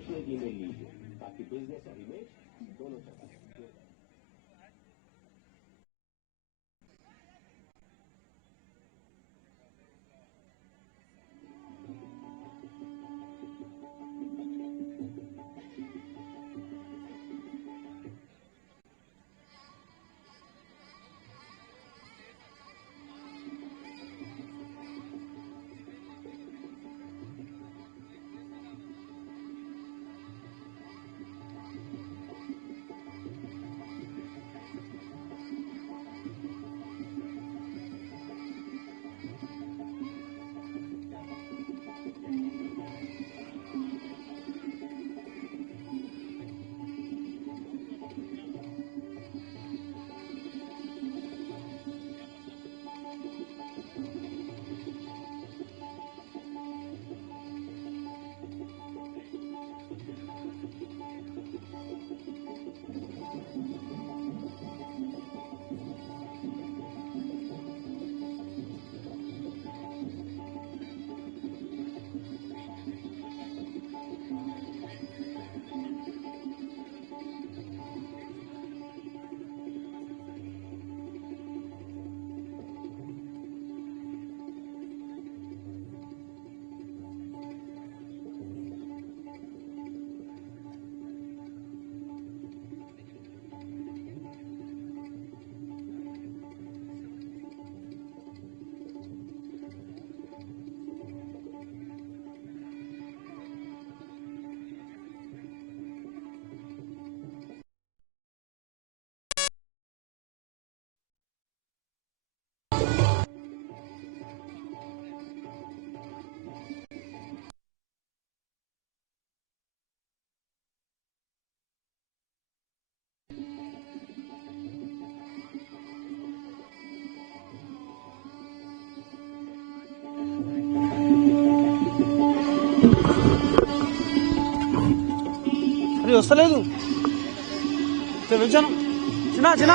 Professional email लीजिए ताकि business और इमेज दोनों चला। అది వస్తలేదు పిలిచాను చిన్న చిన్న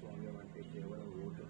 ప్రజాస్వామ్యం అంటే కేవలం vote.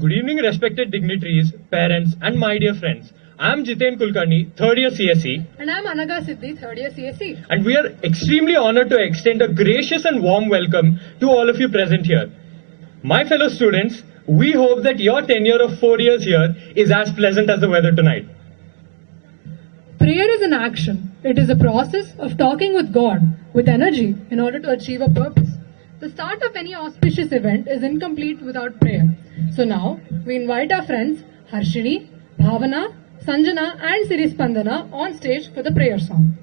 Good evening, respected dignitaries, parents, and my dear friends. I am Jiten Kulkarni, third year CSE, And I'm Anaga Siddhi, third year CSE. and we are extremely honored to extend a gracious and warm welcome to all of you present here. My fellow students, we hope that your tenure of 4 years here is as pleasant as the weather tonight. Prayer is an action. It is a process of talking with God with energy in order to achieve a purpose. The start of any auspicious event is incomplete without prayer. So now we invite our friends Harshini, Bhavana, Sanjana and Siri Spandana on stage for the prayer song.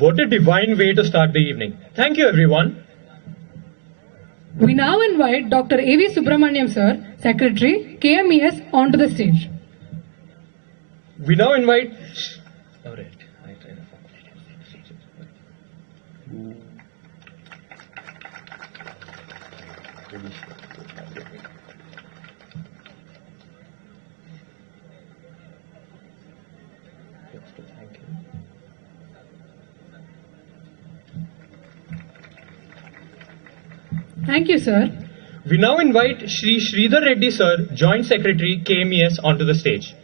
What a divine way to start the evening. Thank you, everyone. We now invite Dr. A.V. Subramaniam Sir, Secretary, KMES, onto the stage. We now invite. All right. I try to Thank you, sir. We now invite Shri Sridhar Reddy sir, Joint Secretary KMES, onto the stage.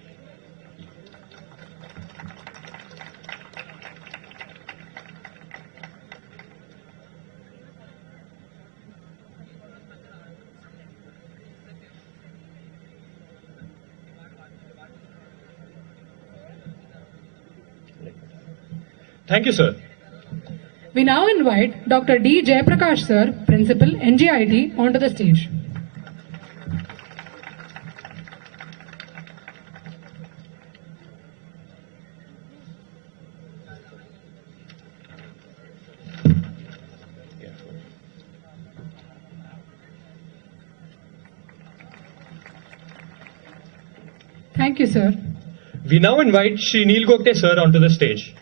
Thank you, sir. We now invite Dr. D. Jayaprakash sir, Principal, NGIT, onto the stage. Thank you, sir. We now invite Shri Neel Gokte sir onto the stage.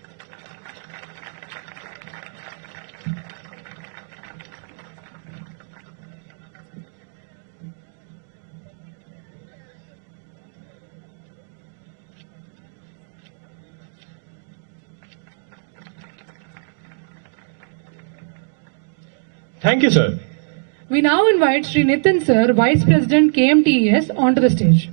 Thank you, sir. We now invite Sri Nitin sir, Vice President KMTES, onto the stage.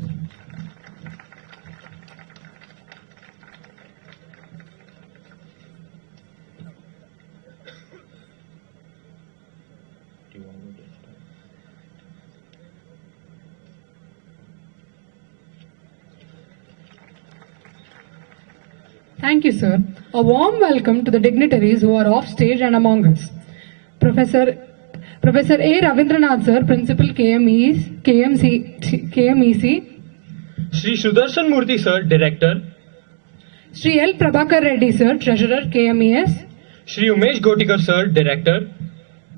Thank you, sir. A warm welcome to the dignitaries who are off stage and among us. Professor A. Ravindranath, sir, Principal KMEC. Shri Sudarshan Murthy sir, Director. Shri L. Prabhakar Reddy, sir, Treasurer, KMES. Shri Umesh Gotikar sir, Director.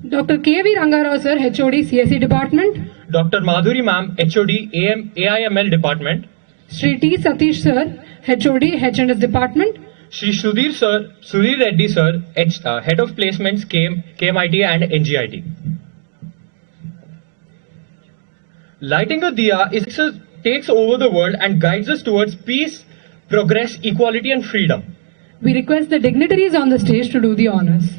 Dr. K.V. Rangarao, sir, HOD, CSE Department. Dr. Madhuri ma'am, HOD, AIML Department. Shri T. Satish, sir, HOD, H&S Department. Shri Sudhir Reddy sir, Head of Placements, KMIT and NGIT. Lighting a diya takes over the world and guides us towards peace, progress, equality and freedom. We request the dignitaries on the stage to do the honors.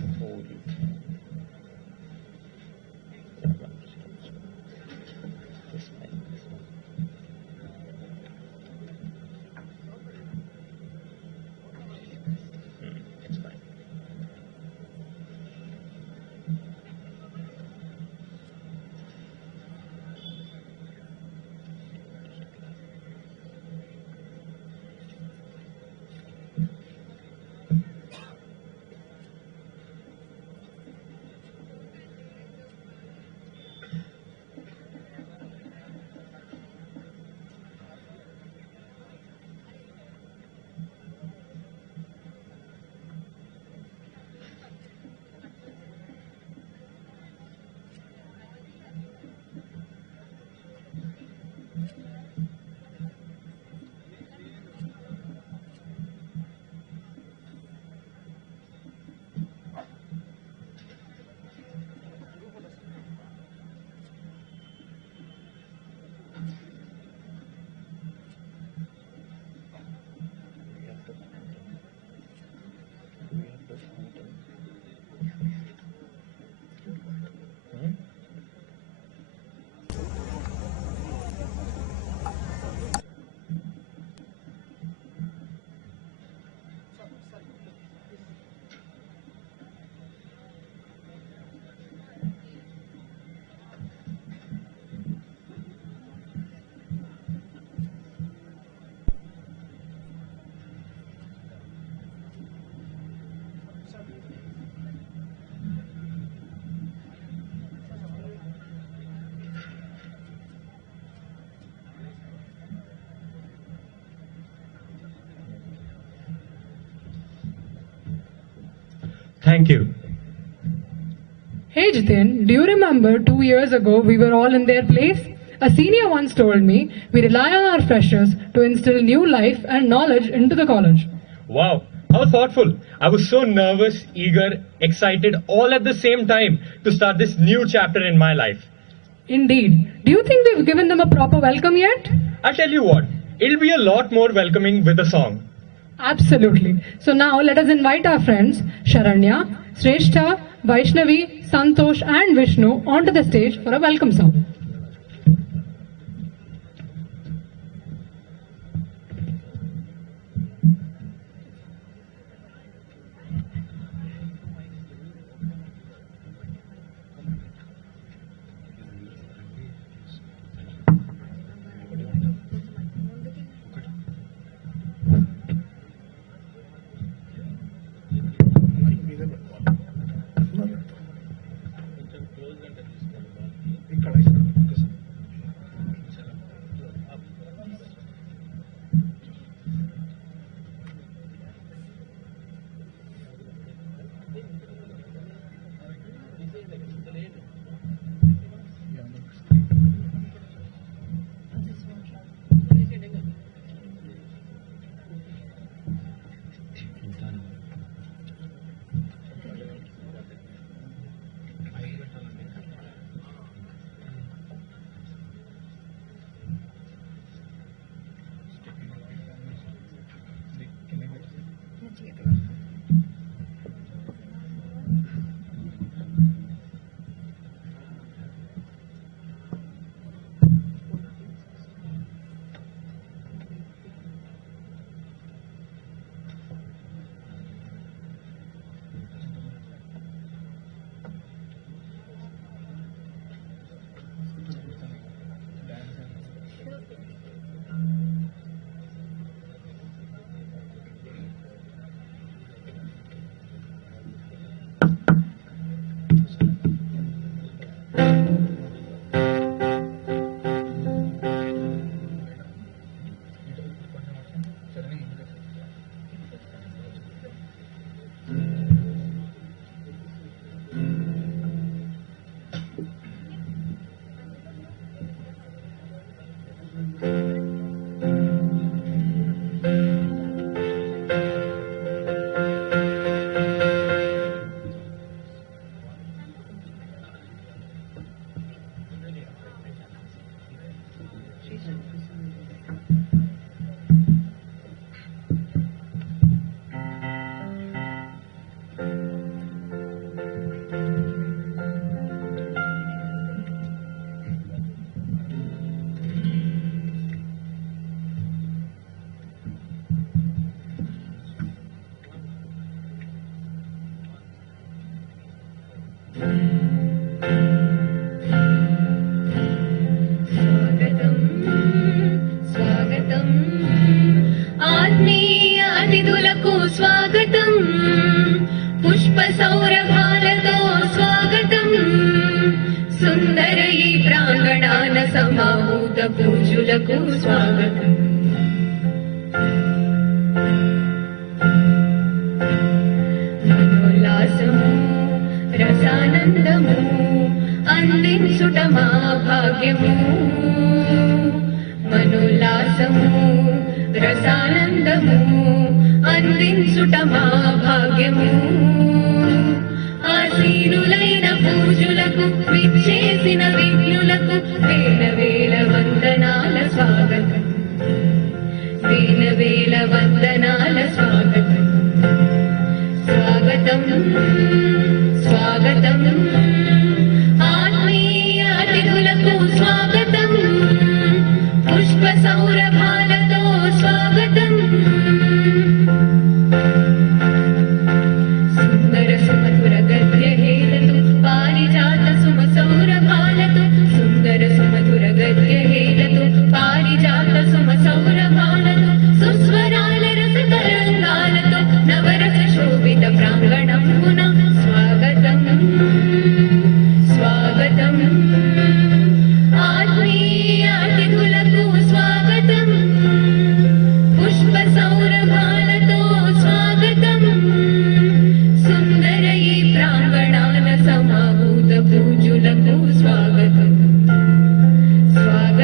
Thank you. Hey Jitin, do you remember 2 years ago we were all in their place A senior once told me we rely on our freshers to instill new life and knowledge into the college. Wow, how thoughtful. I was so nervous, eager, excited, all at the same time to start this new chapter in my life. Indeed. Do you think we've given them a proper welcome yet? I'll tell you what, it'll be a lot more welcoming with a song. Absolutely. So now let us invite our friends Sharanya, Shrestha, Vaishnavi, Santosh and Vishnu onto the stage for a welcome song. సౌరభాలతో స్వాగతం సుందర ఈ ప్రాంగణాన సమాహూత పూజులకు స్వాగతం మనోల్లాసము రసానందము అందించుట మా భాగ్యము మనోల్లాసము రసానందము అందించుట మా భాగ్యము ఆసీనులైన పూజులకు విచ్చేసిన విఘ్నులకు వేల వేల వందనాల స్వాగతం వేల వేల వందనాల స్వాగతం స్వాగతం స్వాగతం ఆత్మీయ అతిథులకు స్వాగతం పుష్ప సౌరభాలతో స్వాగతం సుందర సుమధుర గద్య హేళతో పారిజాత సుమ సౌరభాలతో సుందర సుమధుర గద్య హేళతో పారిజాత సుమ సౌరభాలతో సుస్వరాల రస తరంగాలతో నవరస శోభిత ప్రాంగణంబున స్వాగతం స్వాగతం ఆత్మీయ అతిథులకు స్వాగతం పుష్ప సౌరభాలతో స్వాగతం సుందర ఈ ప్రాంగణాన సమాహూత పూజులకు స్వాగతం స్వాగతం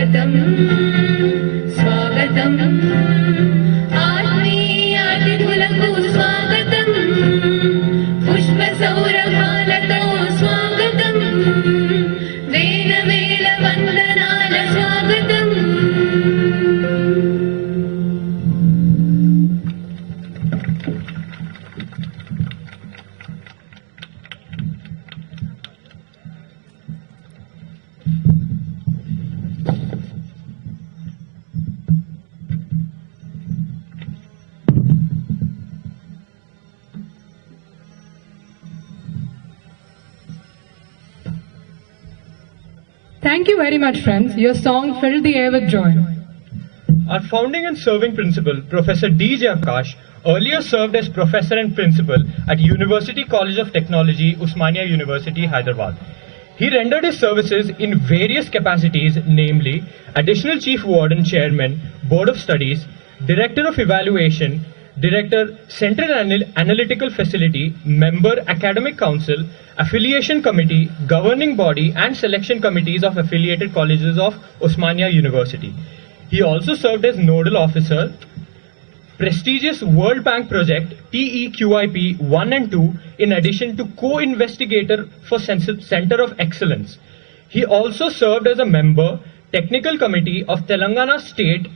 Thank you very much, friends. Your song filled the air with joy. Our founding and serving principal, Professor D. Jayakash, earlier served as professor and principal at University College of Technology, Osmania University, Hyderabad. He rendered his services in various capacities, namely Additional Chief Warden Chairman, Board of Studies, Director of Evaluation, Director, Central Analytical Facility, Member, Academic Council, Affiliation Committee, Governing Body and Selection Committees of Affiliated Colleges of Osmania University. He also served as Nodal Officer, prestigious World Bank project TEQIP 1 and 2, in addition to co-investigator for Center of Excellence. He also served as a member, Technical Committee of Telangana State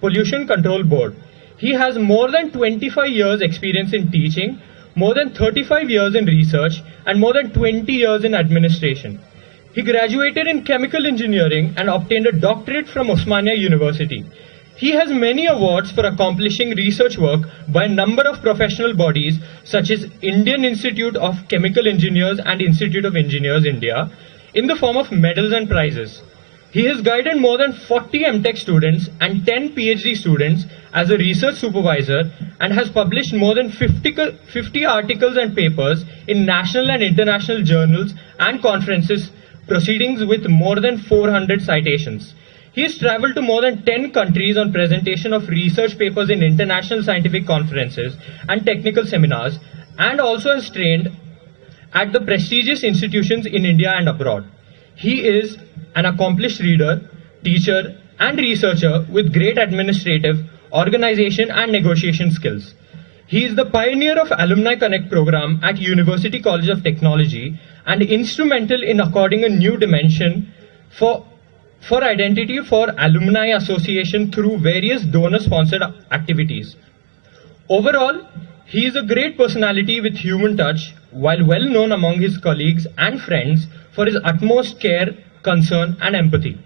Pollution Control Board. He has more than 25 years experience in teaching, more than 35 years in research, and more than 20 years in administration. He graduated in chemical engineering and obtained a doctorate from Osmania University. He has many awards for accomplishing research work by a number of professional bodies such as Indian Institute of Chemical Engineers and Institute of Engineers, India, in the form of medals and prizes. He has guided more than 40 MTech students and 10 PhD students as a research supervisor and has published more than 50 articles and papers in national and international journals and conferences proceedings with more than 400 citations. He has traveled to more than 10 countries on presentation of research papers in international scientific conferences and technical seminars, and also has trained at the prestigious institutions in India and abroad. He is an accomplished reader, teacher, and researcher with great administrative, organization, and negotiation skills. He is the pioneer of Alumni Connect program at University College of Technology and instrumental in according a new dimension for identity for Alumni Association through various donor-sponsored activities. Overall, he is a great personality with human touch, while well known among his colleagues and friends for his utmost care, concern, and empathy.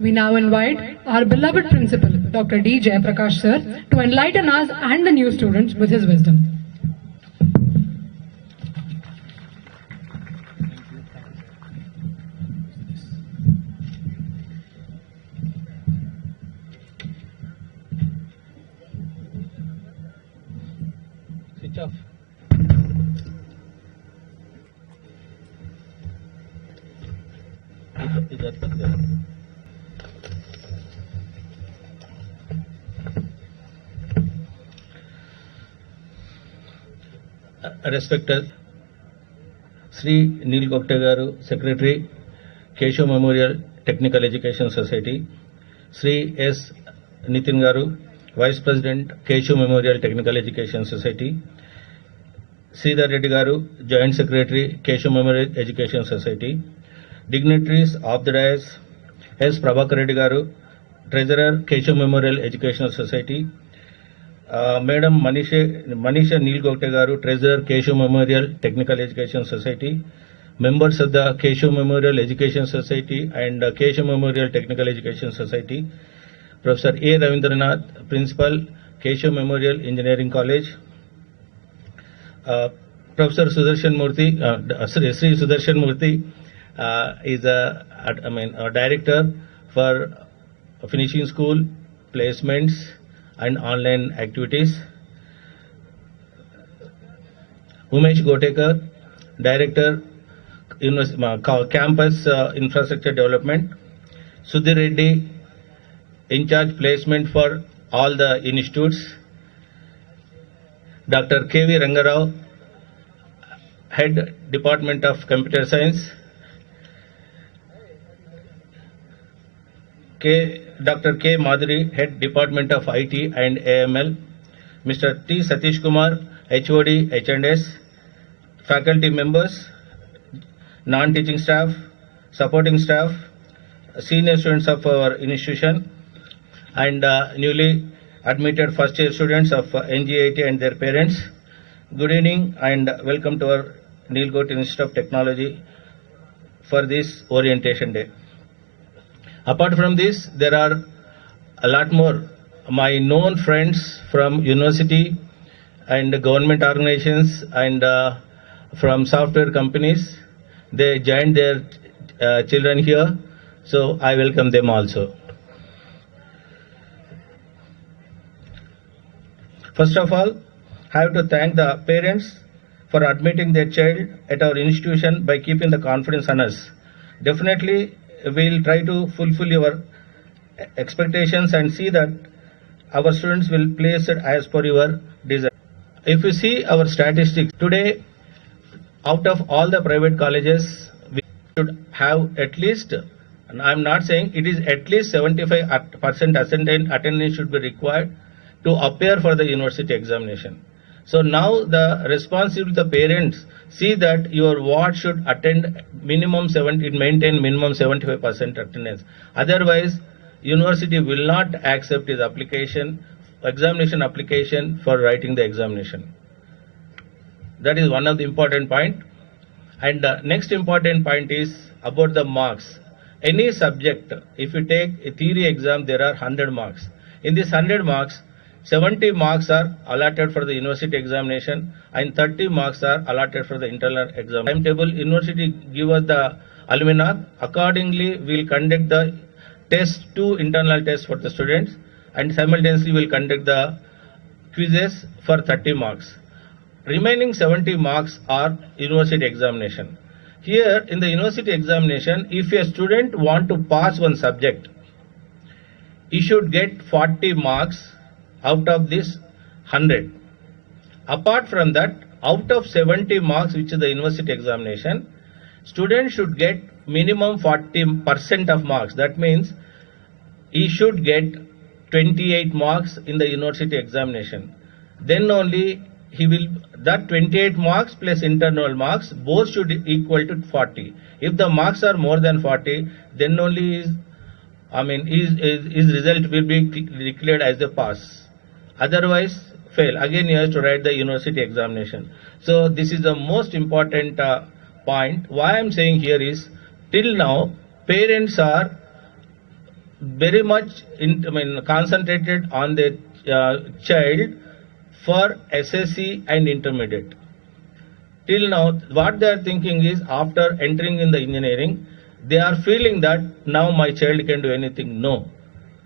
We now invite our beloved principal, Dr. D. Jayaprakash sir, to enlighten us and the new students with his wisdom. Switch off. Respected Sri Neil Gokte Garu, Secretary, Keshav Memorial Technical Education Society, Sri S. Nitin Garu, Vice President, Keshav Memorial Technical Education Society, Sridhar Reddy Garu, Joint Secretary, Keshav Memorial Education Society, dignitaries of the dais, S. Prabhakar Reddy Garu, Treasurer, Keshav Memorial Educational Society, Madam Manisha Neil Gokte Garu, Treasurer, Keshav Memorial Technical Education Society, members of the Keshav Memorial Education Society and Keshav Memorial Technical Education Society, Professor A. Ravindranath, Principal, Keshav Memorial Engineering College, Professor Sudarshan Murthy, Sri Sudarshan Murthy is a Director for Finishing School, Placements and Online Activities. Umesh Gotekar, Director, Campus Infrastructure Development. Sudhir Reddy, in charge placement for all the institutes. Dr. K.V. Rangarao, Head Department of Computer Science. Dr. K. Madhuri, Head Department of IT and AML. Mr. T. Satish Kumar, HOD, H&S. Faculty members, non-teaching staff, supporting staff, senior students of our institution, and newly admitted first year students of NGIT and their parents. Good evening and welcome to our Neil Gokte Institute of Technology for this orientation day. Apart from this, there are a lot more my known friends from university and government organizations and from software companies. They joined their children here So I welcome them also. First of all, I have to thank the parents for admitting their child at our institution by keeping the confidence on us. Definitely, we will try to fulfill your expectations and see that our students will place it as per your desire. If you see our statistics today, out of all the private colleges, we should have at least, and I'm not saying it is at least 75% attendance should be required to appear for the university examination. So now the responsibility of the parents see that your ward should attend minimum 70, maintain minimum 75% attendance. Otherwise, university will not accept his examination application for writing the examination. That is one of the important point. And the next important point is about the marks. Any subject, if you take a theory exam, there are 100 marks. In this 100 marks, 70 marks are allotted for the university examination and 30 marks are allotted for the internal exam. Timetable, university give us the alumni. Accordingly, we will conduct the test, 2 internal tests for the students, and simultaneously we will conduct the quizzes for 30 marks. Remaining 70 marks are university examination. Here in the university examination, if a student want to pass one subject, he should get 40 marks out of this 100. Apart from that, out of 70 marks which is the university examination, student should get minimum 40% of marks. That means he should get 28 marks in the university examination. Then only he will, that 28 marks plus internal marks, both should equal to 40. If the marks are more than 40, then only his result will be declared as a pass. Otherwise, fail. Again, he has to write the university examination. So this is the most important point. Why I am saying here is, till now, parents are very much concentrated on their child for SSC and intermediate. Till now, what they are thinking is, after entering in the engineering, they are feeling that now my child can do anything. No.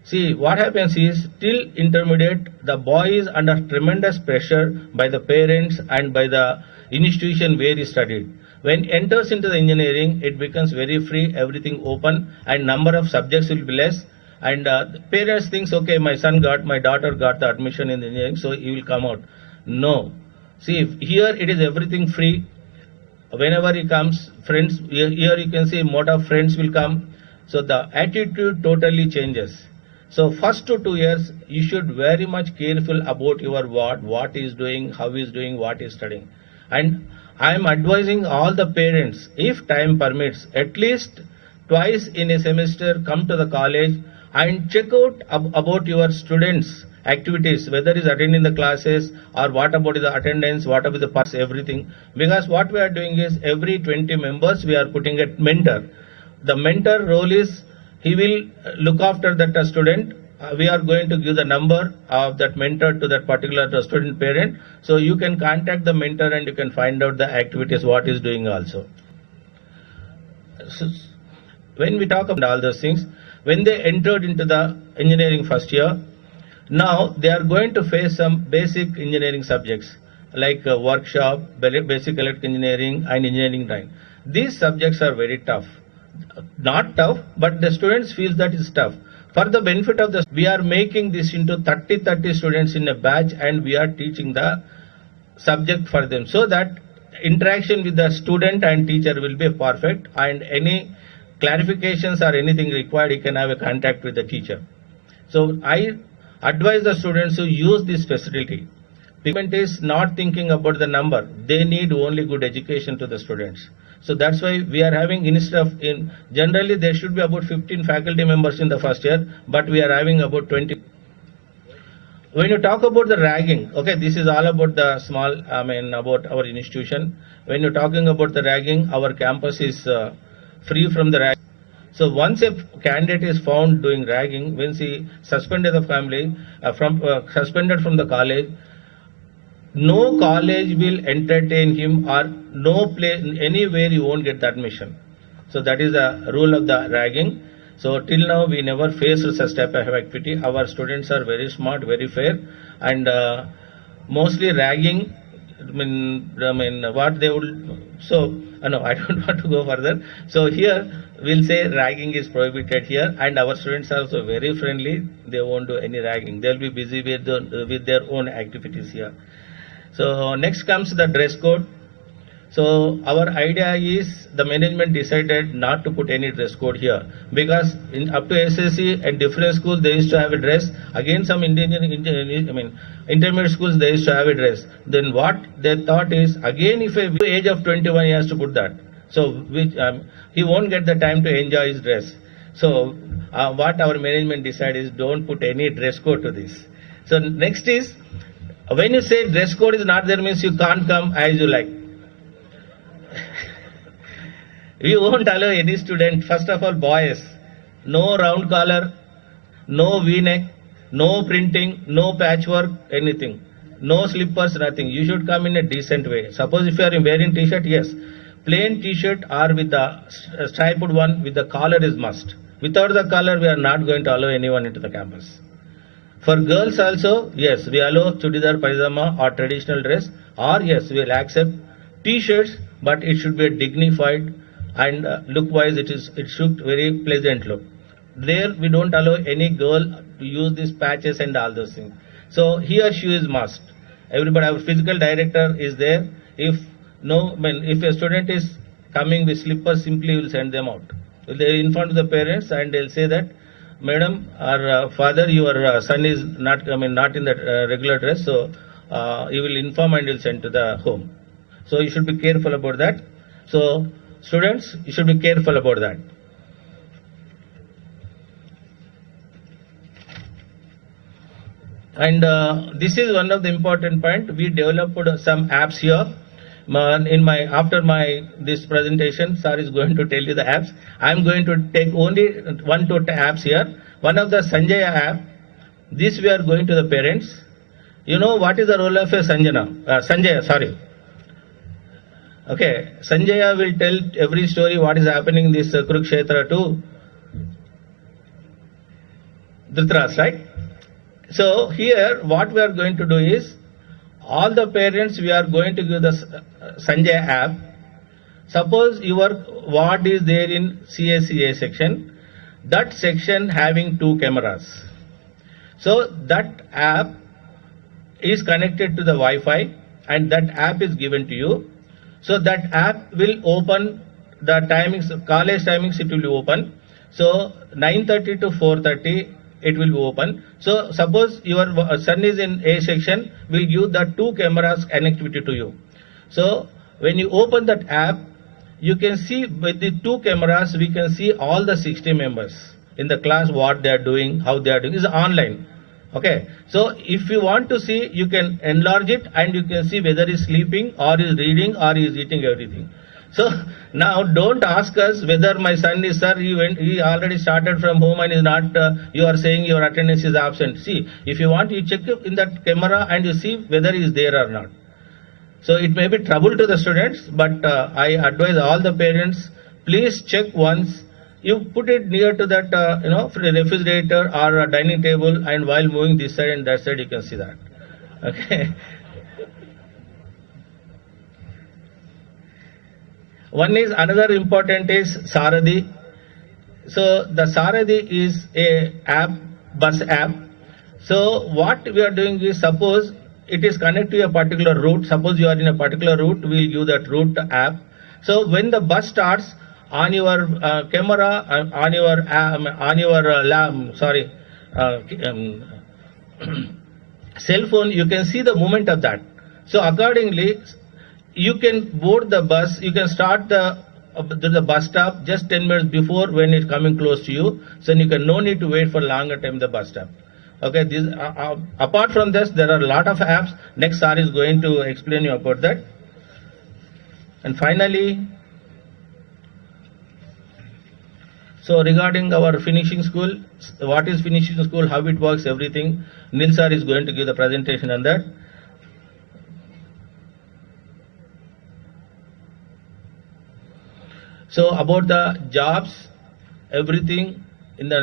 See, what happens is, till intermediate, the boy is under tremendous pressure by the parents and by the institution where he studied. When he enters into the engineering, it becomes very free, everything open, and number of subjects will be less. And the parents thinks, okay, my daughter got the admission in the engineering, so he will come out. No. See, here it is everything free. Whenever he comes, friends, here you can see lot of friends will come. So the attitude totally changes. So first 2 years, you should very much careful about your ward, what he is doing, how he is doing, what he is studying. And I am advising all the parents, if time permits, at least twice in a semester, come to the college and check out about your students' activities, whether is attending the classes or what about the attendance, what about the pass, everything. Because what we are doing is, every 20 members we are putting a mentor. The mentor role is, he will look after that student. We are going to give the number of that mentor to that particular student parent. So you can contact the mentor and you can find out the activities, what is doing also. So when we talk about all those things, when they entered into the engineering first year, now they are going to face some basic engineering subjects like workshop, basic electrical engineering and engineering drawing. These subjects are very tough. Not tough, but the students feel that is tough. For the benefit of we are making this into 30 students in a batch, and we are teaching the subject for them, so that interaction with the student and teacher will be perfect, and any clarifications or anything required, you can have a contact with the teacher. So I advise the students to use this facility. Parent is not thinking about the number. They need only good education to the students. So that's why we are having, instead of, generally there should be about 15 faculty members in the first year, but we are having about 20. When you talk about the ragging, okay, this is all about the about our institution. When you're talking about the ragging, our campus is free from the ragging. So once a candidate is found doing ragging, when he suspended the family, suspended from the college, no college will entertain him, or no place, anywhere you won't get the admission. So that is the rule of the ragging. So till now we never faced such type of activity. Our students are very smart, very fair, and mostly ragging. I mean, what they would. So no, I don't want to go further. So here we'll say ragging is prohibited here, and our students are also very friendly. They won't do any ragging. They'll be busy with their own activities here. So next comes the dress code. So our idea is the management decided not to put any dress code here because in up to SSC and different schools they used to have a dress. Again, some intermediate schools they used to have a dress. Then what they thought is again if a age of 21 he has to put that. So which he won't get the time to enjoy his dress. So what our management decided is don't put any dress code to this. So next is when you say dress code is not there means you can't come as you like. We won't allow any student, first of all boys, no round collar, no v-neck, no printing, no patchwork, anything. No slippers, nothing. You should come in a decent way. Suppose if you are wearing t-shirt, yes. Plain t-shirt or with the striped one with the collar is must. Without the collar, we are not going to allow anyone into the campus. For girls also, yes, we allow chudidar, pajama or traditional dress, or yes, we will accept t-shirts, but it should be a dignified and look-wise it should very pleasant look. There we don't allow any girl to use these patches and all those things. So he or she is must. Everybody, our physical director is there. If a student is coming with slippers, simply will send them out. They inform the parents and they'll say that, Madam or Father, your son is not in the regular dress, so you will inform and you'll send to the home. So you should be careful about that. So students, you should be careful about that. And this is one of the important point. We developed some apps here. After this presentation, sir is going to tell you the apps. I am going to take only 1 to 2 apps here. One of the Sanjaya app. This we are going to the parents. You know what is the role of a Sanjaya, sorry. Okay, Sanjaya will tell every story what is happening in this Kurukshetra to Dhritarashtra, right? So here what we are going to do is all the parents we are going to give the Sanjaya app. Suppose your ward is there in CSCA section, that section having 2 cameras. So that app is connected to the Wi-Fi and that app is given to you. So that app will open the timings, college timings it will be open. So 9:30 to 4:30 it will be open. So suppose your son is in A section, we'll give the 2 cameras connectivity to you. So when you open that app, you can see with the 2 cameras, we can see all the 60 members in the class, what they are doing, how they are doing. It's online. Okay, so if you want to see, you can enlarge it and you can see whether he's sleeping or is reading or is eating everything. So now don't ask us whether my son is, sir, he already started from home and is not, you are saying your attendance is absent. See, if you want, you check in that camera and you see whether he is there or not. So it may be trouble to the students, but I advise all the parents, please check once. You put it near to that, refrigerator or a dining table, and while moving this side and that side, you can see that. Okay. One is another important is Sarathi. So the Sarathi is a app, bus app. So what we are doing is, suppose it is connected to a particular route. Suppose you are in a particular route, we will give that route app. So when the bus starts, on your camera, on your cell phone, you can see the movement of that. So accordingly, you can board the bus. You can start the bus stop just 10 minutes before when it's coming close to you. So you can no need to wait for longer time the bus stop. Okay. Apart from this, there are a lot of apps. Next, sir is going to explain you about that. And finally. So regarding our finishing school, what is finishing school, how it works, everything, Nil sir is going to give the presentation on that. So about the jobs, everything in the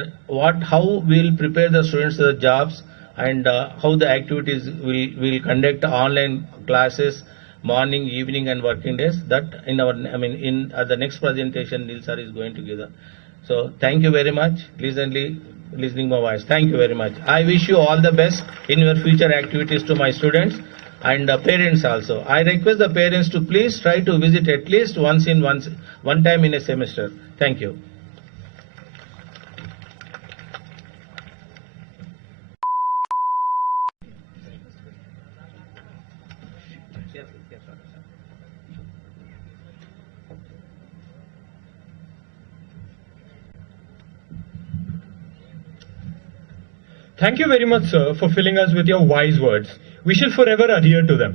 how we will prepare the students to the jobs, and how the activities will conduct online classes, morning, evening, and working days. That in our in the next presentation, Nil sir is going to give. So thank you very much. Listening my voice. Thank you very much. I wish you all the best in your future activities to my students and parents also. I request the parents to please try to visit at least one time in a semester. Thank you. Thank you very much, sir, for filling us with your wise words. We shall forever adhere to them.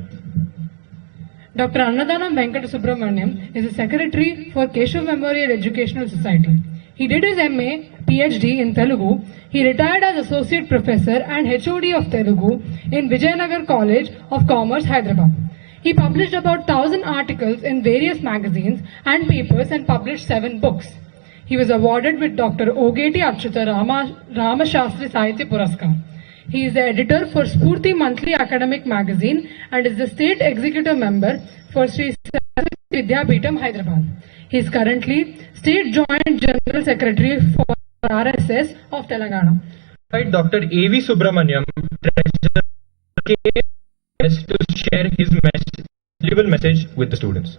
Dr. Annadhanam Venkata Subramaniam is the Secretary for Keshav Memorial Educational Society. He did his MA, PhD in Telugu. He retired as Associate Professor and HOD of Telugu in Vijayanagar College of Commerce, Hyderabad. He published about 1,000 articles in various magazines and papers and published 7 books. He was awarded with Dr. Ogeti Achyuta Ramashastri Sahitya Puraskar. He is the editor for Spurti Monthly Academic Magazine and is the state executive member for Sri Saraswati Vidyapitham, Hyderabad. He is currently State Joint General Secretary for RSS of Telangana. Invite Dr. A.V. Subramaniam, Treasurer KS, to share his valuable message with the students.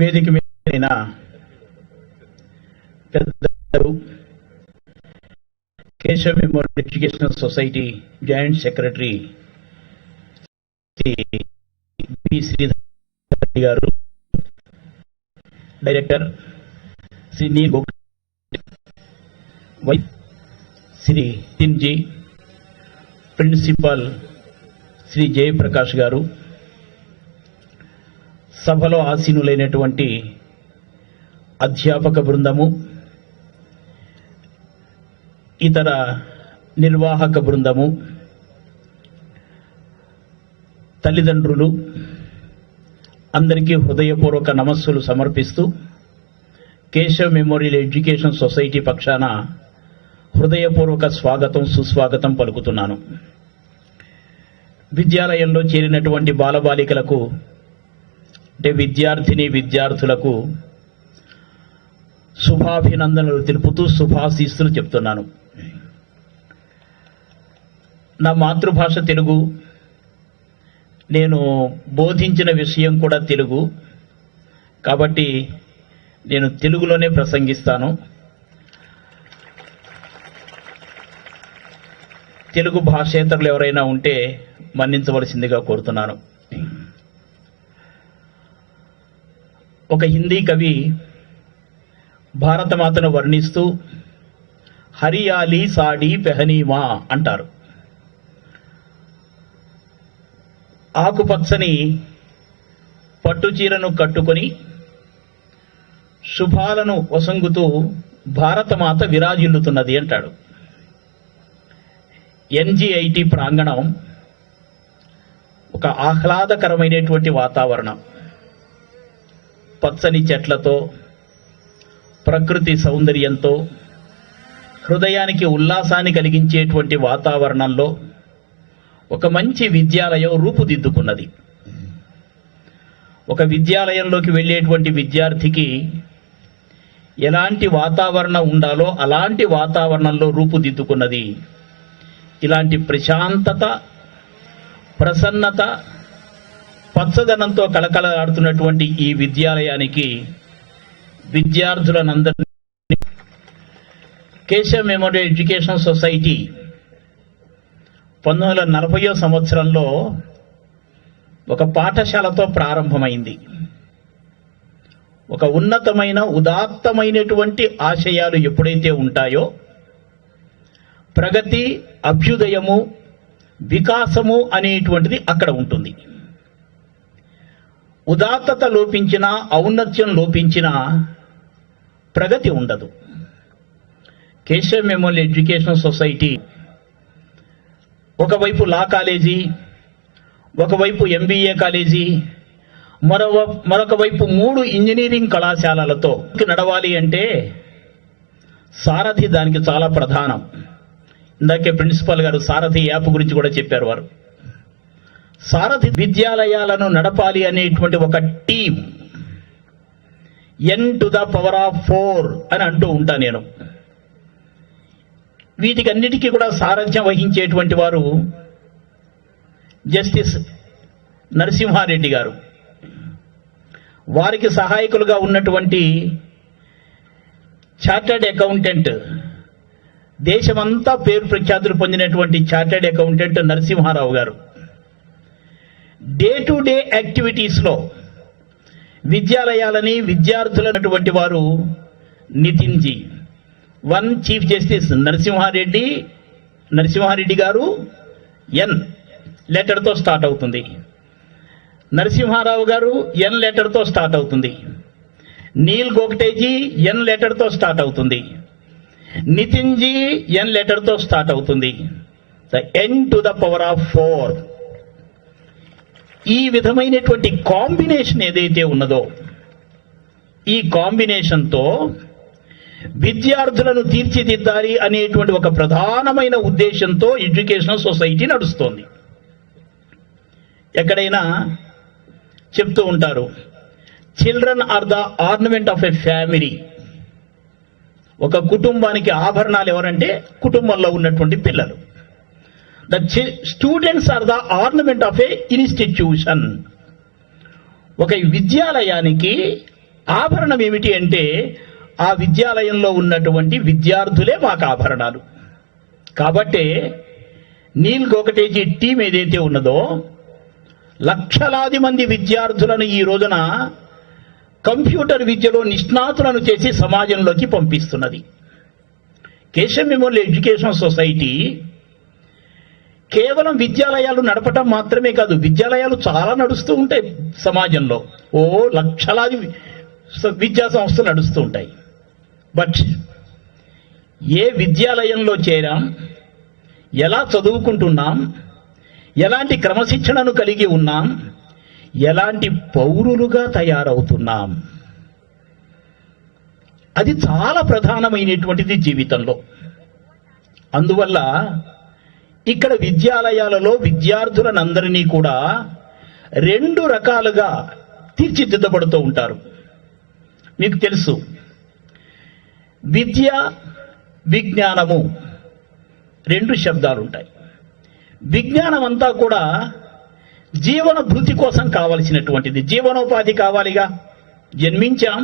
వేదిక మీద పెద్దలు, Keshav memorial educational society joint secretary B Sridhar గారు, director Shri Neel vice Shri Tinji, principal Shri Jayaprakash గారు, సభలో ఆసీనులైనటువంటి అధ్యాపక బృందము, ఇతర నిర్వాహక బృందము, తల్లిదండ్రులు అందరికీ హృదయపూర్వక నమస్సులు సమర్పిస్తూ కేశవ్ మెమోరియల్ ఎడ్యుకేషన్ సొసైటీ పక్షాన హృదయపూర్వక స్వాగతం, సుస్వాగతం పలుకుతున్నాను. విద్యాలయంలో చేరినటువంటి బాలబాలికలకు అంటే విద్యార్థులకు శుభాభినందనలు తెలుపుతూ శుభాశీస్సులు చెప్తున్నాను. నా మాతృభాష తెలుగు, నేను బోధించిన విషయం కూడా తెలుగు, కాబట్టి నేను తెలుగులోనే ప్రసంగిస్తాను. తెలుగు భాషేతరులు ఎవరైనా ఉంటే మన్నించవలసిందిగా కోరుతున్నాను. ఒక హిందీ కవి భారతమాతను వర్ణిస్తూ హరియాలి సాడీ పెహనీమా అంటారు. ఆకుపచ్చని పట్టుచీరను కట్టుకొని శుభాలను వసంగుతూ భారతమాత విరాజిల్లుతున్నది అంటాడు. ఎన్జిఐటి ప్రాంగణం ఒక ఆహ్లాదకరమైనటువంటి వాతావరణం, పచ్చని చెట్లతో, ప్రకృతి సౌందర్యంతో, హృదయానికి ఉల్లాసాన్ని కలిగించేటువంటి వాతావరణంలో ఒక మంచి విద్యాలయం రూపుదిద్దుకున్నది. ఒక విద్యాలయంలోకి వెళ్ళేటువంటి విద్యార్థికి ఎలాంటి వాతావరణం ఉండాలో అలాంటి వాతావరణంలో రూపుదిద్దుకున్నది. ఇలాంటి ప్రశాంతత, ప్రసన్నత, పచ్చదనంతో కళకళలాడుతున్నటువంటి ఈ విద్యాలయానికి విద్యార్థులనందరినీ కేశవ్ మెమోరియల్ ఎడ్యుకేషన్ సొసైటీ 1940వ సంవత్సరంలో ఒక పాఠశాలతో ప్రారంభమైంది. ఒక ఉన్నతమైన ఉదాత్తమైనటువంటి ఆశయాలు ఎప్పుడైతే ఉంటాయో ప్రగతి, అభ్యుదయము, వికాసము అనేటువంటిది అక్కడ ఉంటుంది. ఉదాత్తత లోపించినా, ఔన్నత్యం లోపించినా ప్రగతి ఉండదు. కేశవ్ మెమోరియల్ ఎడ్యుకేషన్ సొసైటీ ఒకవైపు లా కాలేజీ, ఒకవైపు ఎంబీఏ కాలేజీ, మరొక వైపు 3 ఇంజనీరింగ్ కళాశాలలతో నడవాలి అంటే సారథి దానికి చాలా ప్రధానం. ఇందాకే ప్రిన్సిపల్ గారు సారథి యాప్ గురించి కూడా చెప్పారు. వారు సారథి విద్యాలయాలను నడపాలి అనేటువంటి ఒక టీం, n⁴ అని అంటూ ఉంటా నేను. వీటికన్నిటికీ కూడా సారథ్యం వహించేటువంటి వారు జస్టిస్ నరసింహారెడ్డి గారు. వారికి సహాయకులుగా ఉన్నటువంటి చార్టర్డ్ అకౌంటెంట్, దేశమంతా పేరు ప్రఖ్యాతులు పొందినటువంటి చార్టర్డ్ అకౌంటెంట్ నరసింహారావు గారు. డే టు డే యాక్టివిటీస్లో విద్యాలయాలని విద్యార్థులైనటువంటి వారు నితిన్ జీ. 1 చీఫ్ జస్టిస్ నరసింహారెడ్డి గారు ఎన్ లెటర్తో స్టార్ట్ అవుతుంది. నరసింహారావు గారు ఎన్ లెటర్తో స్టార్ట్ అవుతుంది. నీల్ గోగటేజీ ఎన్ లెటర్తో స్టార్ట్ అవుతుంది. నితిన్ జీ ఎన్ లెటర్తో స్టార్ట్ అవుతుంది. n⁴. ఈ విధమైనటువంటి కాంబినేషన్ ఏదైతే ఉన్నదో, ఈ కాంబినేషన్తో విద్యార్థులను తీర్చిదిద్దాలి అనేటువంటి ఒక ప్రధానమైన ఉద్దేశంతో ఎడ్యుకేషనల్ సొసైటీ నడుస్తోంది. ఎక్కడైనా చెప్తూ ఉంటారు, children are the ornament of a family. ఒక కుటుంబానికి ఆభరణాలు ఎవరంటే కుటుంబంలో ఉన్నటువంటి పిల్లలు. The students are the ornament of a institution. ఒక విద్యాలయానికి ఆభరణం ఏమిటి అంటే ఆ విద్యాలయంలో ఉన్నటువంటి విద్యార్థులే మాకు ఆభరణాలు. కాబట్టే నీల్ గోగటేజీ టీం ఏదైతే ఉన్నదో లక్షలాది మంది విద్యార్థులను ఈ రోజున కంప్యూటర్ విద్యలో నిష్ణాతులను చేసి సమాజంలోకి పంపిస్తున్నది. కేశవ్ మెమోరియల్ ఎడ్యుకేషన్ సొసైటీ కేవలం విద్యాలయాలు నడపటం మాత్రమే కాదు, విద్యాలయాలు చాలా నడుస్తూ ఉంటాయి సమాజంలో. లక్షలాది విద్యా సంస్థలు నడుస్తూ ఉంటాయి. బట్ ఏ విద్యాలయంలో చేరాం, ఎలా చదువుకుంటున్నాం, ఎలాంటి క్రమశిక్షణను కలిగి ఉన్నాం, ఎలాంటి పౌరులుగా తయారవుతున్నాం, అది చాలా ప్రధానమైనటువంటిది జీవితంలో. అందువల్ల ఇక్కడ విద్యాలయాలలో విద్యార్థులనందరినీ కూడా 2 రకాలుగా తీర్చిదిద్దబడుతూ ఉంటారు. మీకు తెలుసు, విద్య విజ్ఞానము 2 శబ్దాలు ఉంటాయి. విజ్ఞానం అంతా కూడా జీవన భృతి కోసం కావలసినటువంటిది. జీవనోపాధి కావాలిగా. జన్మించాం,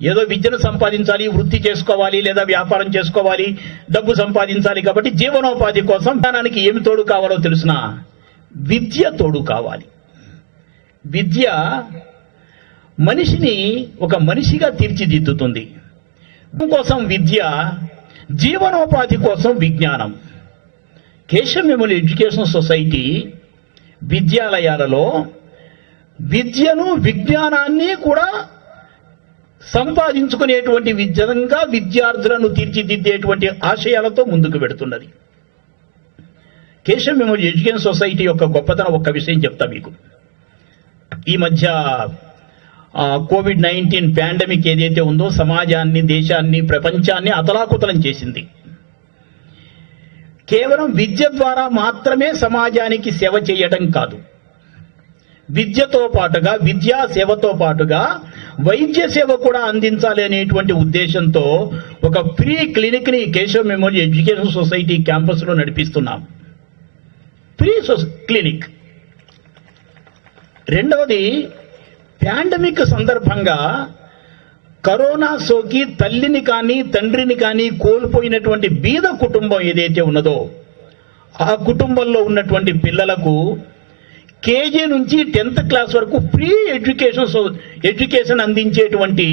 ఏదో విద్యను సంపాదించాలి, వృత్తి చేసుకోవాలి, లేదా వ్యాపారం చేసుకోవాలి, డబ్బు సంపాదించాలి. కాబట్టి జీవనోపాధి కోసం జ్ఞానానికి ఏమి తోడు కావాలో తెలుసునా? విద్య తోడు కావాలి. విద్య మనిషిని ఒక మనిషిగా తీర్చిదిద్దుతుంది. కోసం విద్య, జీవనోపాధి కోసం విజ్ఞానం. కేశవ్ మెమోరియల్ ఎడ్యుకేషన్ సొసైటీ విద్యాలయాలలో విద్యను విజ్ఞానాన్ని కూడా సంపాదించుకునేటువంటి విధంగా విద్యార్థులను తీర్చిదిద్దేటువంటి ఆశయాలతో ముందుకు పెడుతున్నది. కేశవ్ మెమోరియల్ ఎడ్యుకేషన్ సొసైటీ యొక్క గొప్పతనం ఒక్క విషయం చెప్తా మీకు. ఈ మధ్య కోవిడ్-19 పాండమిక్ ఏదైతే ఉందో సమాజాన్ని, దేశాన్ని, ప్రపంచాన్ని అతలాకుతలం చేసింది. కేవలం విద్య ద్వారా మాత్రమే సమాజానికి సేవ చేయడం కాదు, విద్యతో పాటుగా, విద్యా సేవతో పాటుగా వైద్య సేవ కూడా అందించాలి అనేటువంటి ఉద్దేశంతో ఒక ఫ్రీ క్లినిక్ ని Keshav memorial education society campus లో నడిపిస్తున్నాం. Free clinic. రెండవది, పాండమిక్ సందర్భంగా కరోనా సోకి తల్లిని కానీ తండ్రిని కానీ కోల్పోయినటువంటి బీద కుటుంబం ఏదైతే ఉన్నదో ఆ కుటుంబంలో ఉన్నటువంటి పిల్లలకు కేజీ నుంచి 10th క్లాస్ వరకు ఫ్రీ ఎడ్యుకేషన్ అందించేటువంటి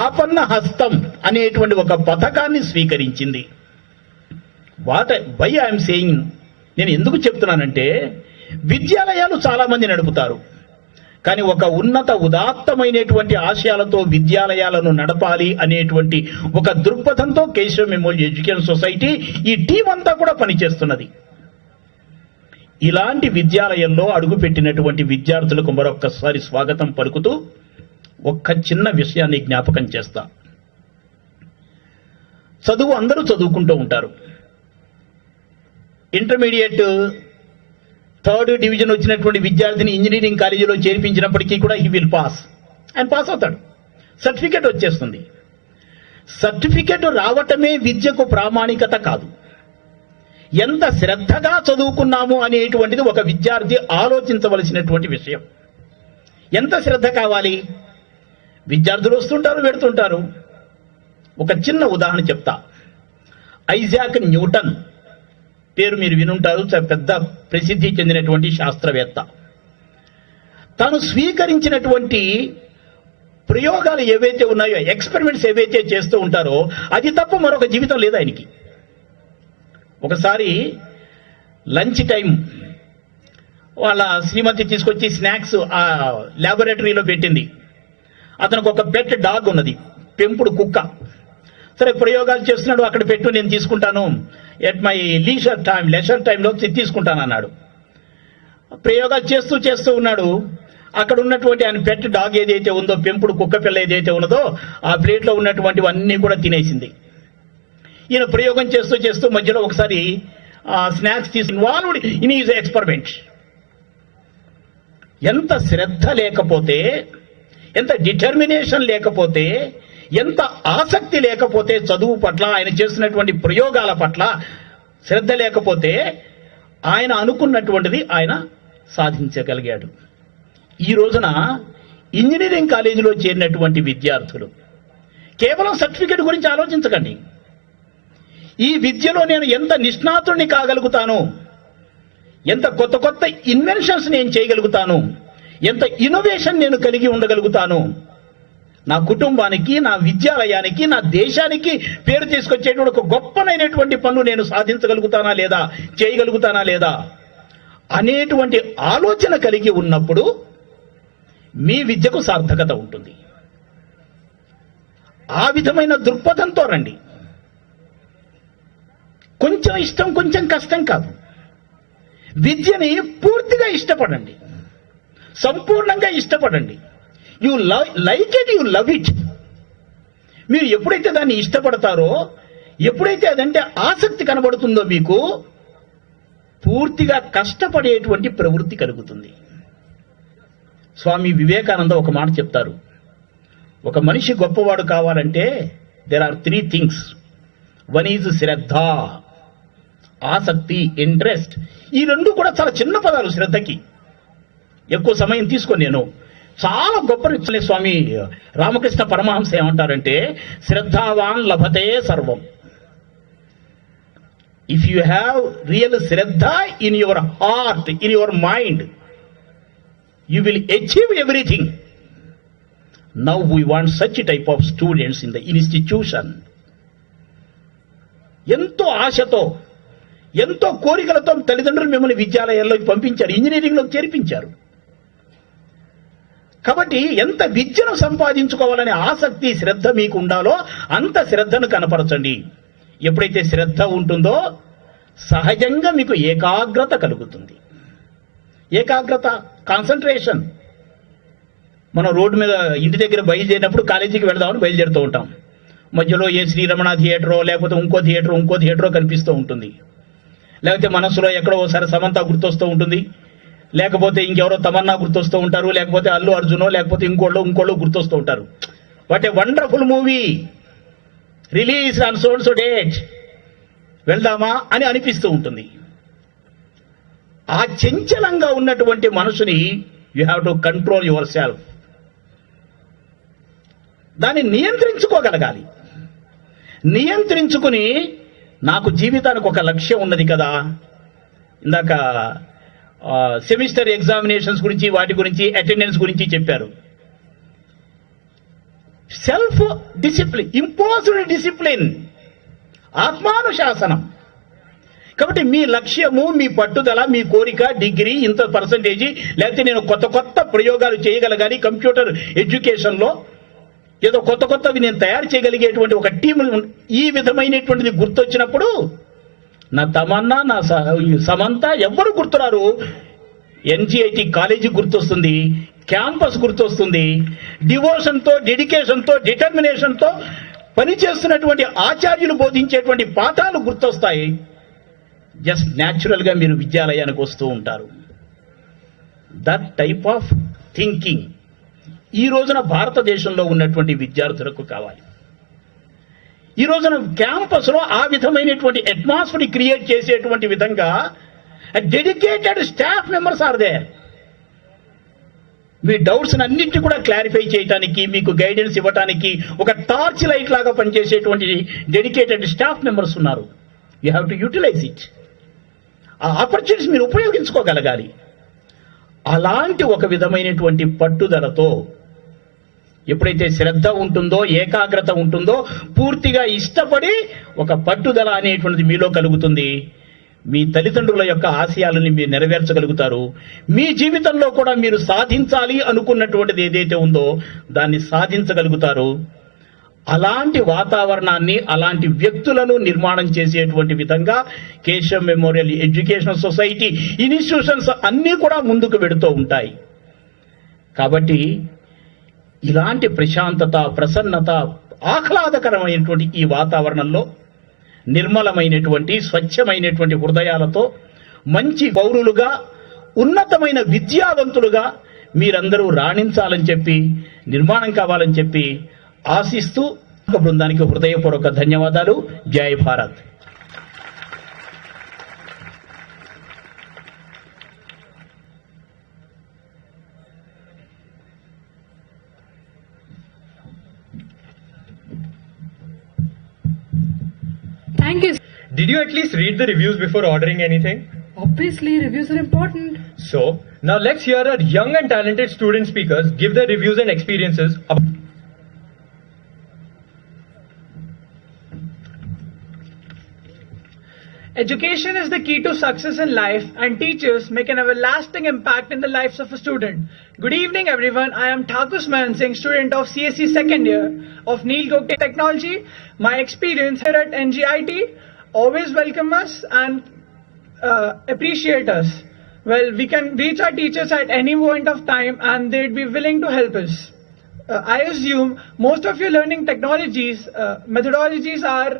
ఆపన్న హస్తం అనేటువంటి ఒక పథకాన్ని స్వీకరించింది. వై ఐఎమ్ సేయింగ్, నేను ఎందుకు చెప్తున్నానంటే విద్యాలయాలు చాలా మంది నడుపుతారు, కానీ ఒక ఉన్నత ఉదాత్తమైనటువంటి ఆశయాలతో విద్యాలయాలను నడపాలి అనేటువంటి ఒక దృక్పథంతో కేశవ మెమోరియల్ ఎడ్యుకేషన్ సొసైటీ ఈ టీం అంతా కూడా పనిచేస్తున్నది. ఇలాంటి విద్యాలయంలో అడుగుపెట్టినటువంటి విద్యార్థులకు మరొక్కసారి స్వాగతం పలుకుతూ ఒక్క చిన్న విషయాన్ని జ్ఞాపకం చేస్తా. చదువు అందరూ చదువుకుంటూ ఉంటారు. ఇంటర్మీడియట్ 3rd డివిజన్ వచ్చినటువంటి విద్యార్థిని ఇంజనీరింగ్ కాలేజీలో చేర్పించినప్పటికీ కూడా హీ విల్ పాస్, ఆయన పాస్ అవుతాడు, సర్టిఫికెట్ వచ్చేస్తుంది. సర్టిఫికెట్ రావటమే విద్యకు ప్రామాణికత కాదు. ఎంత శ్రద్ధగా చదువుకున్నాము అనేటువంటిది ఒక విద్యార్థి ఆలోచించవలసినటువంటి విషయం. ఎంత శ్రద్ధ కావాలి? విద్యార్థులు వస్తుంటారు, వెడుతుంటారు. ఒక చిన్న ఉదాహరణ చెప్తా. ఐజాక్ న్యూటన్ పేరు మీరు వినుంటారు, పెద్ద ప్రసిద్ధి చెందినటువంటి శాస్త్రవేత్త. తాను స్వీకరించినటువంటి ప్రయోగాలు ఏవైతే ఉన్నాయో, ఎక్స్పెరిమెంట్స్ ఏవైతే చేస్తూ ఉంటారో అది తప్ప మరొక జీవితం లేదు ఆయనకి. ఒకసారి లంచ్ టైం వాళ్ళ శ్రీమతి తీసుకొచ్చి స్నాక్స్ ఆ ల్యాబొరేటరీలో పెట్టింది. అతనికి ఒక పెట్ డాగ్ ఉన్నది, పెంపుడు కుక్క. సరే ప్రయోగాలు చేస్తున్నాడు, అక్కడ పెట్టు నేను తీసుకుంటాను, ఎట్ మై లెజర్ టైంలో తీసుకుంటాను అన్నాడు. ప్రయోగాలు చేస్తూ ఉన్నాడు. అక్కడ ఉన్నటువంటి ఆయన పెట్ డాగ్ ఏదైతే ఉందో, పెంపుడు కుక్క పిల్ల ఏదైతే ఉన్నదో ఆ ప్లేట్లో ఉన్నటువంటివన్నీ కూడా తినేసింది. ఈయన ప్రయోగం చేస్తూ మధ్యలో ఒకసారి స్నాక్స్ తీసి ఇన్వాల్వ్డ్ ఇన్ ఈజ్ ఎక్స్పెరిమెంట్. ఎంత శ్రద్ధ లేకపోతే, ఎంత డిటర్మినేషన్ లేకపోతే, ఎంత ఆసక్తి లేకపోతే చదువు పట్ల, ఆయన చేస్తున్నటువంటి ప్రయోగాల పట్ల శ్రద్ధ లేకపోతే ఆయన అనుకున్నటువంటిది ఆయన సాధించగలిగాడు. ఈ రోజున ఇంజనీరింగ్ కాలేజీలో చేరినటువంటి విద్యార్థులు కేవలం సర్టిఫికెట్ గురించి ఆలోచించకండి. ఈ విద్యలో నేను ఎంత నిష్ణాతుడిని కాగలుగుతాను, ఎంత కొత్త కొత్త ఇన్వెన్షన్స్ నేను చేయగలుగుతాను, ఎంత ఇన్నోవేషన్ నేను కలిగి ఉండగలుగుతాను, నా కుటుంబానికి, నా విద్యాలయానికి, నా దేశానికి పేరు తీసుకొచ్చేటువంటి ఒక గొప్పనైనటువంటి పనులు నేను సాధించగలుగుతానా లేదా, చేయగలుగుతానా లేదా అనేటువంటి ఆలోచన కలిగి ఉన్నప్పుడు మీ విద్యకు సార్థకత ఉంటుంది. ఆ విధమైన దృక్పథంతో రండి. కొంచెం ఇష్టం, కొంచెం కష్టం కాదు. విద్యని పూర్తిగా ఇష్టపడండి, సంపూర్ణంగా ఇష్టపడండి. You like it, you love it. మీరు ఎప్పుడైతే దాన్ని ఇష్టపడతారో, ఎప్పుడైతే అదంటే ఆసక్తి కనబడుతుందో మీకు పూర్తిగా కష్టపడేటువంటి ప్రవృత్తి కలుగుతుంది. స్వామి వివేకానంద ఒక మాట చెప్తారు, ఒక మనిషి గొప్పవాడు కావాలంటే there are 3 things. One is శ్రద్ధ, ఆసక్తి, ఇంట్రెస్ట్. ఈ రెండు కూడా చాలా చిన్న పదాలు. శ్రద్ధకి ఎక్కువ సమయం తీసుకొని నేను చాలా గొప్ప స్వామి రామకృష్ణ పరమహంస ఏమంటారంటే, శ్రద్ధావాన్ లభతే సర్వం. If you have real Shraddha in your heart, in your mind, you will achieve everything. Now we want such type of students in the institution. ఎంతో ఆశతో, ఎంతో కోరికలతో తల్లిదండ్రులు మిమ్మల్ని విద్యాలయాల్లోకి పంపించారు, ఇంజనీరింగ్లోకి చేర్పించారు. కాబట్టి ఎంత విద్యను సంపాదించుకోవాలనే ఆసక్తి, శ్రద్ధ మీకు ఉండాలో అంత శ్రద్ధను కనపరచండి. ఎప్పుడైతే శ్రద్ధ ఉంటుందో సహజంగా మీకు ఏకాగ్రత కలుగుతుంది. ఏకాగ్రత, కాన్సన్ట్రేషన్. మనం రోడ్డు మీద ఇంటి దగ్గర బయలుదేరినప్పుడు కాలేజీకి వెళదామని బయలుదేరుతూ ఉంటాం. మధ్యలో ఏ శ్రీరమణ థియేటరో లేకపోతే ఇంకో థియేటరో కనిపిస్తూ ఉంటుంది. లేకపోతే మనసులో ఎక్కడో ఒకసారి సమంత గుర్తొస్తూ ఉంటుంది, లేకపోతే ఇంకెవరో తమన్నా గుర్తొస్తూ ఉంటారు, లేకపోతే అల్లు అర్జునో లేకపోతే ఇంకోళ్ళు గుర్తొస్తూ ఉంటారు. What a wonderful movie, release on so and so date, వెళ్దామా అని అనిపిస్తూ ఉంటుంది. ఆ చంచలంగా ఉన్నటువంటి మనసుని you have to control your self. దాన్ని నియంత్రించుకోగలగాలి. నియంత్రించుకుని నాకు జీవితానికి ఒక లక్ష్యం ఉన్నది కదా. ఇందాక సెమిస్టర్ ఎగ్జామినేషన్స్ గురించి, వాటి గురించి, అటెండెన్స్ గురించి చెప్పారు. సెల్ఫ్ డిసిప్లిన్, ఇంపోజ్డ్ డిసిప్లిన్, ఆత్మానుశాసనం. కాబట్టి మీ లక్ష్యము, మీ పట్టుదల, మీ కోరిక డిగ్రీ ఇంత పర్సంటేజీ, లేకపోతే నేను కొత్త కొత్త ప్రయోగాలు చేయగలగాలి కంప్యూటర్ ఎడ్యుకేషన్లో, ఏదో కొత్త కొత్తవి నేను తయారు చేయగలిగేటువంటి ఒక టీం, ఈ విధమైనటువంటిది గుర్తొచ్చినప్పుడు నా తమన్నా, నా సమంత ఎవ్వరు గుర్తురారు. ఎన్జిఐటి కాలేజీ గుర్తొస్తుంది, క్యాంపస్ గుర్తొస్తుంది, డివోషన్తో, డెడికేషన్తో, డిటర్మినేషన్తో పనిచేస్తున్నటువంటి ఆచార్యులు బోధించేటువంటి పాఠాలు గుర్తొస్తాయి. జస్ట్ న్యాచురల్గా మీరు విద్యాలయానికి వస్తూ ఉంటారు. దట్ టైప్ ఆఫ్ థింకింగ్ ఈ రోజున భారతదేశంలో ఉన్నటువంటి విద్యార్థులకు కావాలి. ఈ రోజున క్యాంపస్లో ఆ విధమైనటువంటి అట్మాస్ఫియర్ క్రియేట్ చేసేటువంటి విధంగా dedicated staff members are there. మీ డౌట్స్ అన్నింటినీ కూడా క్లారిఫై చేయడానికి, మీకు గైడెన్స్ ఇవ్వడానికి ఒక టార్చ్ లైట్ లాగా పనిచేసేటువంటి డెడికేటెడ్ స్టాఫ్ మెంబర్స్ ఉన్నారు. You have to utilise it. ఆ ఆపర్చునిటీస్ మీరు ఉపయోగించుకోగలగాలి. అలాంటి ఒక విధమైనటువంటి పట్టుదలతో ఎప్పుడైతే శ్రద్ధ ఉంటుందో, ఏకాగ్రత ఉంటుందో, పూర్తిగా ఇష్టపడి ఒక పట్టుదల అనేటువంటిది మీలో కలుగుతుంది. మీ తల్లిదండ్రుల యొక్క ఆశయాలని మీరు నెరవేర్చగలుగుతారు. మీ జీవితంలో కూడా మీరు సాధించాలి అనుకున్నటువంటిది ఏదైతే ఉందో దాన్ని సాధించగలుగుతారు. అలాంటి వాతావరణాన్ని, అలాంటి వ్యక్తులను నిర్మాణం చేసేటువంటి విధంగా Keshav memorial education society institutions అన్నీ కూడా ముందుకు వెడుతూ ఉంటాయి. కాబట్టి ఇలాంటి ప్రశాంతత, ప్రసన్నత, ఆహ్లాదకరమైనటువంటి ఈ వాతావరణంలో నిర్మలమైనటువంటి, స్వచ్ఛమైనటువంటి హృదయాలతో మంచి పౌరులుగా, ఉన్నతమైన విద్యావంతులుగా మీరందరూ రాణించాలని చెప్పి, నిర్మాణం కావాలని చెప్పి ఆశిస్తూ బృందానికి హృదయపూర్వక ధన్యవాదాలు. జై Bharat. Thank you. Did you at least read the reviews before ordering anything? Obviously, reviews are important. So, now let's hear our young and talented student speakers give their reviews and experiences about Education is the key to success in life, and teachers make an everlasting impact in the lives of a student. Good evening, everyone. I am Thakus Mahan Singh, student of CSE second year of Ngit Orientation Technology. My experience here at NGIT always welcome us and appreciate us. Well, we can reach our teachers at any point of time, and they'd be willing to help us. I assume most of your learning technologies, methodologies are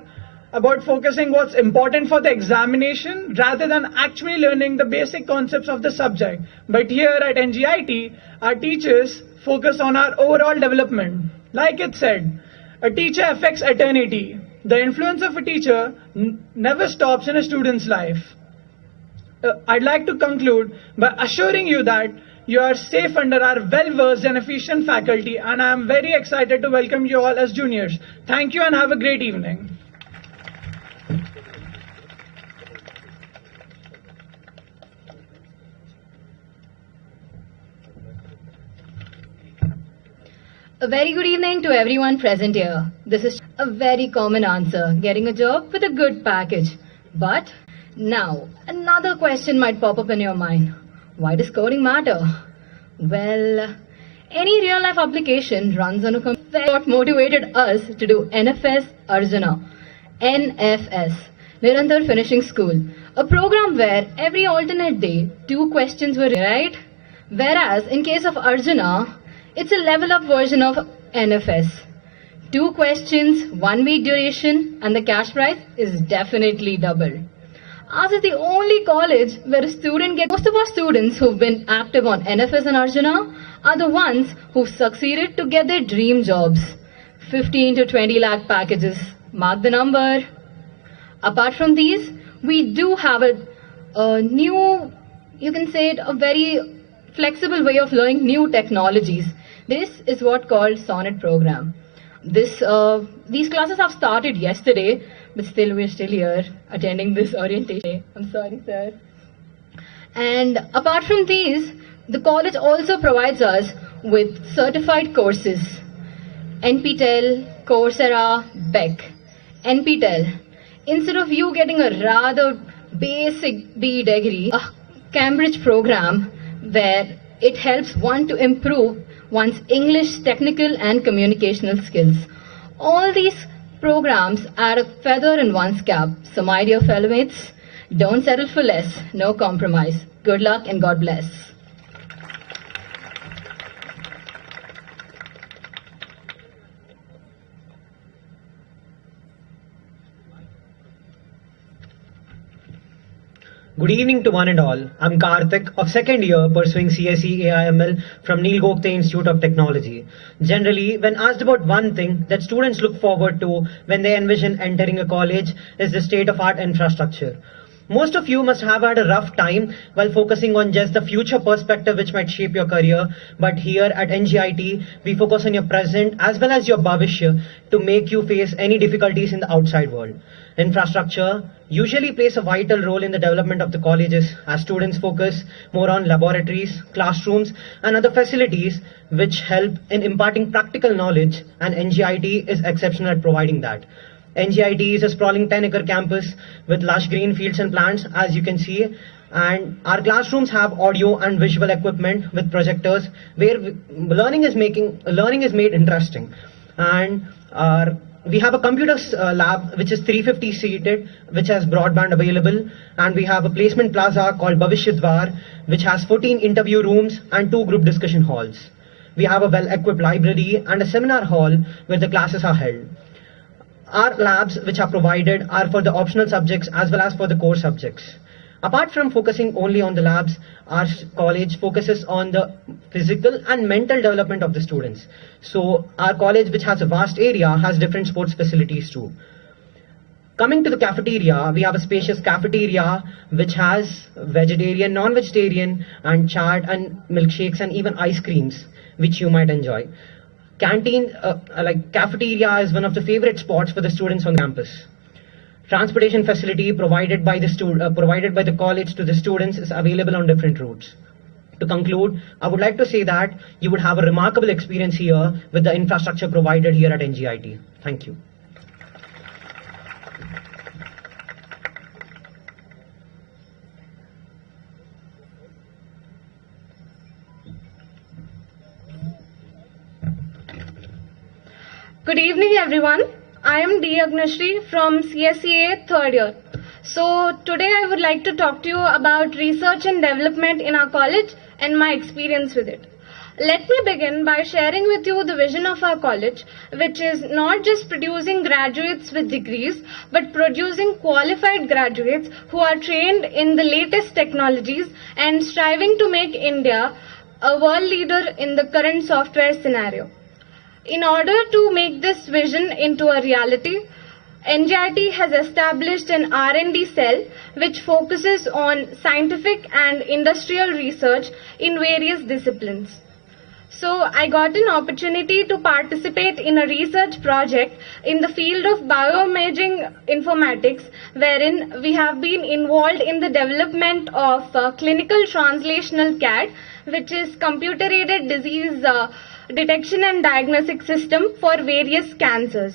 about focusing what's important for the examination rather than actually learning the basic concepts of the subject. But here at NGIT, our teachers focus on our overall development. Like it said, a teacher affects eternity. The influence of a teacher never stops in a student's life. I'd like to conclude by assuring you that you are safe under our well-versed and efficient faculty, and I am very excited to welcome you all as juniors. Thank you and have a great evening. A very good evening to everyone present here. This is a very common answer, getting a job with a good package. But now, another question might pop up in your mind. Why does coding matter? Well, any real-life application runs on a computer. What motivated us to do NFS Arjuna, NFS, Nirantar Finishing School, a program where every alternate day, 2 questions were right. Whereas in case of Arjuna, it's a level-up version of NFS. 2 questions, 1 week duration, and the cash prize is definitely double. Ours is the only college where a student gets... Most of our students who've been active on NFS and Arjuna are the ones who've succeeded to get their dream jobs. 15 to 20 lakh packages. Mark the number. Apart from these, we do have a new, you can say it, a very flexible way of learning new technologies. This is what called Sonnet program. These classes have started yesterday, but still we're still here attending this orientation. I'm sorry, sir. And apart from these, the college also provides us with certified courses. NPTEL, Coursera, BEC. NPTEL. Instead of you getting a rather basic BE degree, a Cambridge program where it helps one to improve one's English technical and communicational skills. All these programs are a feather in one's cap. So my dear fellow mates, don't settle for less, no compromise. Good luck and God bless. Good evening to one and all. I'm Karthik of second year pursuing CSE AIML from Neil Gokte Institute of Technology. Generally, when asked about one thing that students look forward to when they envision entering a college is the state-of-art infrastructure. Most of you must have had a rough time while focusing on just the future perspective which might shape your career, but here at NGIT, we focus on your present as well as your bhavishya to make you face any difficulties in the outside world. Infrastructure usually plays a vital role in the development of the colleges as students focus more on laboratories, classrooms and other facilities which help in imparting practical knowledge, and NGIT is exceptional at providing that. NGIT is a sprawling 10-acre campus with lush green fields and plants, as you can see, and our classrooms have audio and visual equipment with projectors where learning is made interesting. And we have a computer lab which is 350 seated, which has broadband available, and we have a placement plaza called Bhavishya Dwar, which has 14 interview rooms and 2 group discussion halls. We have a well-equipped library and a seminar hall where the classes are held. Our labs which are provided are for the optional subjects as well as for the core subjects. Apart from focusing only on the labs, our college focuses on the physical and mental development of the students. So our college, which has a vast area, has different sports facilities too. Coming to the cafeteria, we have a spacious cafeteria which has vegetarian, non-vegetarian and chaat and milkshakes and even ice creams which you might enjoy. Cafeteria is one of the favorite spots for the students on campus. Transportation facility provided by the college to the students is available on different routes. To conclude, I would like to say that you would have a remarkable experience here with the infrastructure provided here at NGIT. Thank you. Good evening, everyone. I am D. Agnashri from CSEA 3rd year. So today I would like to talk to you about research and development in our college and my experience with it. Let me begin by sharing with you the vision of our college, which is not just producing graduates with degrees, but producing qualified graduates who are trained in the latest technologies and striving to make India a world leader in the current software scenario. In order to make this vision into a reality, NGIT has established an R&D cell which focuses on scientific and industrial research in various disciplines. So I got an opportunity to participate in a research project in the field of bioimaging informatics, wherein we have been involved in the development of clinical translational CAD, which is computer-aided disease detection and diagnostic system for various cancers.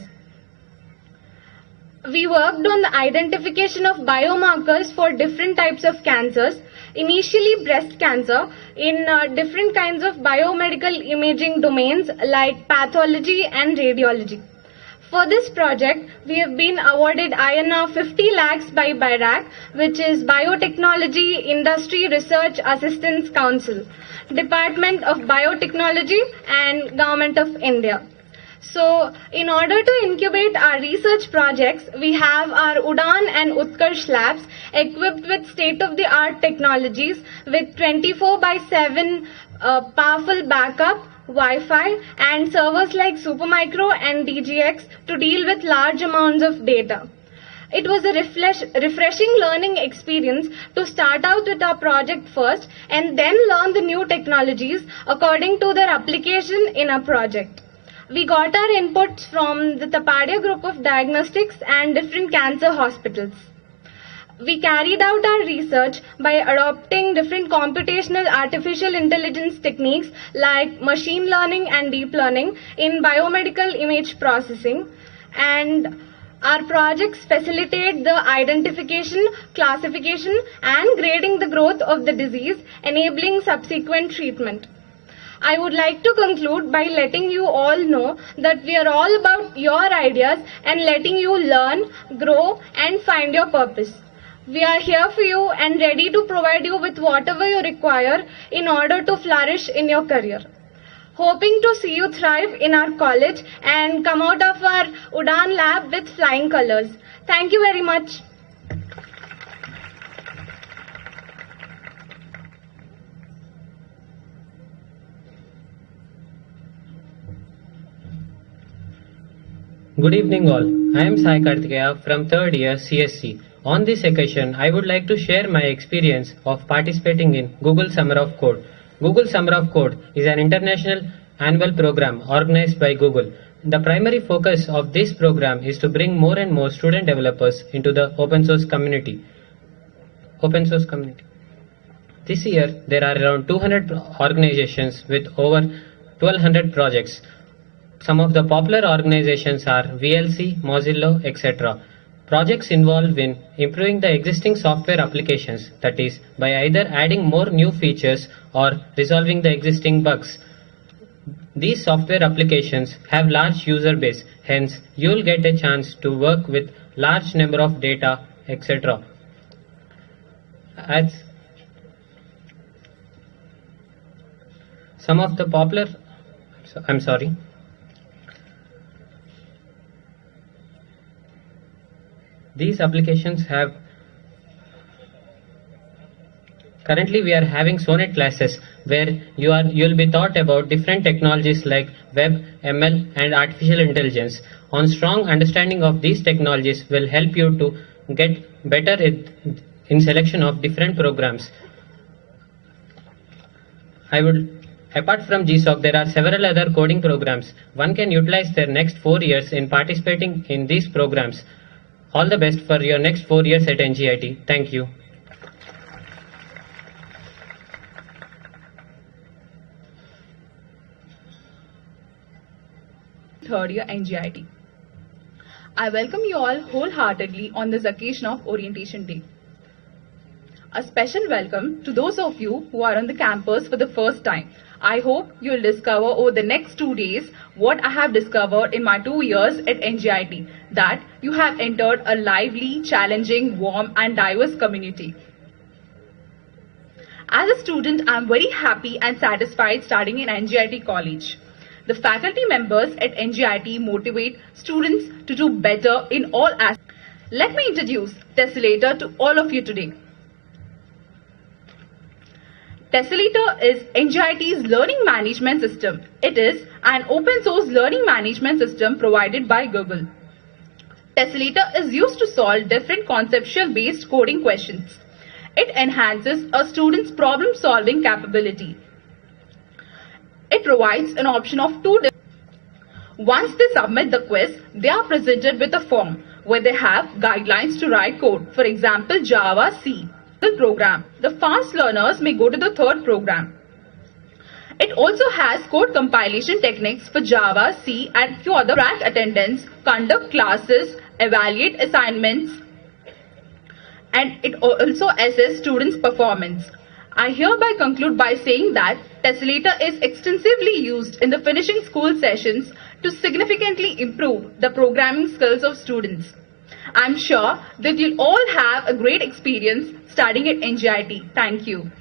We worked on the identification of biomarkers for different types of cancers, initially breast cancer, in different kinds of biomedical imaging domains like pathology and radiology. For this project, we have been awarded INR 50 lakhs by BIRAC, which is Biotechnology Industry Research Assistance Council, Department of Biotechnology and Government of India. So, in order to incubate our research projects, we have our Udan and Utkarsh labs equipped with state-of-the-art technologies with 24/7 powerful backup, Wi-Fi and servers like Supermicro and DGX to deal with large amounts of data. It was a refreshing learning experience to start out with our project first and then learn the new technologies according to their application in our project. We got our inputs from the Tapadia group of diagnostics and different cancer hospitals. We carried out our research by adopting different computational artificial intelligence techniques like machine learning and deep learning in biomedical image processing, and Our projects facilitate the identification, classification, and grading the growth of the disease, enabling subsequent treatment. I would like to conclude by letting you all know that we are all about your ideas and letting you learn, grow, and find your purpose. We are here for you and ready to provide you with whatever you require in order to flourish in your career. Hoping to see you thrive in our college and come out of our Udan lab with flying colors. Thank you very much. Good evening all. I am Sai Kartikeya from 3rd year CSC. On this occasion, I would like to share my experience of participating in Google Summer of Code. Google Summer of Code is an international annual program organized by Google. The primary focus of this program is to bring more and more student developers into the open source community. This year, there are around 200 organizations with over 1200 projects. Some of the popular organizations are VLC, Mozilla, etc. Projects involve in improving the existing software applications, that is, by either adding more new features or resolving the existing bugs. These software applications have large user base, hence you will get a chance to work with large number of data, etc. As some of the popular, these applications have, currently we are having Sonnet classes where you'll be taught about different technologies like web, ML and artificial intelligence. On strong understanding of these technologies will help you to get better in selection of different programs. Apart from GSOC, there are several other coding programs. One can utilize their next 4 years in participating in these programs. All the best for your next 4 years at NGIT. Thank you. Third year NGIT. I welcome you all wholeheartedly on this occasion of Orientation Day. A special welcome to those of you who are on the campus for the first time. I hope you will discover over the next 2 days what I have discovered in my 2 years at NGIT, that you have entered a lively, challenging, warm and diverse community. As a student, I am very happy and satisfied studying in NGIT College. The faculty members at NGIT motivate students to do better in all aspects. Let me introduce Tesselator to all of you today. Tesselator is NGIT's learning management system. It is an open source learning management system provided by Google. Tesselator is used to solve different conceptual based coding questions. It enhances a student's problem solving capability. It provides an option of Once they submit the quiz, they are presented with a form where they have guidelines to write code. For example, Java, C. The program. The fast learners may go to the third program. It also has code compilation techniques for Java, C and few other. Track attendance, conduct classes, evaluate assignments, and it also assess students' performance. I hereby conclude by saying that Tesselator is extensively used in the finishing school sessions to significantly improve the programming skills of students. I'm sure that you'll all have a great experience studying at NGIT. Thank you.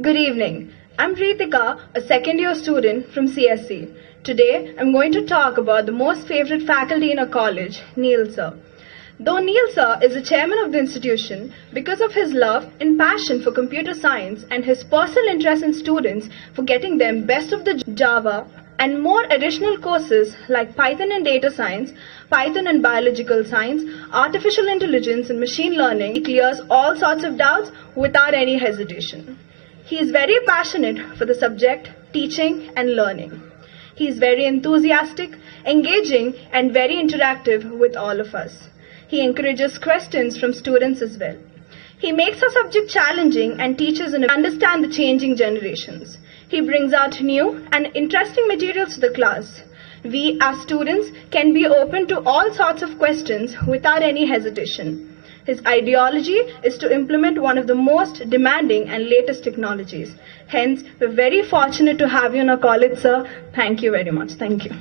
Good evening. I'm Ritika, a second year student from CSC. Today, I'm going to talk about the most favorite faculty in our college, Neil sir. Though Neil sir is the chairman of the institution, because of his love and passion for computer science and his personal interest in students for getting them best of the Java and more additional courses like Python and data science, Python and biological science, artificial intelligence and machine learning, he clears all sorts of doubts without any hesitation. He is very passionate for the subject, teaching and learning. He is very enthusiastic, engaging and very interactive with all of us. He encourages questions from students as well. He makes our subject challenging and teaches and understand the changing generations. He brings out new and interesting materials to the class. We as students can be open to all sorts of questions without any hesitation. His ideology is to implement one of the most demanding and latest technologies. Hence, we're very fortunate to have you in our college, sir. Thank you very much. Thank you.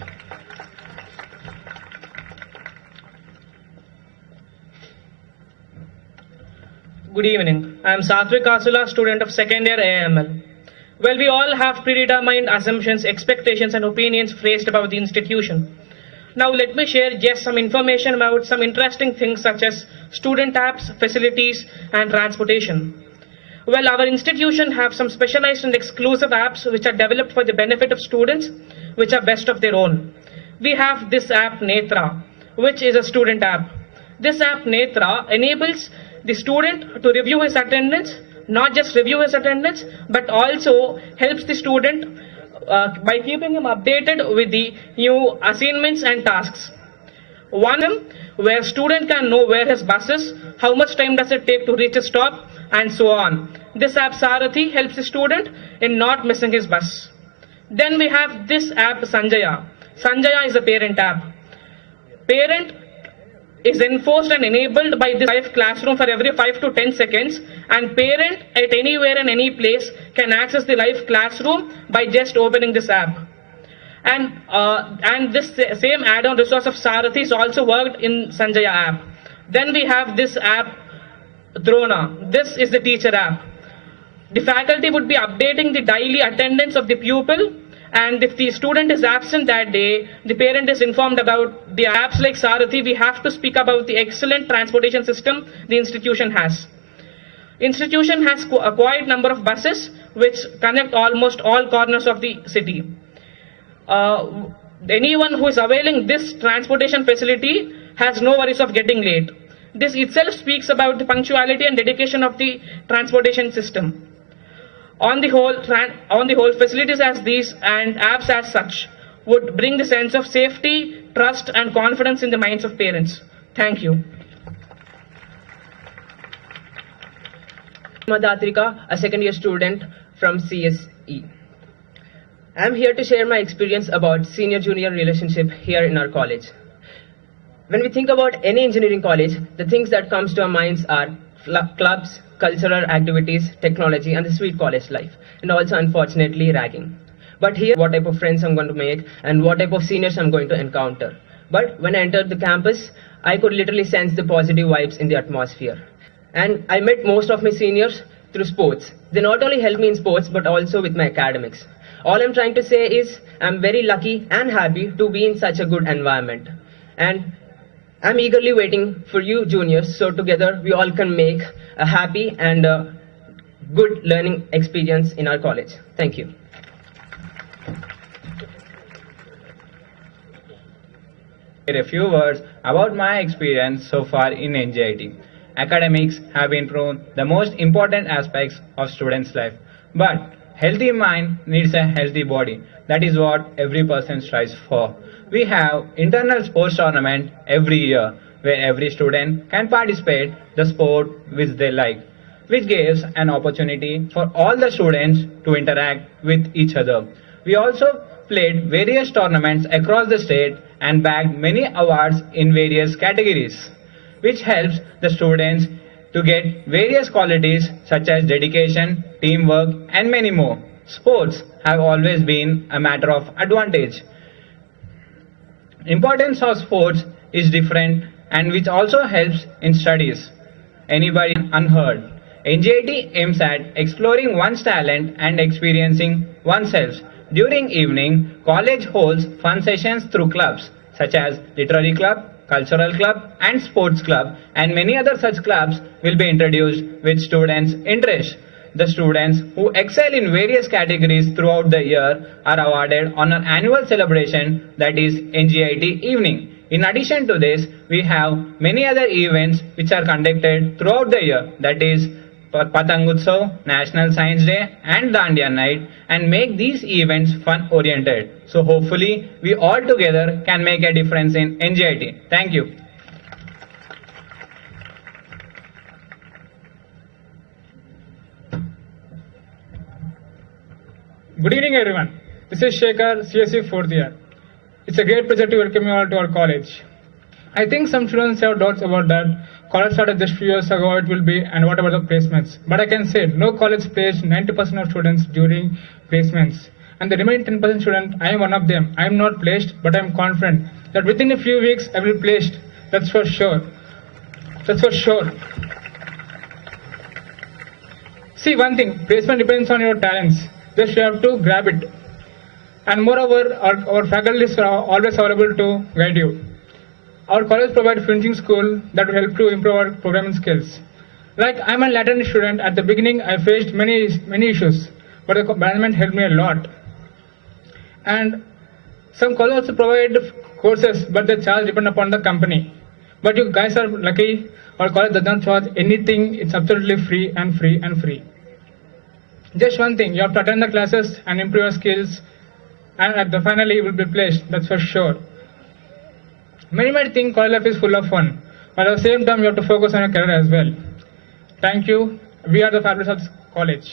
Good evening. I am Satvik Kasula, student of second year AML. Well, we all have predetermined assumptions, expectations and opinions phrased about the institution. Now let me share just some information about some interesting things such as student apps, facilities and transportation. Well, our institution have some specialized and exclusive apps which are developed for the benefit of students which are best of their own. We have this app Netra, which is a student app. This app Netra enables the student to review his attendance, not just review his attendance, but also helps the student by keeping him updated with the new assignments and tasks. One where student can know where his bus is, how much time does it take to reach a stop, and so on. This app Sarathi helps the student in not missing his bus. Then we have this app Sanjaya. Sanjaya is a parent app. Parent is enforced and enabled by this live classroom for every 5 to 10 seconds, and parent at anywhere and any place can access the live classroom by just opening this app. And this same add-on resource of Sarathi is also worked in Sanjaya app. Then we have this app Drona. This is the teacher app. The faculty would be updating the daily attendance of the pupil, and if the student is absent that day, the parent is informed about the apps like Sarathi. We have to speak about the excellent transportation system the institution has. Institution has a quite number of buses which connect almost all corners of the city. Anyone who is availing this transportation facility has no worries of getting late. This itself speaks about the punctuality and dedication of the transportation system. On the whole, facilities as these and apps as such would bring the sense of safety, trust and confidence in the minds of parents. Thank you. Madatrika, a second year student from CSE. I am here to share my experience about senior-junior relationship here in our college. When we think about any engineering college, the things that comes to our minds are clubs, cultural activities, technology, and the sweet college life, and also unfortunately ragging. But here, what type of friends I'm going to make and what type of seniors I'm going to encounter. But when I entered the campus, I could literally sense the positive vibes in the atmosphere. And I met most of my seniors through sports. They not only helped me in sports, but also with my academics. All I'm trying to say is, I'm very lucky and happy to be in such a good environment. And I'm eagerly waiting for you juniors, so together we all can make a happy and a good learning experience in our college. Thank you. A few words about my experience so far in NJIT. Academics have been proven the most important aspects of students' life, but healthy mind needs a healthy body. That is what every person strives for. We have internal sports tournament every year where every student can participate the sport which they like, which gives an opportunity for all the students to interact with each other. We also played various tournaments across the state and bagged many awards in various categories, which helps the students to get various qualities such as dedication, teamwork, and many more. Sports have always been a matter of advantage. Importance of sports is different and which also helps in studies. Anybody unheard. NJIT aims at exploring one's talent and experiencing oneself. During evening, college holds fun sessions through clubs such as literary club, cultural club and sports club, and many other such clubs will be introduced with students' interest. The students who excel in various categories throughout the year are awarded on an annual celebration, that is NJIT Evening. In addition to this, we have many other events which are conducted throughout the year, that is Patangutsav, National Science Day and Dandiya Night, and make these events fun oriented. So hopefully we all together can make a difference in NJIT. Thank you. Good evening, everyone. This is Shekhar, CSE 4th year. It's a great pleasure to welcome you all to our college. I think some students have doubts about that. College started just few years ago, it will be, and what about the placements? But I can say, no college placed 90% of students during placements. And the remaining 10% student, I am one of them. I am not placed, but I am confident that within a few weeks, I will be placed. That's for sure. That's for sure. See, one thing, placement depends on your talents. Just you have to grab it. And moreover, our faculties are always available to guide you. Our college provides finishing school that will help to improve our programming skills. Like I'm a Latin student, at the beginning I faced many issues, but the management helped me a lot. And some colleges also provide courses, but the charge depends upon the company. But you guys are lucky, our college does not charge anything, it's absolutely free and free and free. Just one thing, you have to attend the classes and improve your skills, and at the finally you will be placed, that's for sure. Many might think college life is full of fun, but at the same time you have to focus on your career as well. Thank you. We are the fabrics of this college.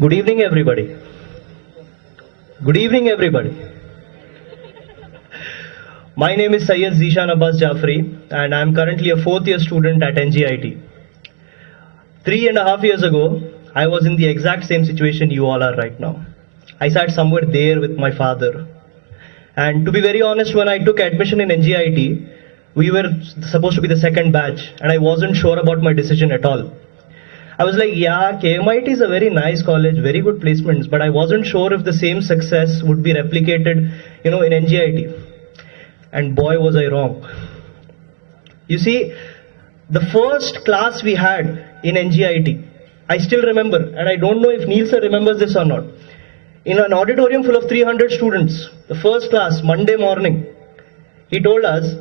Good evening, everybody. Good evening, everybody. My name is Syed Zishan Abbas Jafri, and I am currently a 4th year student at NGIT. 3.5 years ago, I was in the exact same situation you all are right now. I sat somewhere there with my father. And to be very honest, when I took admission in NGIT, we were supposed to be the second batch, and I wasn't sure about my decision at all. I was like, yeah, KMIT is a very nice college, very good placements, but I wasn't sure if the same success would be replicated, in NGIT. And boy, was I wrong. You see, the first class we had in NGIT, I still remember, and I don't know if Neil sir remembers this or not. In an auditorium full of 300 students, the first class, Monday morning, he told us,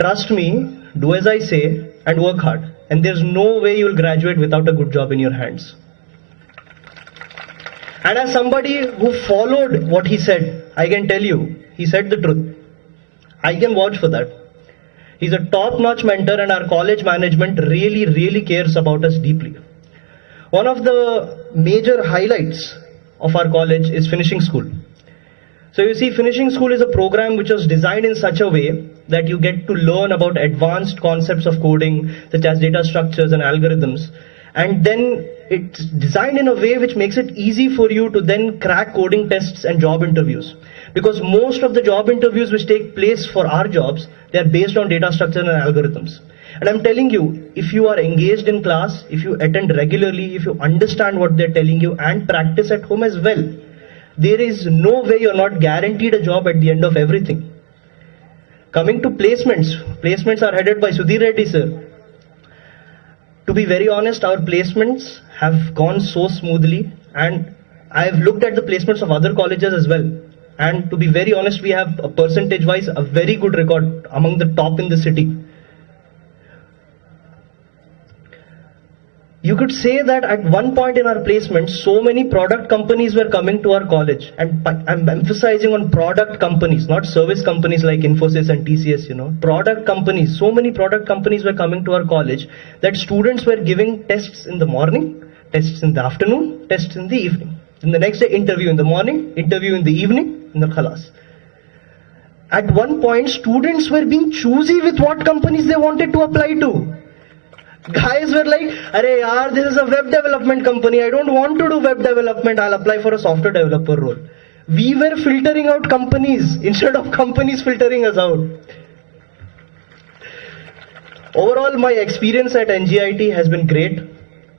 trust me, do as I say, and work hard. And there's no way you'll graduate without a good job in your hands. And as somebody who followed what he said, I can tell you, he said the truth. I can vouch for that. He's a top-notch mentor, and our college management really cares about us deeply. One of the major highlights of our college is finishing school. So you see, finishing school is a program which was designed in such a way that you get to learn about advanced concepts of coding, such as data structures and algorithms. And then it's designed in a way which makes it easy for you to then crack coding tests and job interviews. Because most of the job interviews which take place for our jobs, they are based on data structure and algorithms. And I'm telling you, if you are engaged in class, if you attend regularly, if you understand what they're telling you and practice at home as well, there is no way you're not guaranteed a job at the end of everything. Coming to placements, placements are headed by Sudhir Reddy sir. To be very honest, our placements have gone so smoothly, and I've looked at the placements of other colleges as well. And to be very honest, we have percentage-wise a very good record among the top in the city. You could say that at one point in our placement, so many product companies were coming to our college. And I'm emphasizing on product companies, not service companies like Infosys and TCS, Product companies, so many product companies were coming to our college that students were giving tests in the morning, tests in the afternoon, tests in the evening. Then the next day, interview in the morning, interview in the evening, in the khalas. At one point, students were being choosy with what companies they wanted to apply to. Guys were like, "Arey yaar, this is a web development company. I don't want to do web development. I'll apply for a software developer role." We were filtering out companies instead of companies filtering us out. Overall, my experience at NGIT has been great.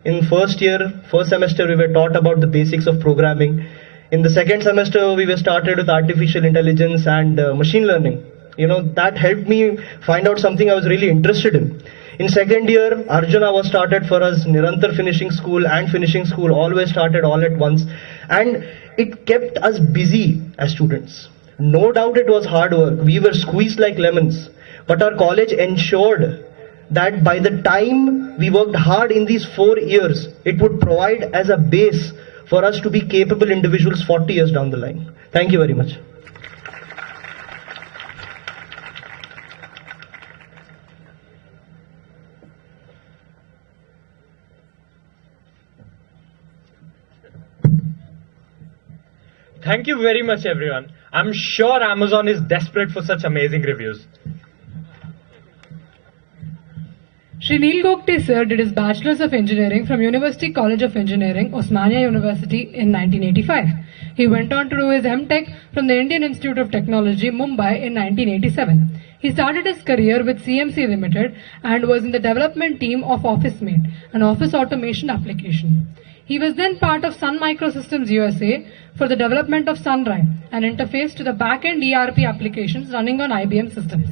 In first semester, we were taught about the basics of programming. In the second semester, we were started with artificial intelligence and machine learning. That helped me find out something I was really interested in. In second year, Arjuna was started for us, Nirantar finishing school and finishing school always started all at once. And it kept us busy as students. No doubt it was hard work. We were squeezed like lemons. But our college ensured that by the time we worked hard in these 4 years, it would provide as a base for us to be capable individuals 40 years down the line. Thank you very much. Thank you very much, everyone. I'm sure Amazon is desperate for such amazing reviews. Shri Neil Gokte sir did his Bachelor's of Engineering from University College of Engineering, Osmania University in 1985. He went on to do his M.Tech from the Indian Institute of Technology, Mumbai in 1987. He started his career with CMC Limited and was in the development team of OfficeMate, an office automation application. He was then part of Sun Microsystems USA for the development of Sunrise, an interface to the back-end ERP applications running on IBM systems.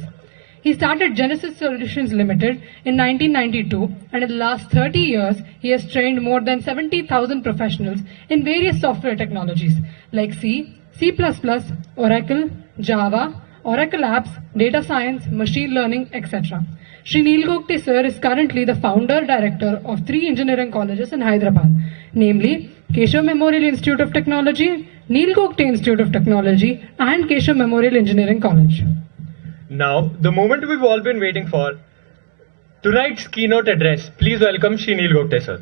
He started Genesis Solutions Limited in 1992, and in the last 30 years, he has trained more than 70,000 professionals in various software technologies like C, C++, Oracle, Java, Oracle Apps, Data Science, Machine Learning, etc. Shri Neil Gokte sir is currently the founder-director of 3 engineering colleges in Hyderabad, namely Keshav Memorial Institute of Technology, Neil Gokte Institute of Technology, and Keshav Memorial Engineering College. Now, the moment we've all been waiting for, tonight's keynote address. Please welcome Shri Neil Gokte sir.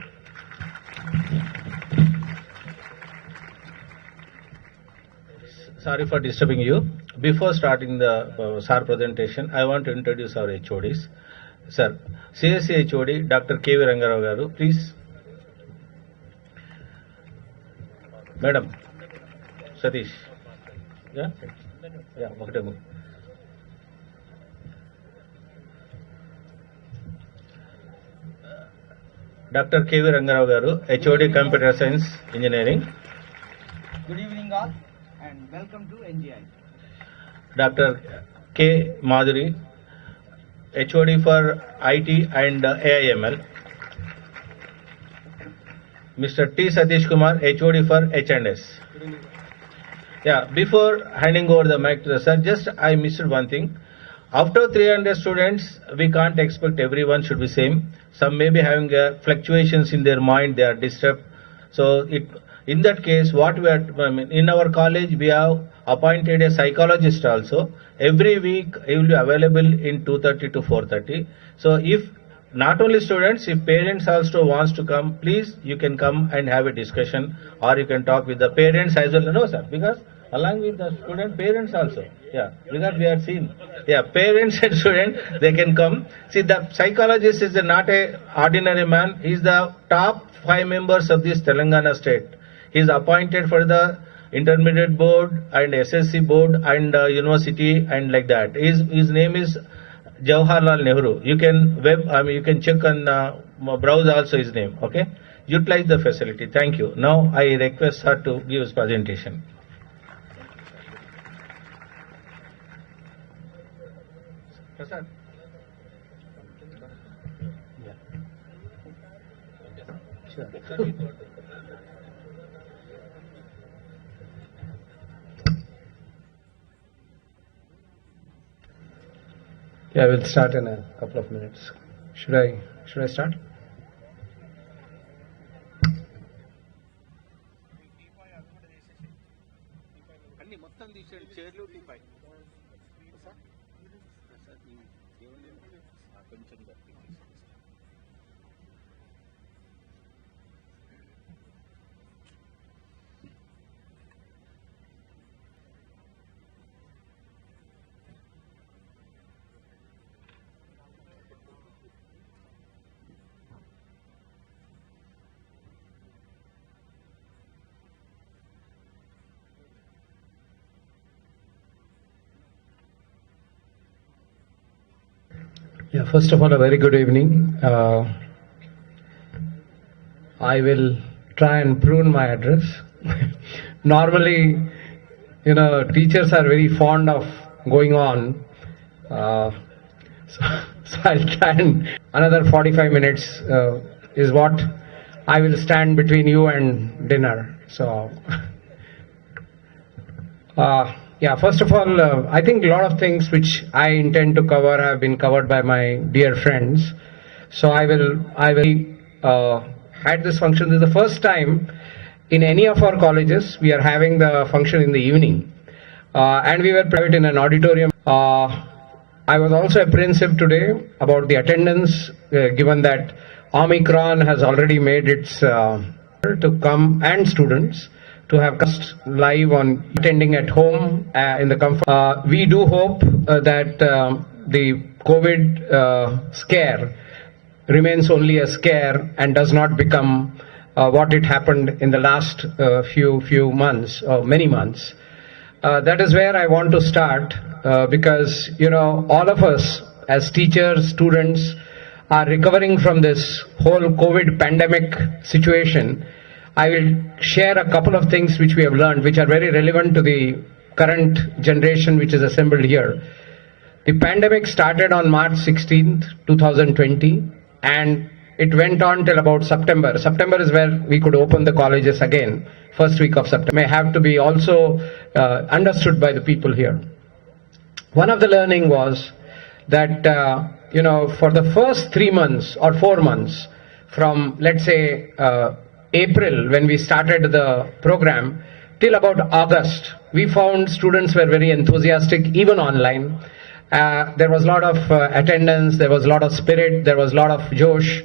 Sorry for disturbing you. Before starting the SAR presentation, I want to introduce our HODs. Sir, CSE HOD, Dr. K.V. Rangarao garu, please. Madam, Satish. Yeah? Yeah, okay. Dr. K.V. Rangarao garu, HOD Computer Science Engineering. Good evening all and welcome to NGI. Dr. K. Madhuri, HOD for IT and AIML. Mr. T. Satish Kumar, HOD for H&S. Yeah, before handing over the mic to the sir, just I missed one thing. After 300 students, we can't expect everyone should be same. Some may be having fluctuations in their mind, they are disturbed. So in that case, what we are, in our college, we have appointed a psychologist also. Every week, he will be available in 2:30 to 4:30. So if not only students, if parents also wants to come, please, you can come and have a discussion, or you can talk with the parents as well. No, sir, because along with the student, parents also. Yeah, because we have seen. Yeah, parents and students, they can come. See, the psychologist is not a ordinary man. He is the top 5 members of this Telangana state. He is appointed for the intermediate board and SSC board and university and like that. His name is Jawaharlal Nehru. You can you can check on browse also his name. Okay, utilize the facility. Thank you. Now I request her to give his presentation. Prasad. Yeah. Sure. Yeah, we'll start in a couple of minutes. Should I start? Yeah, first of all, a very good evening. I will try and prune my address. Normally, teachers are very fond of going on. So I'll try and another 45 minutes is what I will stand between you and dinner. So, yeah, first of all, I think a lot of things which I intend to cover have been covered by my dear friends. So I will had this function. This is the first time in any of our colleges we are having the function in the evening. And we were private in an auditorium. I was also apprehensive today about the attendance, given that Omicron has already made its to come, and students. to have cast live on attending at home in the comfort. We do hope that the COVID scare remains only a scare and does not become what it happened in the last few months or many months. That is where I want to start because, you know, all of us as teachers, students are recovering from this whole COVID pandemic situation. I will share a couple of things which we have learned, which are very relevant to the current generation which is assembled here. The pandemic started on March 16th, 2020, and it went on till about September. September is where we could open the colleges again, first week of September. May have to be also understood by the people here. One of the learning was that, you know, for the first 3 months or 4 months, from let's say April when we started the program till about August, we found students were very enthusiastic, even online. There was a lot of attendance, there was a lot of spirit, there was a lot of josh.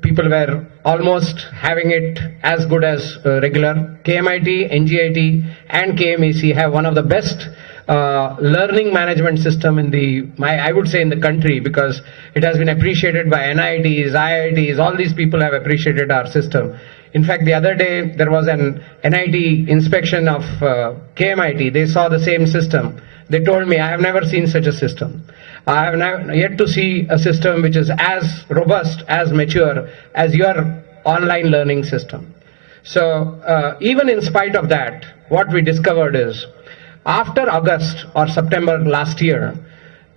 People were almost having it as good as regular. KMIT, NGIT and KMEC have one of the best learning management system in the, I would say in the country, because it has been appreciated by NITs, IITs, all these people have appreciated our system. In fact, the other day there was an NIT inspection of KMIT. They saw the same system. They told me, I have never seen such a system. I have never yet to see a system which is as robust, as mature as your online learning system. So even in spite of that, what we discovered is after August or September last year,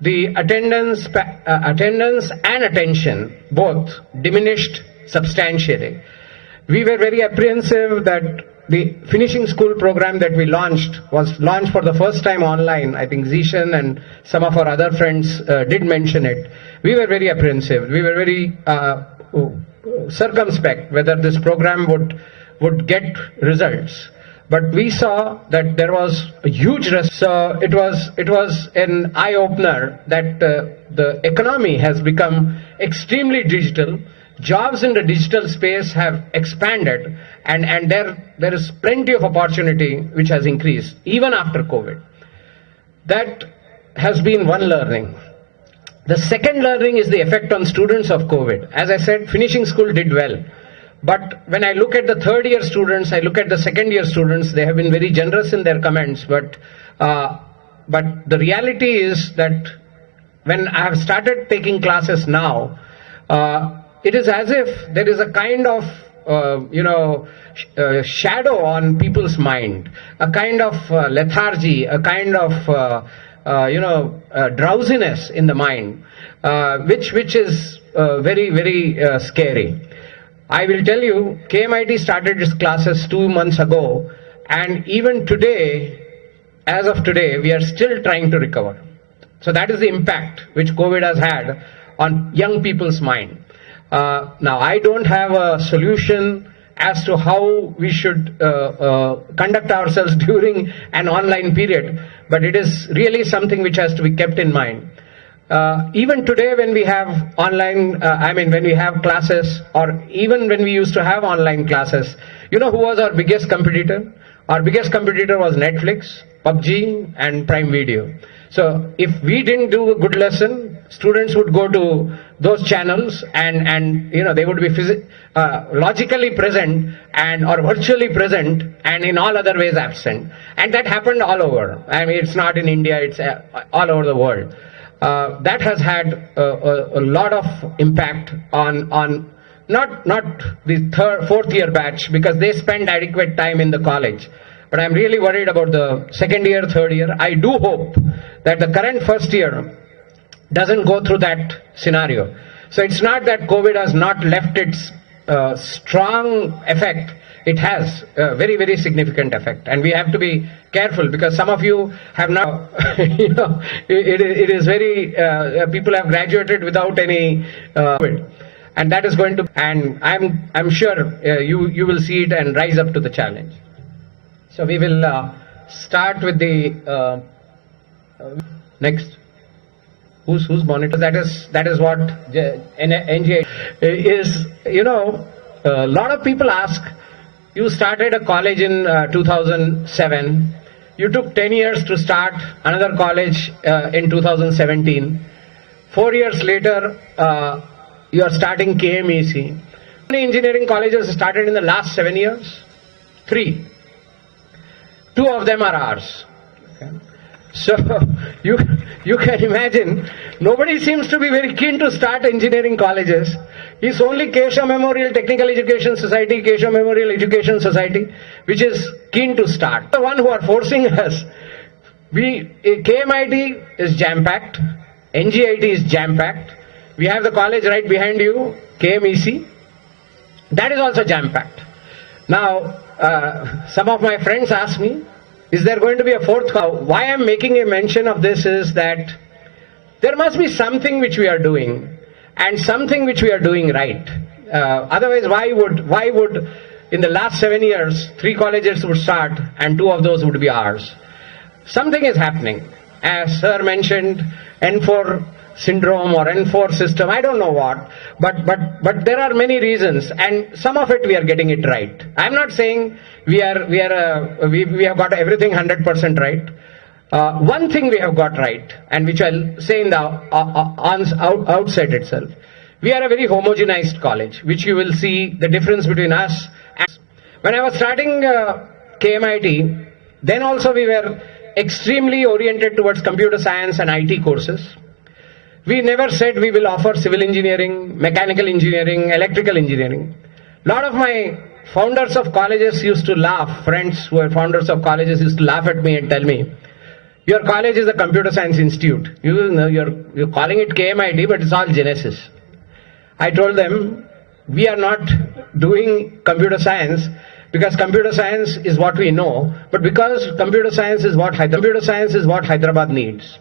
the attendance and attention both diminished substantially. We were very apprehensive that the finishing school program that we was launched for the first time online. I think Zishan and some of our other friends did mention it. We were very apprehensive. We were very circumspect whether this program would get results. But we saw that there was a huge risk. So it was an eye-opener that the economy has become extremely digital. Jobs in the digital space have expanded, and there is plenty of opportunity which has increased even after COVID. That has been one learning. The second learning is the effect on students of COVID. As I said, finishing school did well. But when I look at the third year students, I look at the second year students, they have been very generous in their comments. But the reality is that when I have started taking classes now, it is as if there is a kind of, shadow on people's mind, a kind of lethargy, a kind of, drowsiness in the mind, which is very, very scary. I will tell you, KMIT started its classes 2 months ago, and even today, as of today, we are still trying to recover. So that is the impact which COVID has had on young people's mind. Now, I don't have a solution as to how we should conduct ourselves during an online period, but it is really something which has to be kept in mind. Even today when we have online, when we have classes, or even when we used to have online classes, you know who was our biggest competitor? Our biggest competitor was Netflix, PUBG and Prime Video. So if we didn't do a good lesson, students would go to those channels and they would be logically present or virtually present and in all other ways absent. And that happened all over. I mean, it's not in India, it's all over the world. That has had a lot of impact on not the fourth year batch, because they spend adequate time in the college. But I'm really worried about the second year, third year. I do hope that the current first year doesn't go through that scenario. So it's not that COVID has not left its strong effect. It has a very, very significant effect. And we have to be careful, because some of you have now, it is very, people have graduated without any COVID. And that is going to, and I'm sure you will see it and rise up to the challenge. So we will start with the next. Who's monitor? That is what NGA is. A lot of people ask, you started a college in 2007. You took 10 years to start another college in 2017. 4 years later, you are starting KMEC. How many engineering colleges started in the last 7 years? 3. 2 of them are ours. Okay. So you can imagine, nobody seems to be very keen to start engineering colleges. It's only Keshav Memorial Technical Education Society, Keshav Memorial Education Society, which is keen to start. The one who are forcing us. KMIT is jam-packed, NGIT is jam-packed. We have the college right behind you, KMEC. That is also jam-packed. Now, some of my friends ask me, is there going to be a fourth? Why I'm making a mention of this is that there must be something which we are doing and something which we are doing right. Otherwise, why would in the last 7 years, 3 colleges would start and 2 of those would be ours? Something is happening. As sir mentioned, N4 syndrome or N4 system, I don't know what, but there are many reasons, and some of it we are getting it right. I'm not saying we have got everything 100% right. One thing we have got right, and which I'll say in the outset itself, we are a very homogenized college, which you will see the difference between us. When I was starting KMIT, then also we were extremely oriented towards computer science and IT courses. We never said we will offer civil engineering, mechanical engineering, electrical engineering. A lot of my founders of colleges used to laugh, friends who were founders of colleges used to laugh at me and tell me, your college is a computer science institute. You're calling it KMIT, but it's all Genesis. I told them, we are not doing computer science because computer science is what we know, but because computer science is what Hyderabad needs.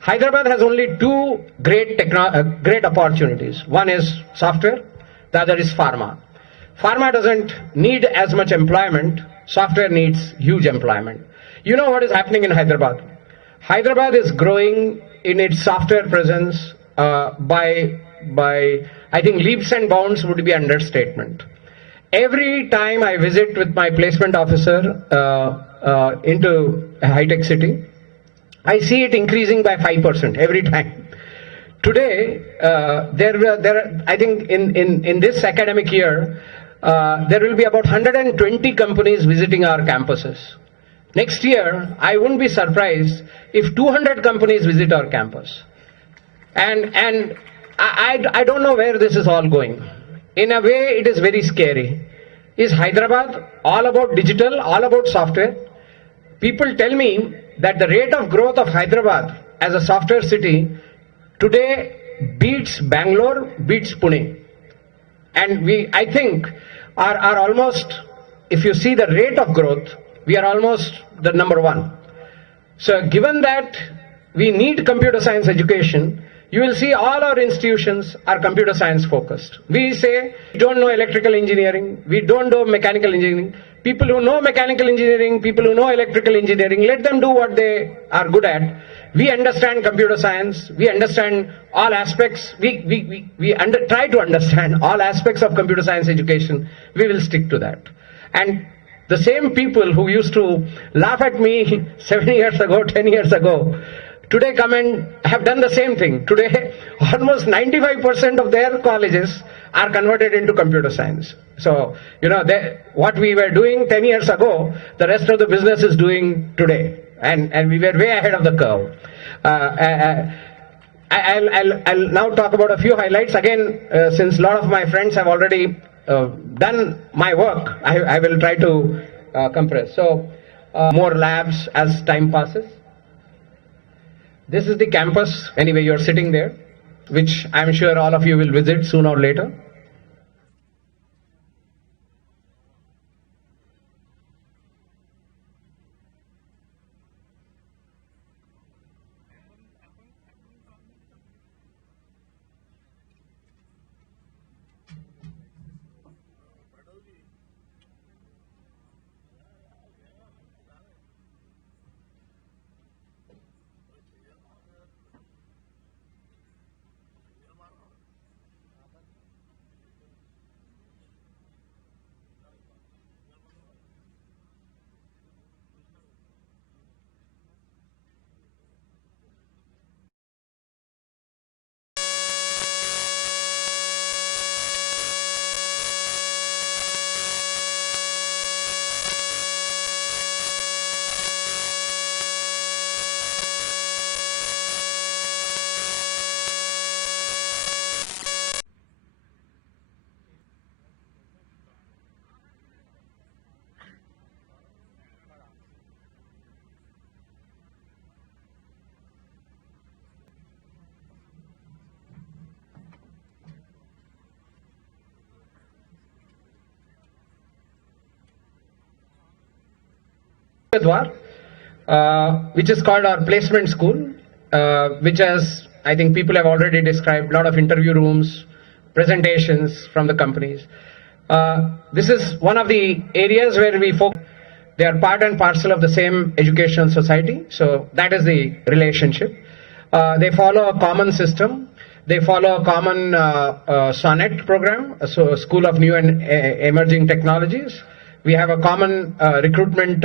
Hyderabad has only 2 great opportunities. One is software, the other is pharma. Pharma doesn't need as much employment, software needs huge employment. You know what is happening in Hyderabad? Hyderabad is growing in its software presence by I think leaps and bounds would be understatement. Every time I visit with my placement officer into a high-tech city, I see it increasing by 5% every time. Today, I think in this academic year, there will be about 120 companies visiting our campuses. Next year, I wouldn't be surprised if 200 companies visit our campus. And I don't know where this is all going. In a way, it is very scary. Is Hyderabad all about digital, all about software? People tell me that the rate of growth of Hyderabad as a software city today beats Bangalore, beats Pune. And I think, are almost, if you see the rate of growth, we are almost the number 1. So given that we need computer science education, you will see all our institutions are computer science focused. We say, we don't know electrical engineering, we don't know mechanical engineering. People who know mechanical engineering, people who know electrical engineering, let them do what they are good at. We understand computer science, we understand all aspects, we try to understand all aspects of computer science education. We will stick to that. And the same people who used to laugh at me 7 years ago, 10 years ago, today come and have done the same thing. Today, almost 95% of their colleges are converted into computer science. So, what we were doing 10 years ago, the rest of the business is doing today. And we were way ahead of the curve. I'll now talk about a few highlights. Again, since a lot of my friends have already done my work, I will try to compress. So, more labs as time passes. This is the campus, anyway, you're sitting there, which I'm sure all of you will visit sooner or later. which is called our placement school, which has, I think people have already described, a lot of interview rooms, presentations from the companies. This is one of the areas where we focus. They are part and parcel of the same educational society, so that is the relationship. They follow a common system. They follow a common SONET program, so School of New and Emerging Technologies. We have a common recruitment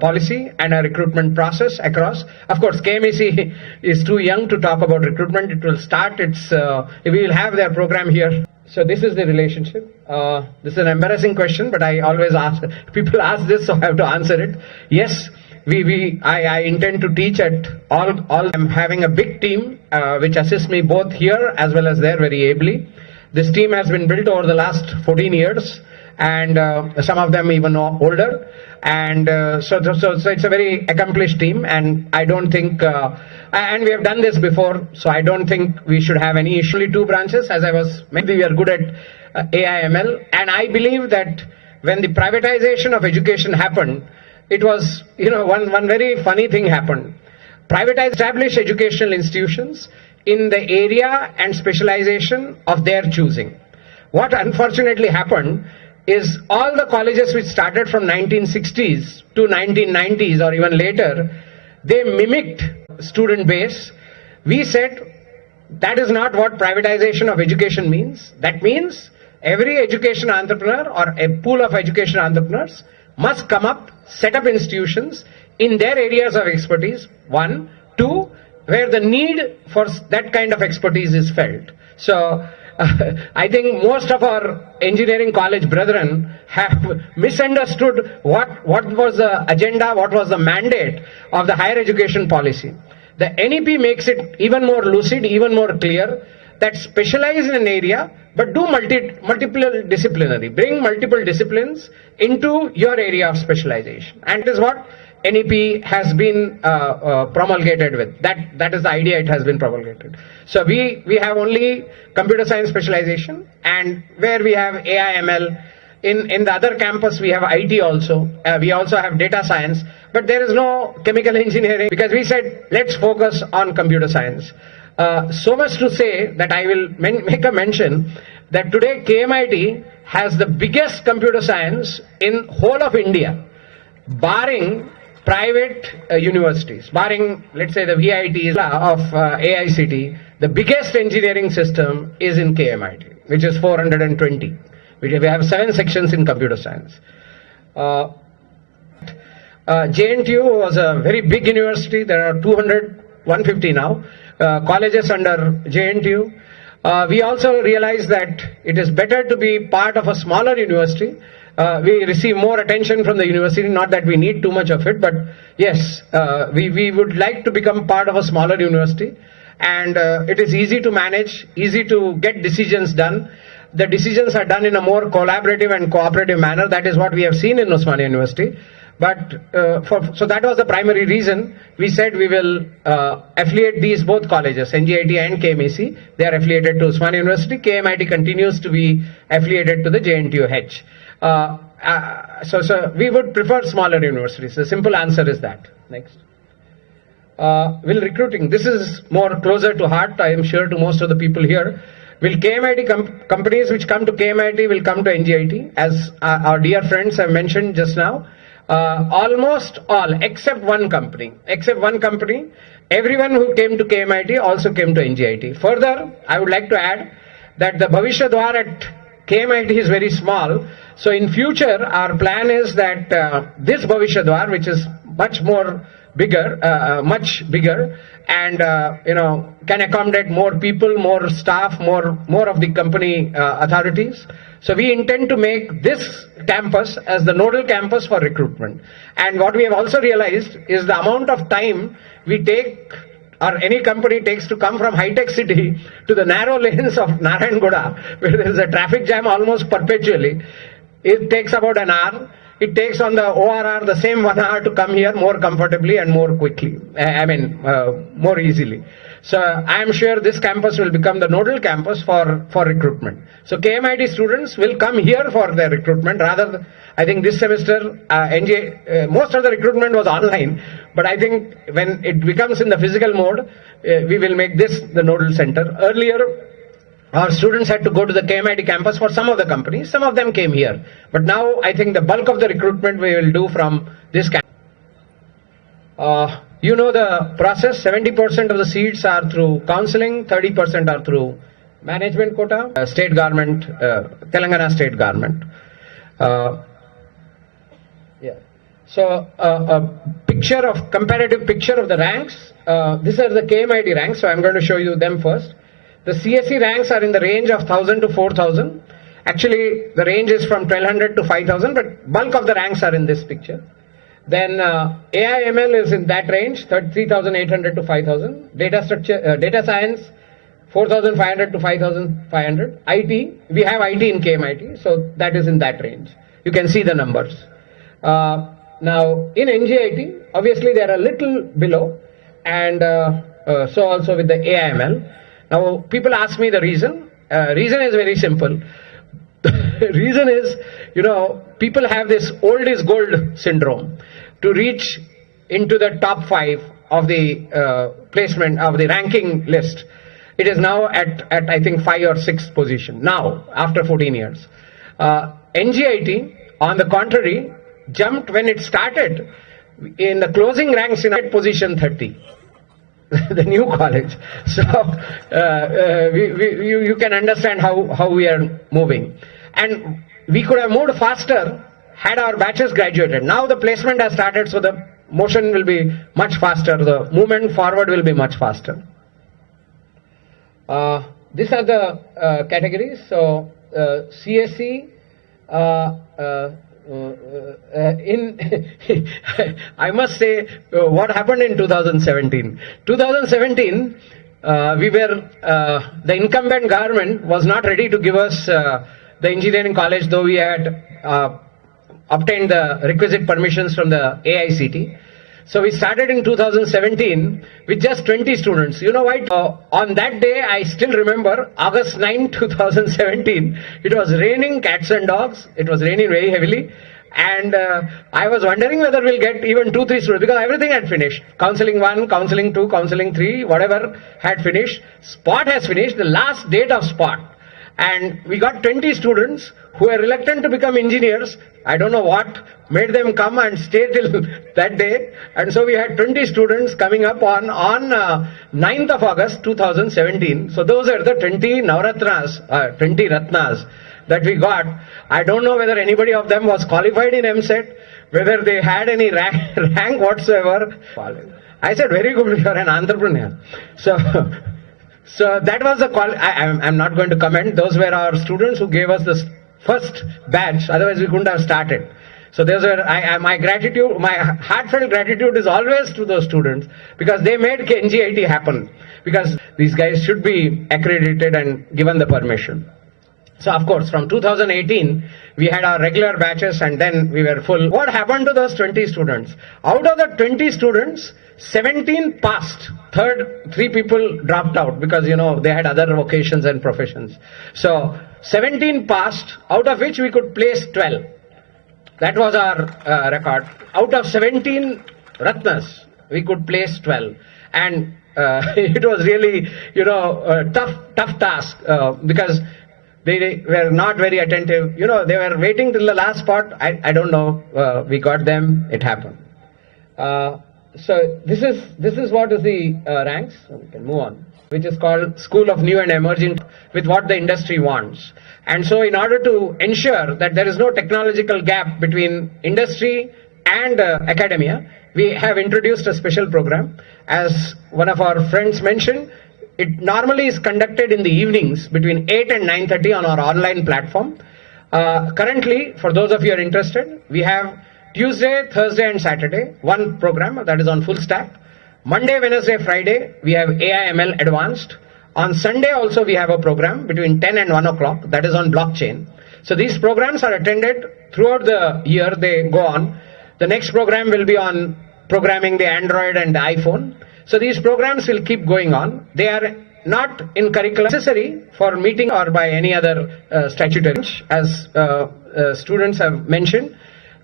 policy and a recruitment process across. Of course, KMEC is too young to talk about recruitment. It will start we will have their program here. So this is the relationship. This is an embarrassing question, but I always ask, people ask this, so I have to answer it. Yes, I intend to teach at all. I'm having a big team which assists me both here as well as there very ably. This team has been built over the last 14 years. And some of them even older, and so it's a very accomplished team, and I don't think, and we have done this before, so I don't think we should have any issue. Only two branches, as I was, maybe we are good at AI/ML, and I believe that when the privatization of education happened, it was, one very funny thing happened. Privatized established educational institutions in the area and specialization of their choosing. What unfortunately happened is all the colleges which started from 1960s to 1990s or even later, they mimicked student base. We said that is not what privatization of education means. That means every education entrepreneur or a pool of education entrepreneurs must come up, set up institutions in their areas of expertise, one. Two, where the need for that kind of expertise is felt. So I think most of our engineering college brethren have misunderstood what was the agenda, what was the mandate of the higher education policy. The NEP makes it even more lucid, even more clear, that specialize in an area, but do multiple disciplinary, bring multiple disciplines into your area of specialization. And it is what NEP has been promulgated with. That is the idea it has been promulgated. So we have only computer science specialization, and where we have AI/ML. In the other campus we have IT also. We also have data science, but there is no chemical engineering, because we said let's focus on computer science. So much to say that I will make a mention that today KMIT has the biggest computer science in whole of India, barring private universities, barring, let's say, the VITs of AICT. The biggest engineering system is in KMIT, which is 420. We have 7 sections in computer science. JNTU was a very big university. There are 150 now colleges under JNTU. We also realized that it is better to be part of a smaller university. We receive more attention from the university, not that we need too much of it, but yes, we would like to become part of a smaller university, and it is easy to manage, easy to get decisions done. The decisions are done in a more collaborative and cooperative manner. That is what we have seen in Osmania University. But so that was the primary reason we said we will affiliate these both colleges, NGIT and KMEC. They are affiliated to Osmania University. KMIT continues to be affiliated to the JNTUH. So we would prefer smaller universities. The simple answer is that. Next. Will recruiting, this is more closer to heart, I am sure, to most of the people here. Will KMIT companies which come to KMIT will come to NGIT, as our dear friends have mentioned just now. Almost all, except one company, everyone who came to KMIT also came to NGIT. Further, I would like to add that the Bhavishya Dwar at KMIT is very small. So in future, our plan is that this Bhavishya Dwar, which is much bigger, and can accommodate more people, more staff, more of the company authorities. So we intend to make this campus as the nodal campus for recruitment. And what we have also realized is the amount of time we take, or any company takes, to come from high-tech city to the narrow lanes of Narayangoda, where there is a traffic jam almost perpetually. It takes about an hour. It takes on the ORR the same 1 hour to come here more comfortably and more quickly. More easily. So I am sure this campus will become the nodal campus for recruitment. So KMIT students will come here for their recruitment. Rather, I think this semester, most of the recruitment was online, but I think when it becomes in the physical mode, we will make this the nodal center. Earlier, our students had to go to the KMIT campus for some of the companies. Some of them came here. But now I think the bulk of the recruitment we will do from this campus. You know the process. 70% of the seats are through counseling, 30% are through management quota, state government, Telangana state government. So a comparative picture of the ranks. These are the KMIT ranks, so I'm going to show you them first. The CSE ranks are in the range of 1,000 to 4,000. Actually, the range is from 1,200 to 5,000, but bulk of the ranks are in this picture. Then AIML is in that range, 3,800 to 5,000. Data science, 4,500 to 5,500. IT, we have IT in KMIT, so that is in that range. You can see the numbers. Now, in NGIT, obviously they are a little below, and so also with the AIML. Now, people ask me the reason. Reason is very simple. Reason is, people have this old is gold syndrome. To reach into the top 5 of the placement of the ranking list, it is now at I think 5 or 6 position now after 14 years. NGIT, on the contrary, jumped when it started in the closing ranks in position 30. The new college. So you can understand how we are moving. And we could have moved faster had our batches graduated. Now the placement has started, so the motion will be much faster. The movement forward will be much faster. These are the categories. So CSE, I must say what happened in 2017. 2017, the incumbent government was not ready to give us the engineering college, though we had obtained the requisite permissions from the AICT. So we started in 2017 with just 20 students. You know why? On that day, I still remember, August 9, 2017, it was raining cats and dogs. It was raining very heavily. And I was wondering whether we'll get even 2-3 students, because everything had finished. Counseling 1, counseling 2, counseling 3, whatever had finished. Spot has finished, the last date of spot. And we got 20 students who were reluctant to become engineers. I don't know what made them come and stay till that day. And so we had 20 students coming up on 9th of August 2017. So those are the 20 Navratnas, 20 Ratnas that we got. I don't know whether anybody of them was qualified in MSET, whether they had any rank whatsoever. I said, very good, you're an entrepreneur. So that was the I'm not going to comment. Those were our students who gave us the first batch. Otherwise, we couldn't have started. So those were my gratitude. My heartfelt gratitude is always to those students, because they made NGIT happen. Because these guys should be accredited and given the permission. So of course, from 2018, we had our regular batches, and then we were full. What happened to those 20 students? Out of the 20 students, 17 passed. 3 people dropped out because, they had other vocations and professions. So 17 passed, out of which we could place 12. That was our record. Out of 17 Ratnas, we could place 12. And it was really, a tough task because they were not very attentive. They were waiting till the last spot. I don't know. We got them. It happened. So this is what is the ranks. So we can move on. Which is called School of New and Emerging, with what the industry wants. And so in order to ensure that there is no technological gap between industry and academia, we have introduced a special program. As one of our friends mentioned, it normally is conducted in the evenings between 8 and 9:30 on our online platform. Currently, for those of you who are interested, we have Tuesday, Thursday and Saturday, one program that is on full stack. Monday, Wednesday, Friday, we have AIML Advanced. On Sunday also we have a program between 10 and 1 o'clock that is on blockchain. So these programs are attended throughout the year, they go on. The next program will be on programming the Android and the iPhone. So these programs will keep going on. They are not in curriculum necessary for meeting or by any other statutory, as students have mentioned.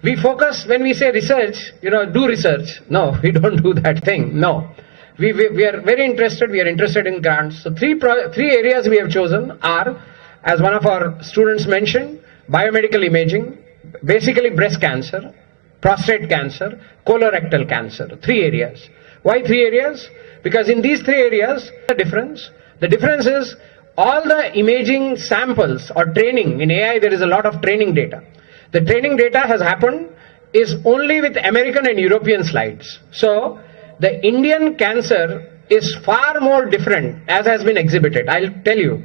We focus, when we say research, do research. No, we don't do that thing. No. We are very interested. We are interested in grants. So three areas we have chosen are, as one of our students mentioned, biomedical imaging, basically breast cancer, prostate cancer, colorectal cancer. 3 areas. Why 3 areas? Because in these 3 areas, the difference is all the imaging samples or training. In AI, there is a lot of training data. The training data has happened is only with American and European slides. So the Indian cancer is far more different, as has been exhibited. I'll tell you,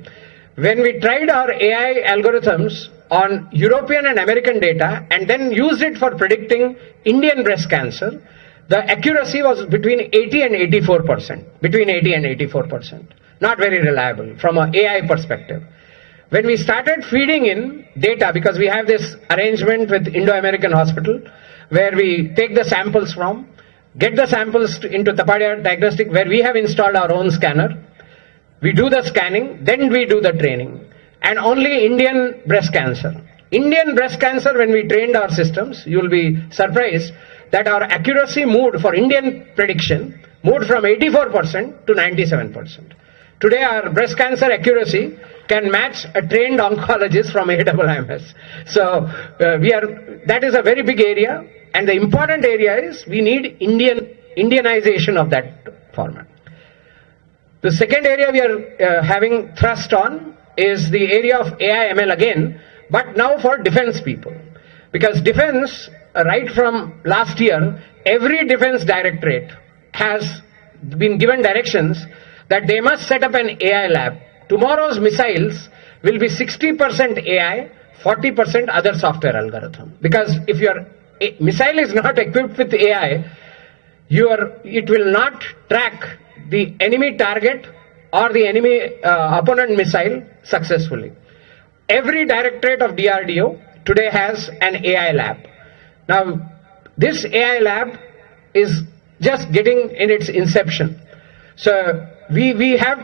when we tried our AI algorithms on European and American data and then used it for predicting Indian breast cancer, the accuracy was between 80 and 84%. Between 80 and 84%. Not very reliable from an AI perspective. When we started feeding in data, because we have this arrangement with Indo-American Hospital, where we take the samples from, get the samples into Tapadia Diagnostic, where we have installed our own scanner. We do the scanning, then we do the training. And only Indian breast cancer. Indian breast cancer, when we trained our systems, you will be surprised that our accuracy moved for Indian prediction, moved from 84% to 97%. Today our breast cancer accuracy can match a trained oncologist from AWMS. So that is a very big area, and the important area is we need Indianization of that format. The second area we are having thrust on is the area of AI ML again, but now for defense people. Because defense, right from last year, every defense directorate has been given directions that they must set up an AI lab. Tomorrow's missiles will be 60% AI, 40% other software algorithm. Because if your missile is not equipped with AI, it will not track the enemy target or the enemy opponent missile successfully. Every directorate of DRDO today has an AI lab. Now, this AI lab is just getting in its inception. So we have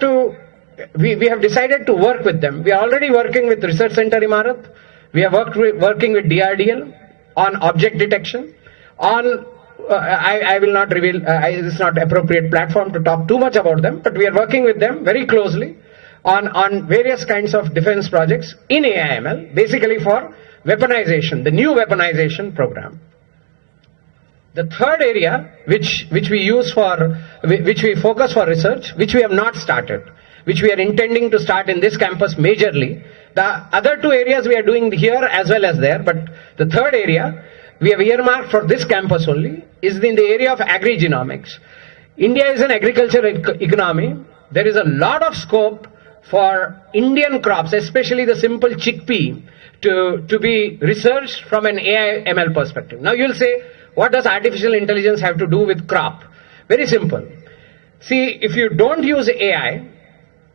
decided to work with them. We are already working with Research Center Imarat. We are working with DRDL on object detection. I will not reveal, it's not appropriate platform to talk too much about them, but we are working with them very closely on various kinds of defense projects in AIML, basically for weaponization, the new weaponization program. The third area which we focus for research, which we have not started, which we are intending to start in this campus majorly. The other 2 areas we are doing here as well as there, but the third area we have earmarked for this campus only is in the area of agri-genomics. India is an agricultural economy. There is a lot of scope for Indian crops, especially the simple chickpea, to be researched from an AI ML perspective. Now you'll say, what does artificial intelligence have to do with crop? Very simple. See, if you don't use AI,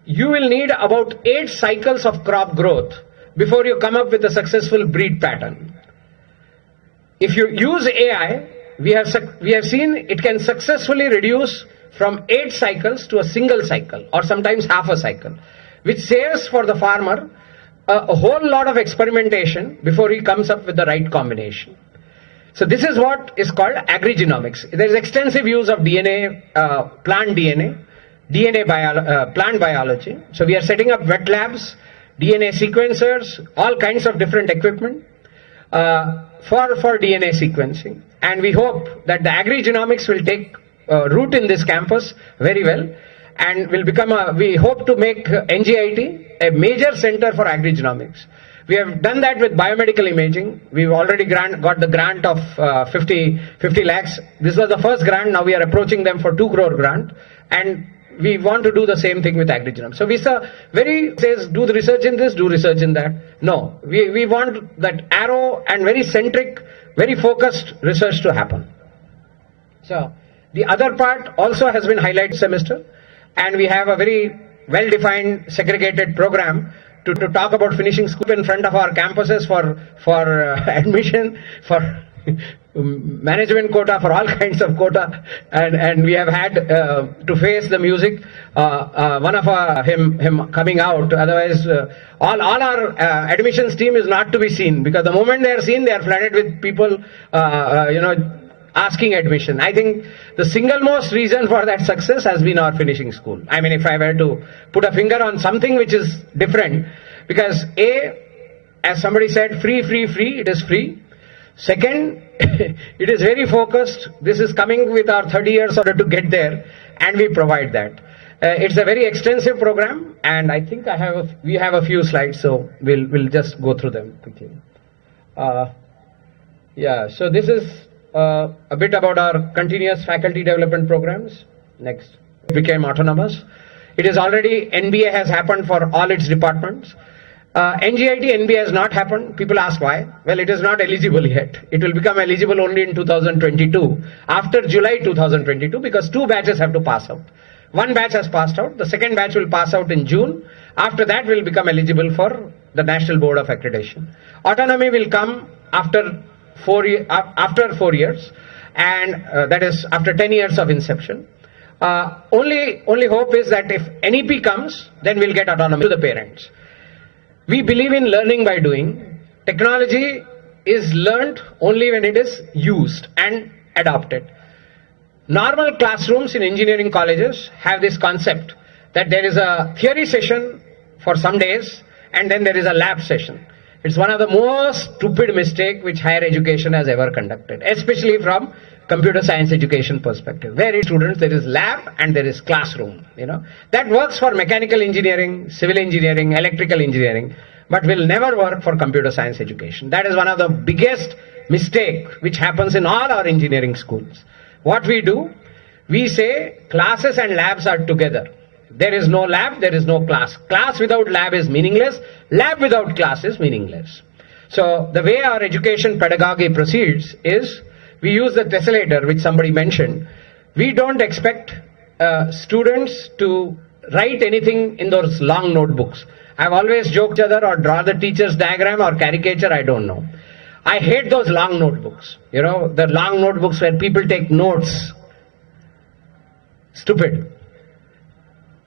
you will need about 8 cycles of crop growth before you come up with a successful breed pattern. If you use AI, we have seen it can successfully reduce from 8 cycles to a single cycle or sometimes half a cycle, which saves for the farmer a whole lot of experimentation before he comes up with the right combination. So this is what is called agri-genomics. There is extensive use of DNA, plant DNA, plant biology. So we are setting up wet labs, DNA sequencers, all kinds of different equipment for DNA sequencing. And we hope that the agri-genomics will take root in this campus very well, and will become we hope to make NGIT a major center for agri-genomics. We have done that with biomedical imaging. We've already got the grant of 50 lakhs. This was the first grant. Now we are approaching them for 2 crore grant. And we want to do the same thing with agri-genomics. So Visa says, do the research in this, do research in that. No, we want that arrow and very centric, very focused research to happen. So the other part also has been highlighted semester. And we have a very well-defined segregated program to talk about finishing school in front of our campuses for admission, for management quota, for all kinds of quota, and we have had to face the music. One of him coming out. Otherwise, all our admissions team is not to be seen, because the moment they are seen, they are flooded with people, asking admission. I think the single most reason for that success has been our finishing school. I mean, if I were to put a finger on something which is different, because as somebody said, free, it is free. Second, it is very focused. This is coming with our 30 years order to get there, and we provide that. It's a very extensive program, and I think we have a few slides, so we'll just go through them quickly. So this is a bit about our continuous faculty development programs. Next. It became autonomous. It is already, NBA has happened for all its departments. NGIT, NBA has not happened. People ask why. Well, it is not eligible yet. It will become eligible only in 2022, after July 2022, because 2 batches have to pass out. 1 batch has passed out. The second batch will pass out in June. After that, will become eligible for the National Board of Accreditation. Autonomy will come after 4 years, and that is after 10 years of inception. Only hope is that if NEP comes, then we'll get autonomy to the parents. We believe in learning by doing. Technology is learned only when it is used and adopted. Normal classrooms in engineering colleges have this concept that there is a theory session for some days and then there is a lab session. It's one of the most stupid mistakes which higher education has ever conducted, especially from computer science education perspective. Where is students, there is lab and there is classroom. That works for mechanical engineering, civil engineering, electrical engineering, but will never work for computer science education. That is one of the biggest mistake which happens in all our engineering schools. What we do, we say classes and labs are together. There is no lab, there is no class. Class without lab is meaningless. Lab without class is meaningless. So the way our education pedagogy proceeds is, we use the tessellator, which somebody mentioned. We don't expect students to write anything in those long notebooks. I've always joked other or draw the teacher's diagram or caricature, I don't know. I hate those long notebooks. The long notebooks where people take notes. Stupid.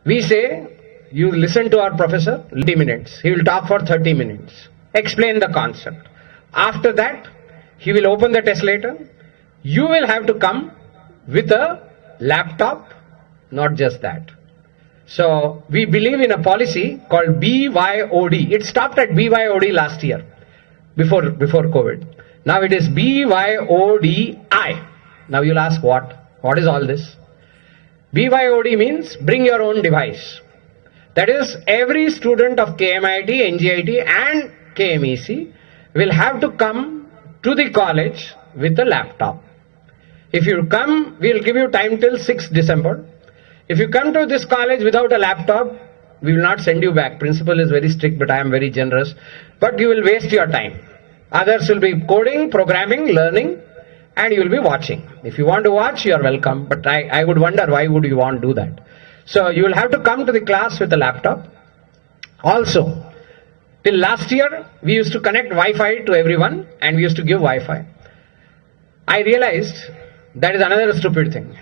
We say, you listen to our professor, 30 minutes. He will talk for 30 minutes. Explain the concept. After that, he will open the tessellator. You will have to come with a laptop, not just that. So we believe in a policy called BYOD. It stopped at BYOD last year, before COVID. Now it is BYODI. Now you'll ask what? What is all this? BYOD means bring your own device. That is, every student of KMIT, NGIT and KMEC will have to come to the college with a laptop. If you come, we'll give you time till 6th December. If you come to this college without a laptop, we will not send you back. Principal is very strict, but I am very generous. But you will waste your time. Others will be coding, programming, learning, and you will be watching. If you want to watch, you are welcome. But I would wonder, why would you want to do that? So you will have to come to the class with a laptop. Also, till last year, we used to connect Wi-Fi to everyone, and we used to give Wi-Fi. I realized that is another stupid thing.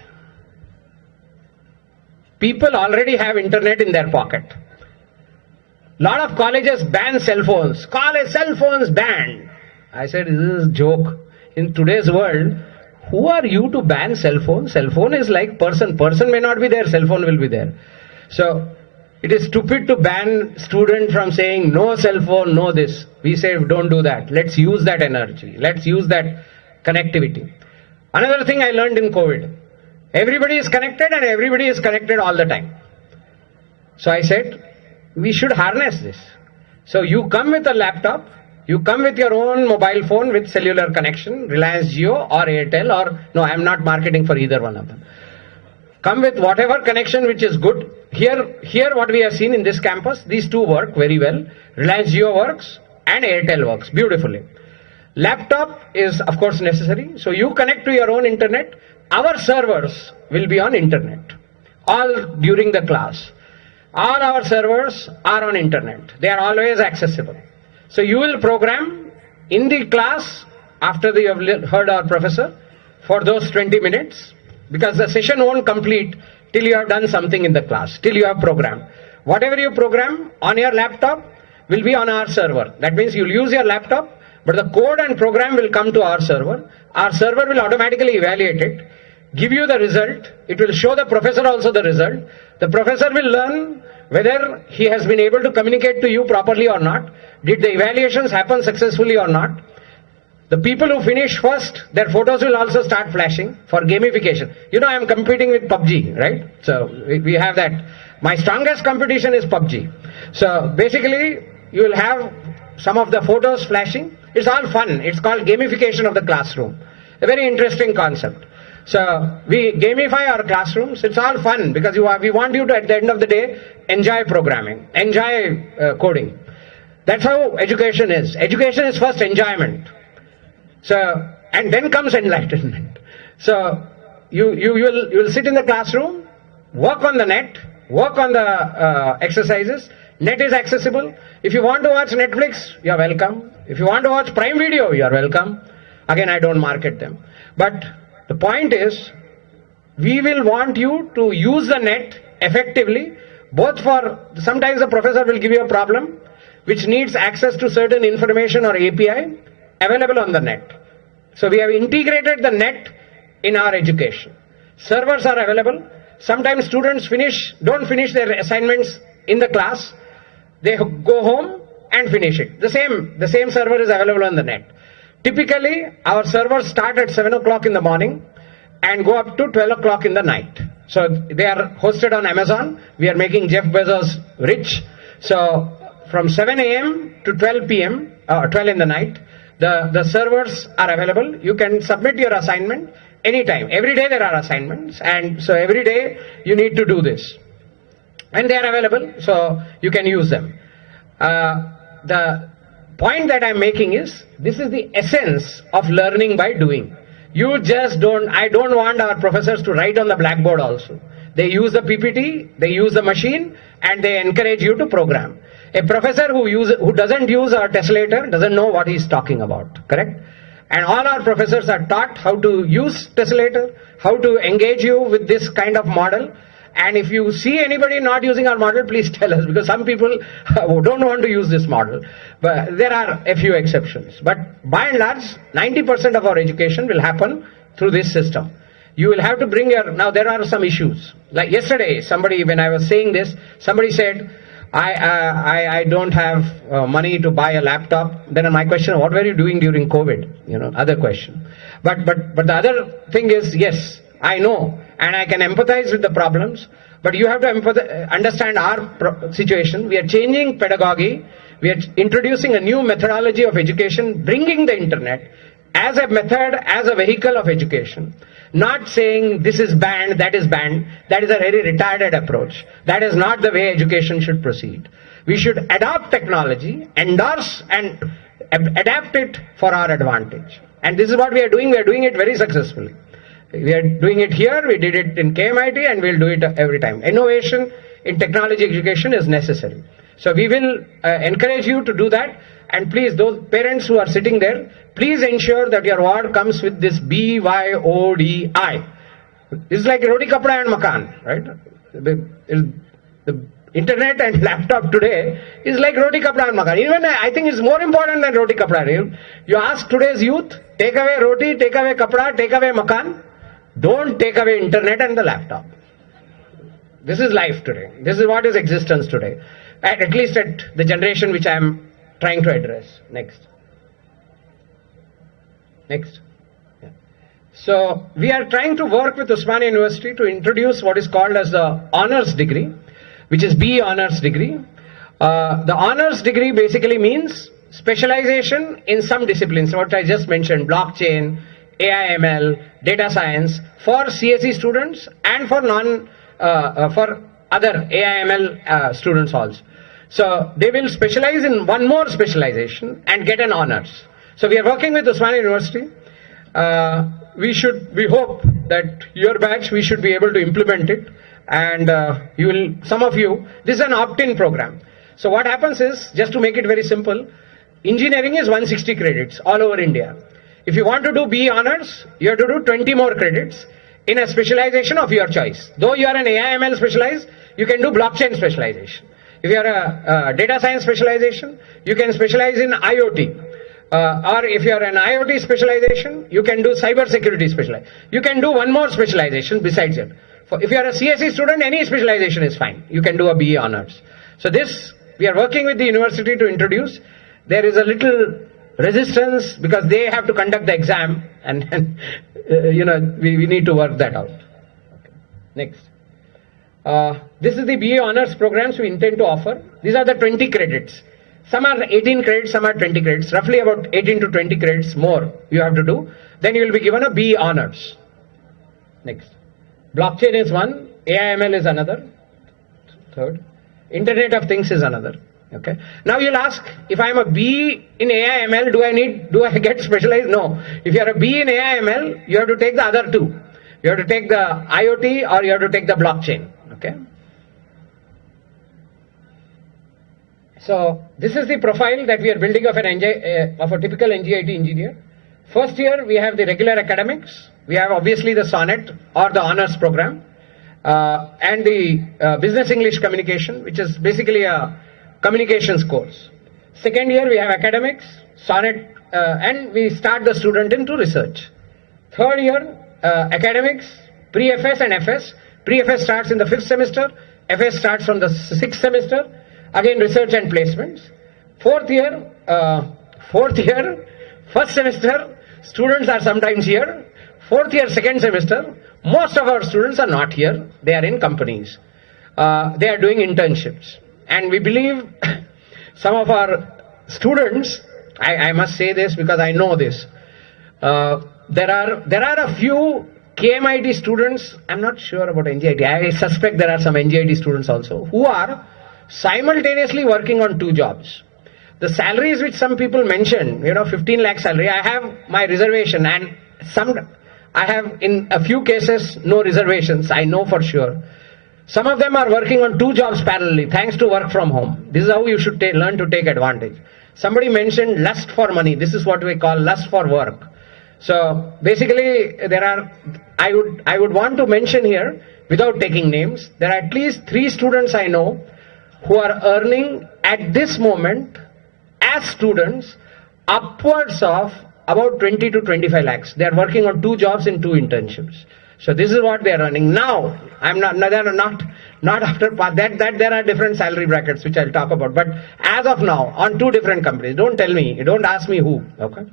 People already have internet in their pocket. Lot of colleges ban cell phones. College cell phones banned. I said, this is a joke. In today's world, who are you to ban cell phone? Cell phone is like person. Person may not be there, cell phone will be there. So it is stupid to ban student from saying no cell phone, no this. We say don't do that. Let's use that energy. Let's use that connectivity. Another thing I learned in COVID. Everybody is connected and everybody is connected all the time. So I said, we should harness this. So you come with a laptop, you come with your own mobile phone with cellular connection, Reliance Jio or Airtel, or no, I am not marketing for either one of them. Come with whatever connection which is good. Here what we have seen in this campus, these two work very well. Reliance Jio works and Airtel works beautifully. Laptop is of course necessary. So you connect to your own internet. Our servers will be on internet all during the class. All our servers are on internet. They are always accessible. So you will program in the class after you have heard our professor for those 20 minutes, because the session won't complete till you have done something in the class, till you have programmed. Whatever you program on your laptop will be on our server. That means you'll use your laptop, but the code and program will come to our server. Our server will automatically evaluate it, give you the result. It will show the professor also the result. The professor will learn whether he has been able to communicate to you properly or not. Did the evaluations happen successfully or not? The people who finish first, their photos will also start flashing for gamification. You know, I am competing with PUBG, right? So we have that. My strongest competition is PUBG. So basically, you will have some of the photos flashing. It's all fun. It's called gamification of the classroom. A very interesting concept. So we gamify our classrooms. It's all fun because we want you to, at the end of the day, enjoy programming, enjoy coding. That's how education is. Education is first enjoyment. So, and then comes enlightenment. So you will sit in the classroom, work on the net, work on the exercises. Net is accessible. If you want to watch Netflix, you are welcome. If you want to watch Prime Video, you are welcome. Again, I don't market them. But the point is, we will want you to use the net effectively, both for, sometimes the professor will give you a problem which needs access to certain information or API available on the net. So we have integrated the net in our education. Servers are available. Sometimes students don't finish their assignments in the class. They go home and finish it. The same server is available on the net. Typically, our servers start at 7 o'clock in the morning and go up to 12 o'clock in the night. So they are hosted on Amazon. We are making Jeff Bezos rich. So from 7 a.m. to 12 p.m., 12 in the night, the servers are available. You can submit your assignment anytime. Every day there are assignments, and so every day you need to do this. And they are available, so you can use them. The point that I'm making is, this is the essence of learning by doing. I don't want our professors to write on the blackboard also. They use the PPT, they use the machine, and they encourage you to program. A professor who doesn't use our tesslator doesn't know what he's talking about, correct? And all our professors are taught how to use tesslator, how to engage you with this kind of model. And if you see anybody not using our model, please tell us, because some people don't want to use this model. But there are a few exceptions. But by and large, 90% of our education will happen through this system. You will have to bring now there are some issues. Like yesterday, when I was saying this, somebody said, I don't have money to buy a laptop. Then my question, what were you doing during COVID? Other question. But the other thing is, yes, I know, and I can empathize with the problems, but you have to understand our situation. We are changing pedagogy. We are introducing a new methodology of education, bringing the internet as a method, as a vehicle of education. Not saying this is banned, that is banned. That is a very retarded approach. That is not the way education should proceed. We should adopt technology, endorse and adapt it for our advantage. And this is what we are doing. We are doing it very successfully. We are doing it here, we did it in KMIT, and we'll do it every time. Innovation in technology education is necessary. So we will encourage you to do that. And please, those parents who are sitting there, please ensure that your ward comes with this BYODI. It's like roti, kapda and makan, right? The internet and laptop today is like roti, kapda and makan. Even I think it's more important than roti, kapda. You ask today's youth, take away roti, take away kapda, take away makan. Don't take away internet and the laptop. This is life today. This is what is existence today. At least at the generation which I am trying to address. Next. Yeah. So we are trying to work with Osmania University to introduce what is called as the honors degree, which is B honors degree. The honors degree basically means specialization in some disciplines, what I just mentioned, blockchain, AI/ML, data science, for CSE students and for for other AI/ML students also. So they will specialize in one more specialization and get an honors. So we are working with Osmania University. We hope that your batch, we should be able to implement it. And some of you, this is an opt-in program. So what happens is, just to make it very simple, engineering is 160 credits all over India. If you want to do BE honors, you have to do 20 more credits in a specialization of your choice. Though you are an AI/ML specialized, you can do blockchain specialization. If you are a data science specialization, you can specialize in IoT. Or if you are an IoT specialization, you can do cyber security specialization. You can do one more specialization besides it. If you are a CSE student, any specialization is fine. You can do a BE honors. So this, we are working with the university to introduce. There is a little resistance because they have to conduct the exam, and we need to work that out. Okay. Next. This is the BA honors programs we intend to offer. These are the 20 credits. Some are 18 credits, some are 20 credits. Roughly about 18 to 20 credits more you have to do. Then you will be given a BE honors. Next. Blockchain is one, AI/ML is another. Third. Internet of Things is another. Okay. Now you'll ask, if I'm a BE in AI/ML, do I get specialized? No. If you are a BE in AI/ML, you have to take the other two. You have to take the IoT or you have to take the blockchain. Okay. So this is the profile that we are building of a typical NGIT engineer. First year we have the regular academics. We have obviously the Sonnet or the honors program, and the business English communication, which is basically a communications course. Second year we have academics, Sonnet, and we start the student into research. Third year academics, pre-FS and FS. Pre-FS starts in the 5th semester, FS starts from the 6th semester, again research and placements. Fourth year, first semester, students are sometimes here. Fourth year, second semester, most of our students are not here, they are in companies. They are doing internships. And we believe some of our students, I must say this because I know this, there are a few KMIT students, I'm not sure about NGIT, I suspect there are some NGIT students also, who are simultaneously working on 2 jobs. The salaries which some people mention, 15 lakh salary, I have my reservation, and I have in a few cases no reservations, I know for sure. Some of them are working on 2 jobs parallelly thanks to work from home. This is how you should learn to take advantage. Somebody mentioned lust for money. This is what we call lust for work. So basically I would want to mention here, without taking names, there are at least 3 students I know who are earning at this moment as students upwards of about 20 to 25 lakhs. They are working on 2 jobs in 2 internships. So this is what they are earning now. They are not after that. There are different salary brackets which I'll talk about. But as of now, on 2 different companies. Don't tell me. Don't ask me who. Okay.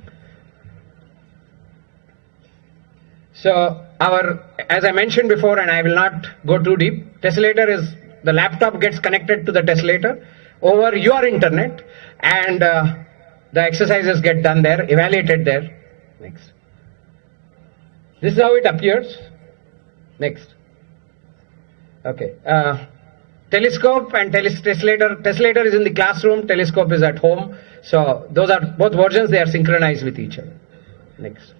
So as I mentioned before, and I will not go too deep, Tesslator is the laptop gets connected to the Tesslator over your internet, and the exercises get done there, evaluated there. Next. This is how it appears. Next. Okay. Telescope and Tesslator. Tesslator is in the classroom, Telescope is at home. So those are both versions, they are synchronized with each other. Next.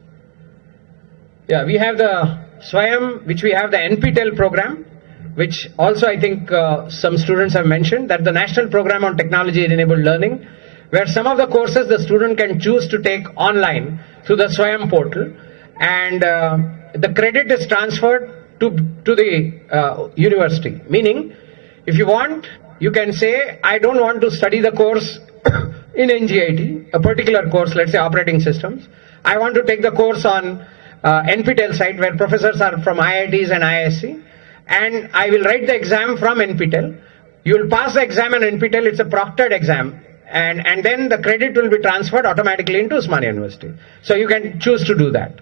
Yeah, we have the Swayam, which we have the NPTEL program, which also I think some students have mentioned, that the National Program on Technology Enabled Learning, where some of the courses the student can choose to take online through the Swayam portal, and the credit is transferred to the university. Meaning, if you want, you can say, I don't want to study the course in NGIT, a particular course, let's say operating systems. I want to take the course on NPTEL site where professors are from IITs and IISc, and I will write the exam from NPTEL. You will pass the exam on NPTEL, it's a proctored exam, and then the credit will be transferred automatically into Osmania University. So you can choose to do that.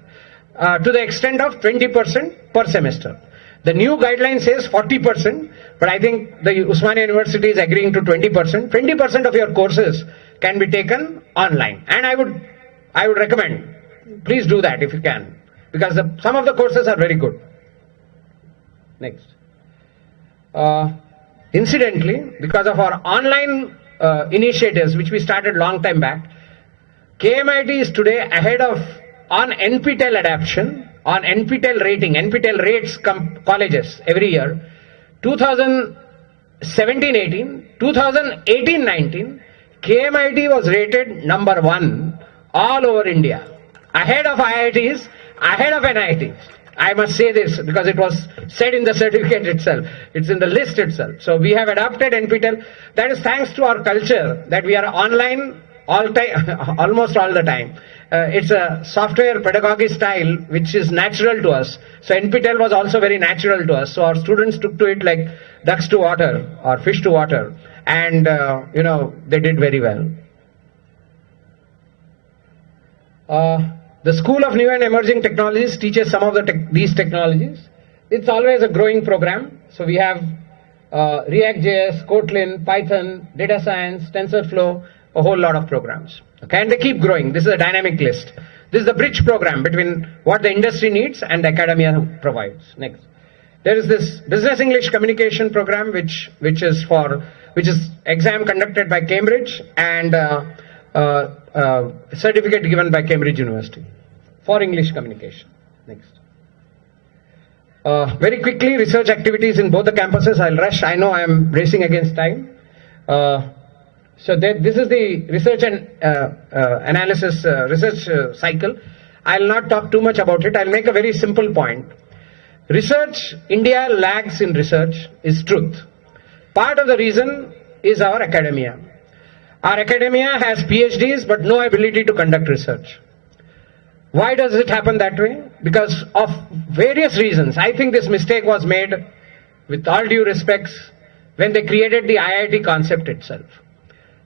To the extent of 20% per semester. The new guideline says 40%, but I think the Osmania University is agreeing to 20%. 20% of your courses can be taken online, and I would recommend, please do that if you can, because some of the courses are very good. Next. Incidentally, because of our online initiatives which we started long time back, KMIT is today ahead of on NPTEL adoption, on NPTEL rating. NPTEL rates colleges every year. 2017-18, 2018-19, KMIT was rated number 1 all over India. ahead of IITs, ahead of NITs. I must say this because it was said in the certificate itself. It's in the list itself. So we have adopted NPTEL. That is thanks to our culture that we are online all time, almost all the time. It's a software pedagogy style which is natural to us. So NPTEL was also very natural to us. So our students took to it like ducks to water or fish to water, and they did very well. The School of New and Emerging Technologies teaches some of these technologies. It's always a growing program. So we have React.js, Kotlin, Python, data science, TensorFlow, a whole lot of programs. Okay, and they keep growing. This is a dynamic list. This is the bridge program between what the industry needs and the academia provides. Next, there is this Business English Communication program, which is exam conducted by Cambridge and certificate given by Cambridge University for English communication. Next. Very quickly, research activities in both the campuses. I'll rush. I know I am racing against time. This is the research and analysis research cycle. I'll not talk too much about it. I'll make a very simple point. Research, India lags in research is truth. Part of the reason is our academia. Our academia has PhDs but no ability to conduct research. Why does it happen that way? Because of various reasons. I think this mistake was made, with all due respects, when they created the IIT concept itself.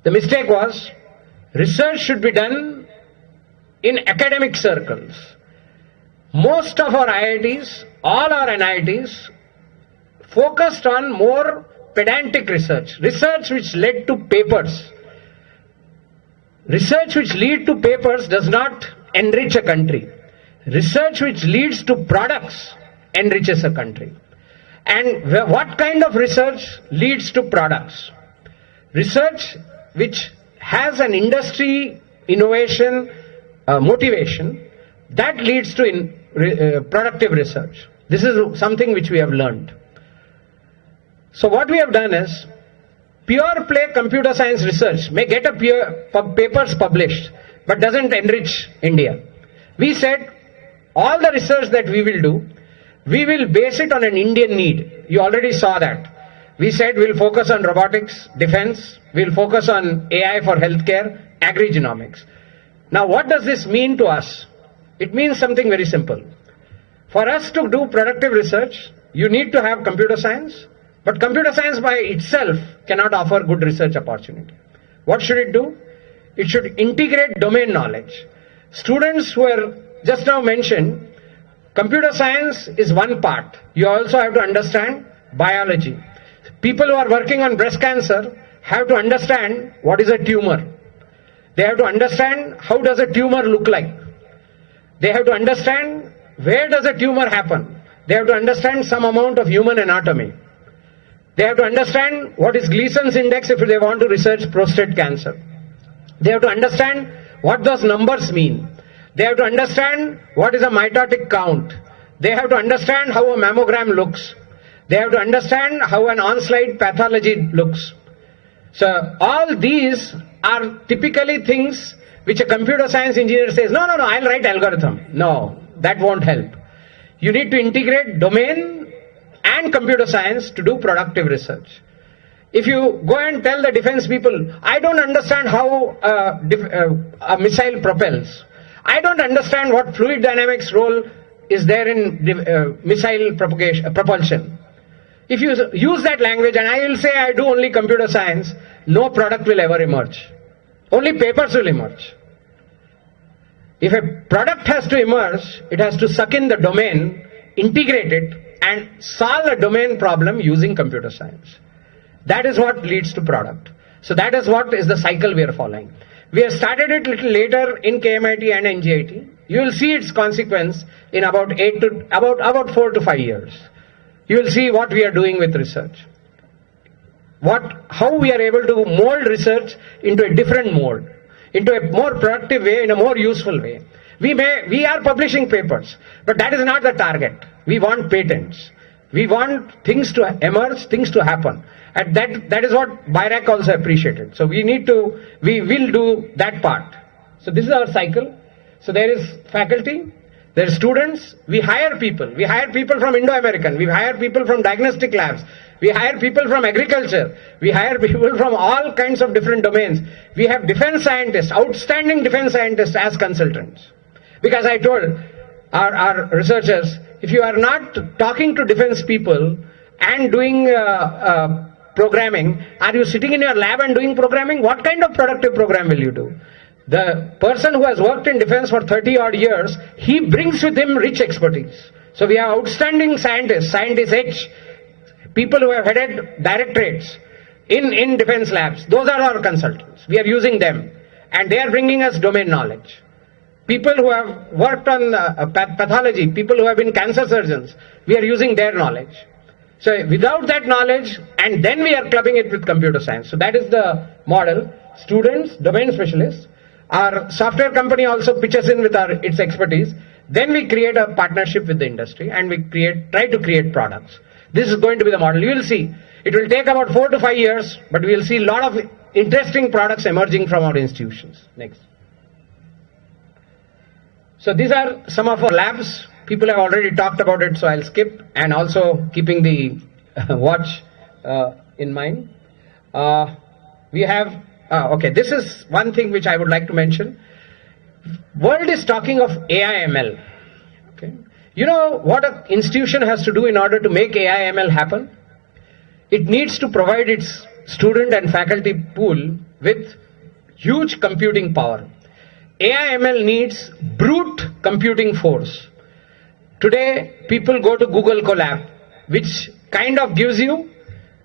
The mistake was research should be done in academic circles. Most of our IITs, all our NITs, focused on more pedantic research which led to papers. Research which leads to papers does not enrich a country. Research which leads to products enriches a country. And what kind of research leads to products? Research which has an industry innovation motivation, that leads to productive research. This is something which we have learned. So what we have done is, pure play computer science research may get papers published, but doesn't enrich India. We said, all the research that we will do, we will base it on an Indian need. You already saw that. We said we'll focus on robotics, defense, we'll focus on AI for healthcare, agri-genomics. Now what does this mean to us? It means something very simple. For us to do productive research, you need to have computer science, but computer science by itself cannot offer good research opportunity. What should it do? It should integrate domain knowledge. Students who were just now mentioned, computer science is one part. You also have to understand biology. People who are working on breast cancer have to understand what is a tumor. They have to understand how does a tumor look like. They have to understand where does a tumor happen. They have to understand some amount of human anatomy. They have to understand what is Gleason's index if they want to research prostate cancer. They have to understand what those numbers mean. They have to understand what is a mitotic count. They have to understand how a mammogram looks. They have to understand how an on-slide pathology looks. So all these are typically things which a computer science engineer says, no, I'll write algorithm. No, that won't help. You need to integrate domain and computer science to do productive research. If you go and tell the defense people, I don't understand how a missile propels. I don't understand what fluid dynamics role is there in missile propulsion. If you use that language and I will say I do only computer science, no product will ever emerge. Only papers will emerge. If a product has to emerge, it has to suck in the domain, integrate it, and solve a domain problem using computer science. That is what leads to product. So that is what is the cycle we are following. We have started it a little later in KMIT and NGIT. You will see its consequence in about 4 to 5 years. You will see what we are doing with research. How we are able to mold research into a different mode, into a more productive way, in a more useful way. We are publishing papers, but that is not the target. We want patents. We want things to emerge, things to happen. And that is what BIRAC also appreciated. So we will do that part. So this is our cycle. So there is faculty, there are students, we hire people. We hire people from Indo-American, we hire people from diagnostic labs, we hire people from agriculture, we hire people from all kinds of different domains. We have defense scientists, outstanding defense scientists as consultants. Because I told our researchers, if you are not talking to defense people and doing programming, are you sitting in your lab and doing programming? What kind of productive program will you do? The person who has worked in defense for 30 odd years, he brings with him rich expertise. So we have outstanding scientists, scientists H, people who have headed directorates in defense labs. Those are our consultants. We are using them and they are bringing us domain knowledge. People who have worked on pathology, people who have been cancer surgeons, we are using their knowledge. So without that knowledge, and then we are clubbing it with computer science. So that is the model. Students, domain specialists. Our software company also pitches in with its expertise. Then we create a partnership with the industry and we try to create products. This is going to be the model. You will see. It will take about 4 to 5 years, but we will see a lot of interesting products emerging from our institutions. Next. So these are some of our labs. People have already talked about it, so I'll skip, and also keeping the watch in mind. We have, okay, this is one thing which I would like to mention. World is talking of AI/ML. Okay. You know what an institution has to do in order to make AI/ML happen? It needs to provide its student and faculty pool with huge computing power. AI/ML needs brute computing force. Today, people go to Google Colab, which kind of gives you,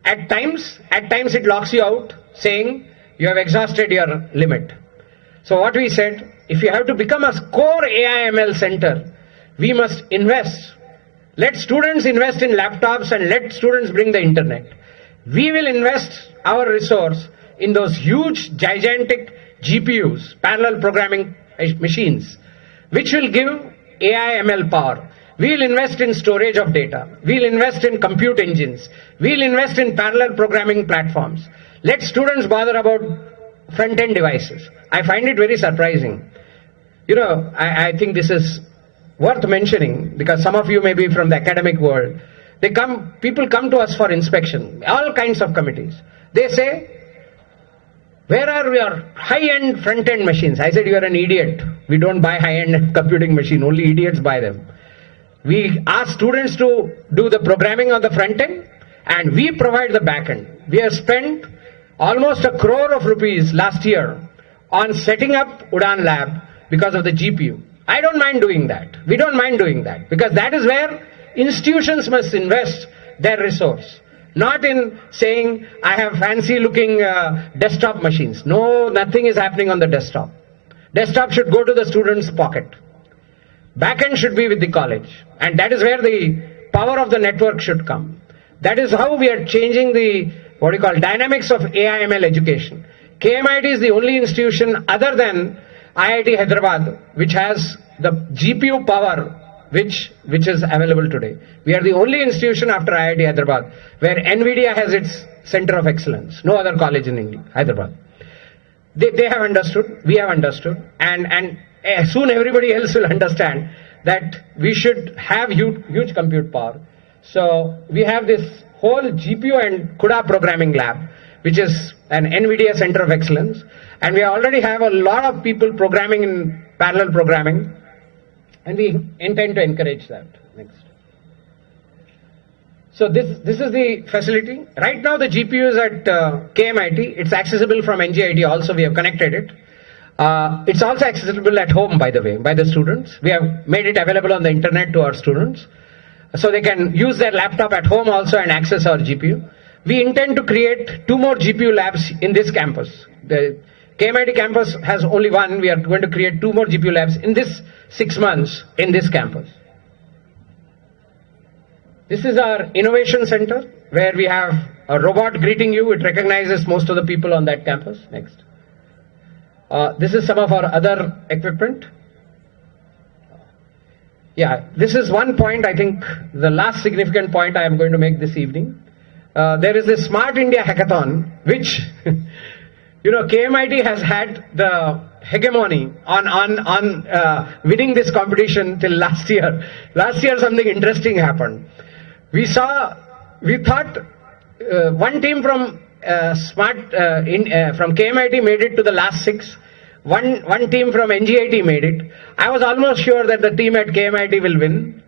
at times it locks you out, saying you have exhausted your limit. So what we said, if you have to become a core AI/ML center, we must invest. Let students invest in laptops and let students bring the internet. We will invest our resource in those huge, gigantic GPUs, parallel programming machines, which will give AI/ML power. We will invest in storage of data. We will invest in compute engines. We will invest in parallel programming platforms. Let students bother about front-end devices. I find it very surprising. You know, I think this is worth mentioning because some of you may be from the academic world. People come to us for inspection, all kinds of committees. They say, where are your high-end front-end machines? I said, you are an idiot. We don't buy high-end computing machine. Only idiots buy them. We ask students to do the programming on the front end and we provide the back end. We have spent almost 1 crore of rupees last year on setting up Udan Lab because of the GPU. I don't mind doing that. We don't mind doing that because that is where institutions must invest their resource. Not in saying, I have fancy looking desktop machines. No, nothing is happening on the desktop. Desktop should go to the student's pocket. Backend should be with the college. And that is where the power of the network should come. That is how we are changing the, what we call, dynamics of AI/ML education. KMIT is the only institution other than IIT Hyderabad which has the GPU power which is available today. We are the only institution after IIT Hyderabad where NVIDIA has its center of excellence. No other college in India, Hyderabad. They have understood, we have understood, and soon everybody else will understand that we should have huge compute power. So we have this whole GPU and CUDA programming lab, which is an NVIDIA center of excellence. And we already have a lot of people programming in parallel programming. And we intend to encourage that. Next. So this is the facility. Right now the GPU is at KMIT. It's accessible from NGIT also. We have connected it. It's also accessible at home, by the way, by the students. We have made it available on the internet to our students. So they can use their laptop at home also and access our GPU. We intend to create 2 more GPU labs in this campus. The KMIT campus has only one. We are going to create 2 more GPU labs in this 6 months in this campus. This is our innovation center where we have a robot greeting you. It recognizes most of the people on that campus. Next. This is some of our other equipment. Yeah, this is one point, I think, the last significant point I am going to make this evening. There is this Smart India Hackathon, which, you know, KMIT has had the hegemony on winning this competition till last year. Last year something interesting happened. We thought one team from from KMIT made it to the last 6. One team from NGIT made it. I was almost sure that the team at KMIT will win,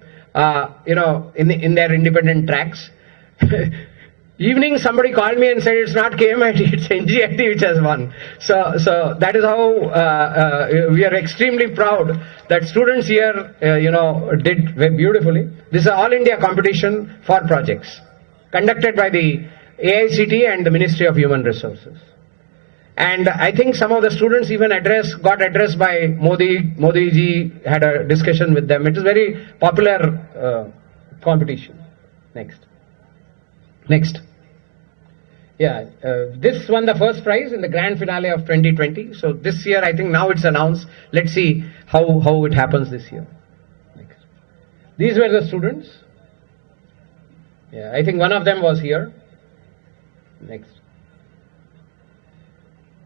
in their independent tracks. Evening, somebody called me and said it's not KMIT, it's NGIT which has won. So that is how we are extremely proud that students here, did very beautifully. This is an all India competition for projects conducted by the AICT and the Ministry of Human Resources. And I think some of the students even got addressed by Modi. Modi ji had a discussion with them. It is very popular competition. Next. Yeah, this won the first prize in the grand finale of 2020. So this year, I think now it's announced. Let's see how it happens this year. Next. These were the students. Yeah, I think one of them was here. Next.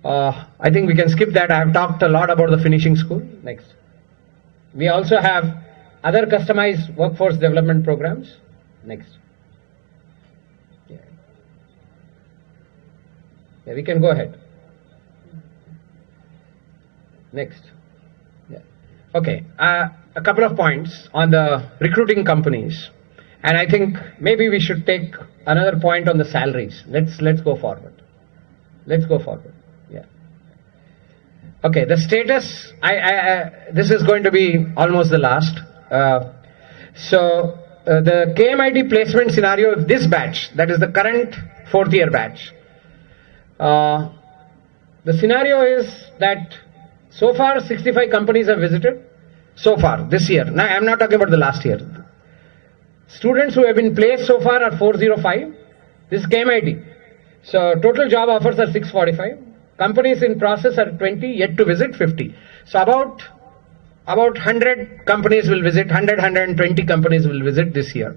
I think we can skip that. I have talked a lot about the finishing school. Next. We also have other customized workforce development programs. Next. Yeah, we can go ahead. Next. Yeah. Okay. A couple of points on the recruiting companies. And I think maybe we should take another point on the salaries. Let's go forward. Yeah. Okay, the status, this is going to be almost the last. The KMIT placement scenario of this batch, that is the current 4th year batch, the scenario is that so far 65 companies have visited. So far, this year. Now, I'm not talking about the last year. Students who have been placed so far are 405. This is KMIT. So total job offers are 645. Companies in process are 20, yet to visit 50. So about 100 companies will visit, 120 companies will visit this year.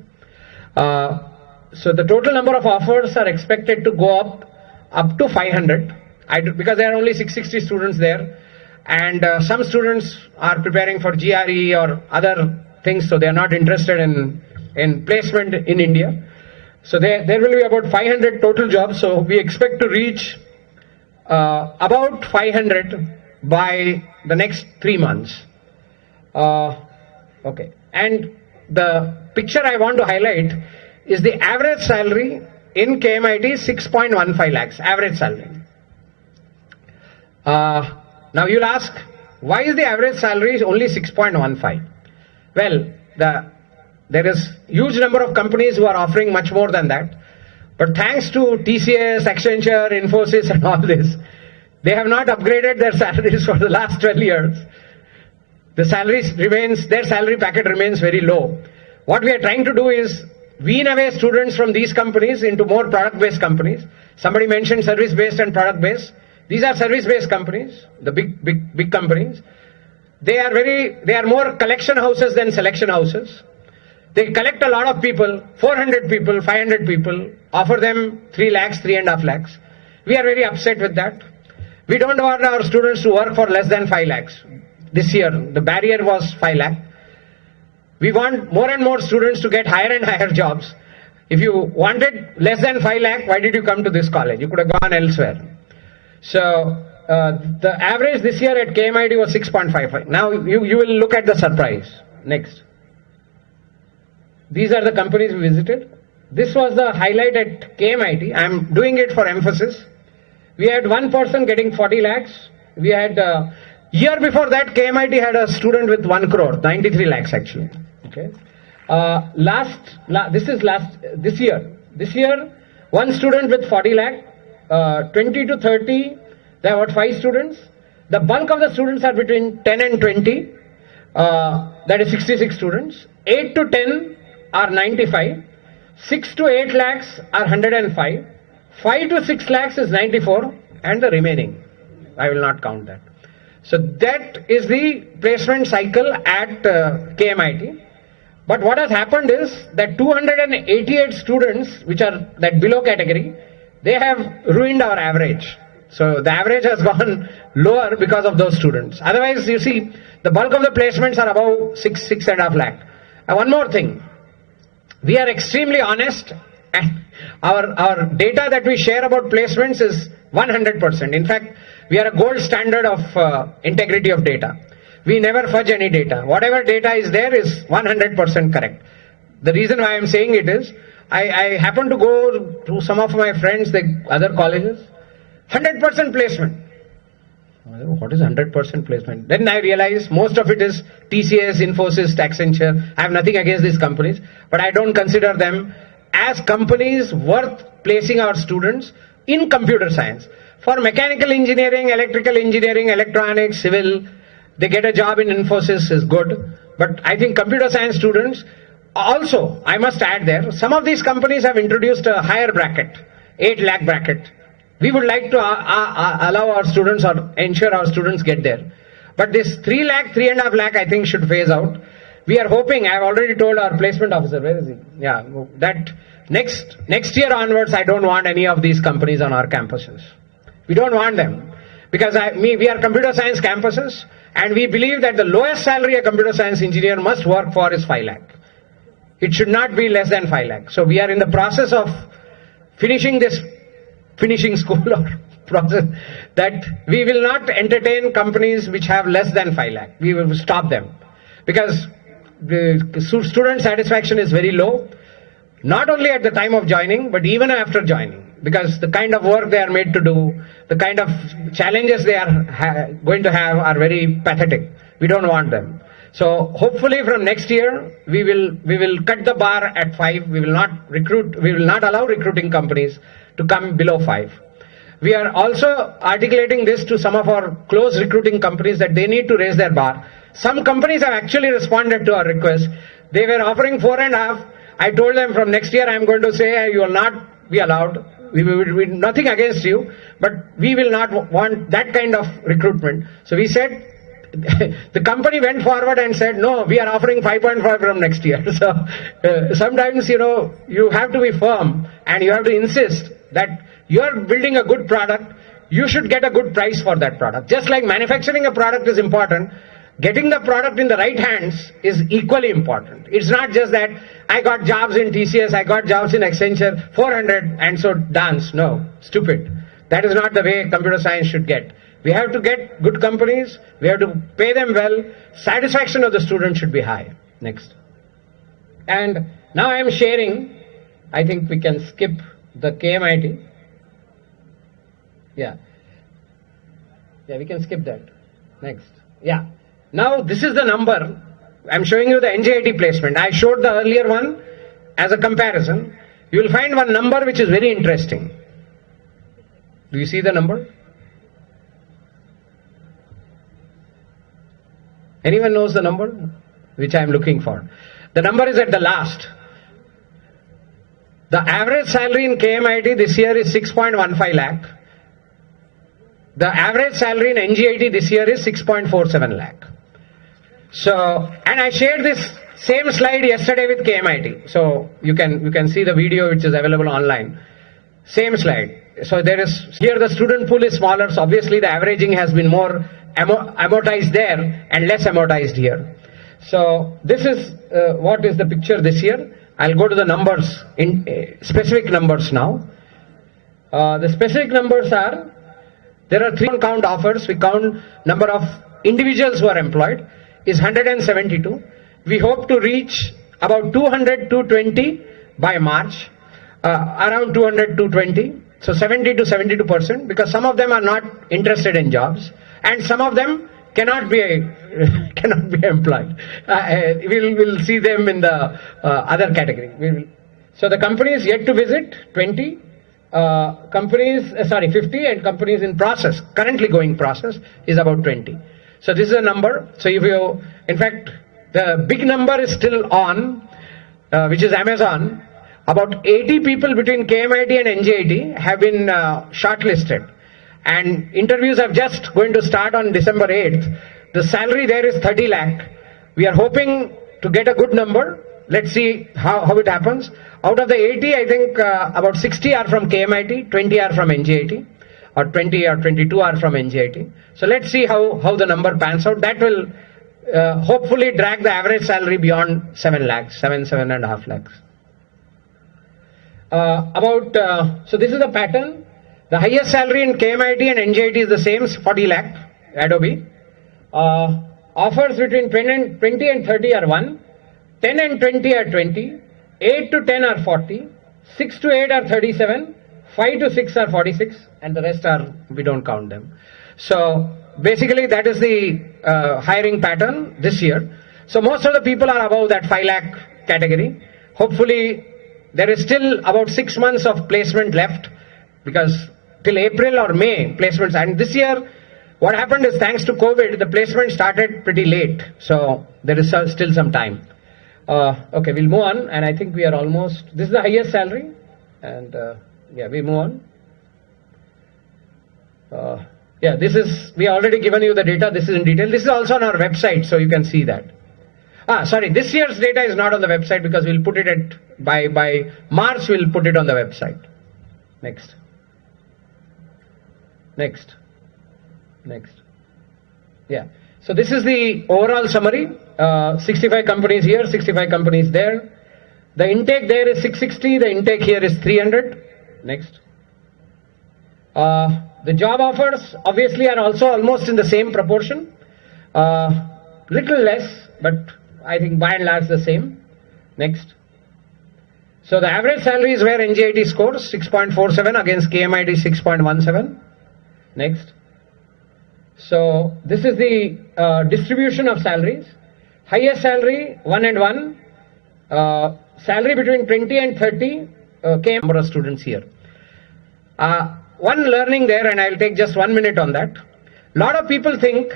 So the total number of offers are expected to go up to 500, because there are only 660 students there. And some students are preparing for GRE or other things, so they are not interested in placement in India. So there will be about 500 total jobs. So we expect to reach about 500 by the next 3 months. Okay. And the picture I want to highlight is the average salary in KMIT is 6.15 lakhs, average salary. Now you'll ask, why is the average salary only 6.15? Well, there is huge number of companies who are offering much more than that. But thanks to TCS, Accenture, Infosys and all this, they have not upgraded their salaries for the last 12 years. Their salary packet remains very low. What we are trying to do is wean away students from these companies into more product-based companies. Somebody mentioned service-based and product-based. These are service-based companies, the big companies. They are more collection houses than selection houses. They collect a lot of people, 400 people, 500 people, offer them 3 lakhs, 3.5 lakhs. We are very upset with that. We don't want our students to work for less than 5 lakhs. This year, the barrier was 5 lakh. We want more and more students to get higher and higher jobs. If you wanted less than 5 lakh, why did you come to this college? You could have gone elsewhere. So the average this year at KMIT was 6.55. Now you will look at the surprise. Next. These are the companies we visited. This was the highlight at KMIT. I am doing it for emphasis. We had one person getting 40 lakhs. We had year before that KMIT had a student with 1 crore, 93 lakhs actually. Okay. This year, one student with 40 lakh, 20 to 30, there are about 5 students. The bulk of the students are between 10 and 20, that is 66 students. 8 to 10 are 95, 6 to 8 lakhs are 105, 5 to 6 lakhs is 94, and the remaining, I will not count that. So that is the placement cycle at KMIT. But what has happened is that 288 students, which are that below category, they have ruined our average. So the average has gone lower because of those students. Otherwise, you see, the bulk of the placements are above 6.5 lakh. And one more thing, we are extremely honest, and our data that we share about placements is 100%. In fact, we are a gold standard of integrity of data. We never fudge any data. Whatever data is there is 100% correct. The reason why I am saying it is, I happen to go to some of my friends, the other colleges, 100% placement. What is 100% placement? Then I realize most of it is TCS, Infosys, Accenture. I have nothing against these companies, but I don't consider them as companies worth placing our students in computer science. For mechanical engineering, electrical engineering, electronics, civil, they get a job in Infosys is good. But I think computer science students, also, I must add there, some of these companies have introduced a higher bracket, 8 lakh bracket. We would like to allow our students or ensure our students get there. But this 3 lakh, 3.5 lakh, I think should phase out. We are hoping, I have already told our placement officer, where is he? Yeah, that next year onwards, I don't want any of these companies on our campuses. We don't want them. Because we are computer science campuses, and we believe that the lowest salary a computer science engineer must work for is 5 lakh. It should not be less than 5 lakh. So we are in the process of finishing school or process that we will not entertain companies which have less than 5 lakh. We will stop them because the student satisfaction is very low, not only at the time of joining, but even after joining, because the kind of work they are made to do, the kind of challenges they are going to have are very pathetic. We don't want them. So hopefully from next year, we will cut the bar at 5. We will not allow recruiting companies to come below 5. We are also articulating this to some of our close recruiting companies that they need to raise their bar. Some companies have actually responded to our request. They were offering 4.5. I told them from next year I am going to say you will not be allowed. We nothing against you, but we will not want that kind of recruitment. So we said, the company went forward and said, no, we are offering 5.5 from next year. So sometimes, you have to be firm and you have to insist that you are building a good product. You should get a good price for that product. Just like manufacturing a product is important, getting the product in the right hands is equally important. It's not just that I got jobs in TCS, I got jobs in Accenture, 400 and so dance. No, stupid. That is not the way computer science should get. We have to get good companies, we have to pay them well, satisfaction of the student should be high. Next. And now I am sharing, I think we can skip the KMIT. Yeah, we can skip that. Next. Yeah. Now this is the number. I'm showing you the NJIT placement. I showed the earlier one as a comparison. You will find one number which is very interesting. Do you see the number? Anyone knows the number which I am looking for? The number is at the last. The average salary in KMIT this year is 6.15 lakh. The average salary in NGIT this year is 6.47 lakh. So, and I shared this same slide yesterday with KMIT. So you can see the video which is available online. Same slide. So there is, here the student pool is smaller, so obviously the averaging has been more amortized there and less amortized here. So this is what is the picture this year. I'll go to the numbers, in specific numbers now. The specific numbers are, there are 3 count offers. We count number of individuals who are employed is 172. We hope to reach about 200 to 220 by March, around 200 to 220. So 70 to 72%, because some of them are not interested in jobs and some of them cannot be employed. We'll see them in the other category. So the companies yet to visit 20. 50, and companies in process, currently going process, is about 20. So this is a number. So if you, in fact, the big number is still on, which is Amazon. About 80 people between KMIT and NJIT have been shortlisted. And interviews are just going to start on December 8th. The salary there is 30 lakh. We are hoping to get a good number. Let's see how it happens. Out of the 80, I think about 60 are from KMIT, 20 are from NJIT. or 20 or 22 are from NJIT. So let's see how the number pans out. That will hopefully drag the average salary beyond 7 lakhs, 7.5 lakhs. So this is the pattern. The highest salary in KMIT and NJIT is the same, 40 lakh, Adobe. Offers between 20 and 30 are 1, 10 and 20 are 20, 8 to 10 are 40, 6 to 8 are 37, 5 to 6 are 46, and the rest are, we don't count them. So basically that is the hiring pattern this year. So most of the people are above that 5 lakh category. Hopefully there is still about 6 months of placement left, because till April or May placements, and this year what happened is, thanks to COVID, the placement started pretty late. So there is still some time. Okay, we'll move on, and I think we are almost, this is the highest salary, and yeah, we move on. Yeah, this is, we already given you the data, this is in detail. This is also on our website, so you can see that. Sorry, this year's data is not on the website because we'll put it at, by March we'll put it on the website. Next. Next. Yeah, so this is the overall summary. 65 companies here, 65 companies there. The intake there is 660, the intake here is 300. Next. The job offers obviously are also almost in the same proportion. Little less, but I think by and large the same. Next. So the average salary is where NJIT scores 6.47 against KMIT 6.17. Next. So this is the distribution of salaries. Highest salary 1 and 1. Salary between 20 and 30 number of students here. One learning there, and I'll take just 1 minute on that. A lot of people think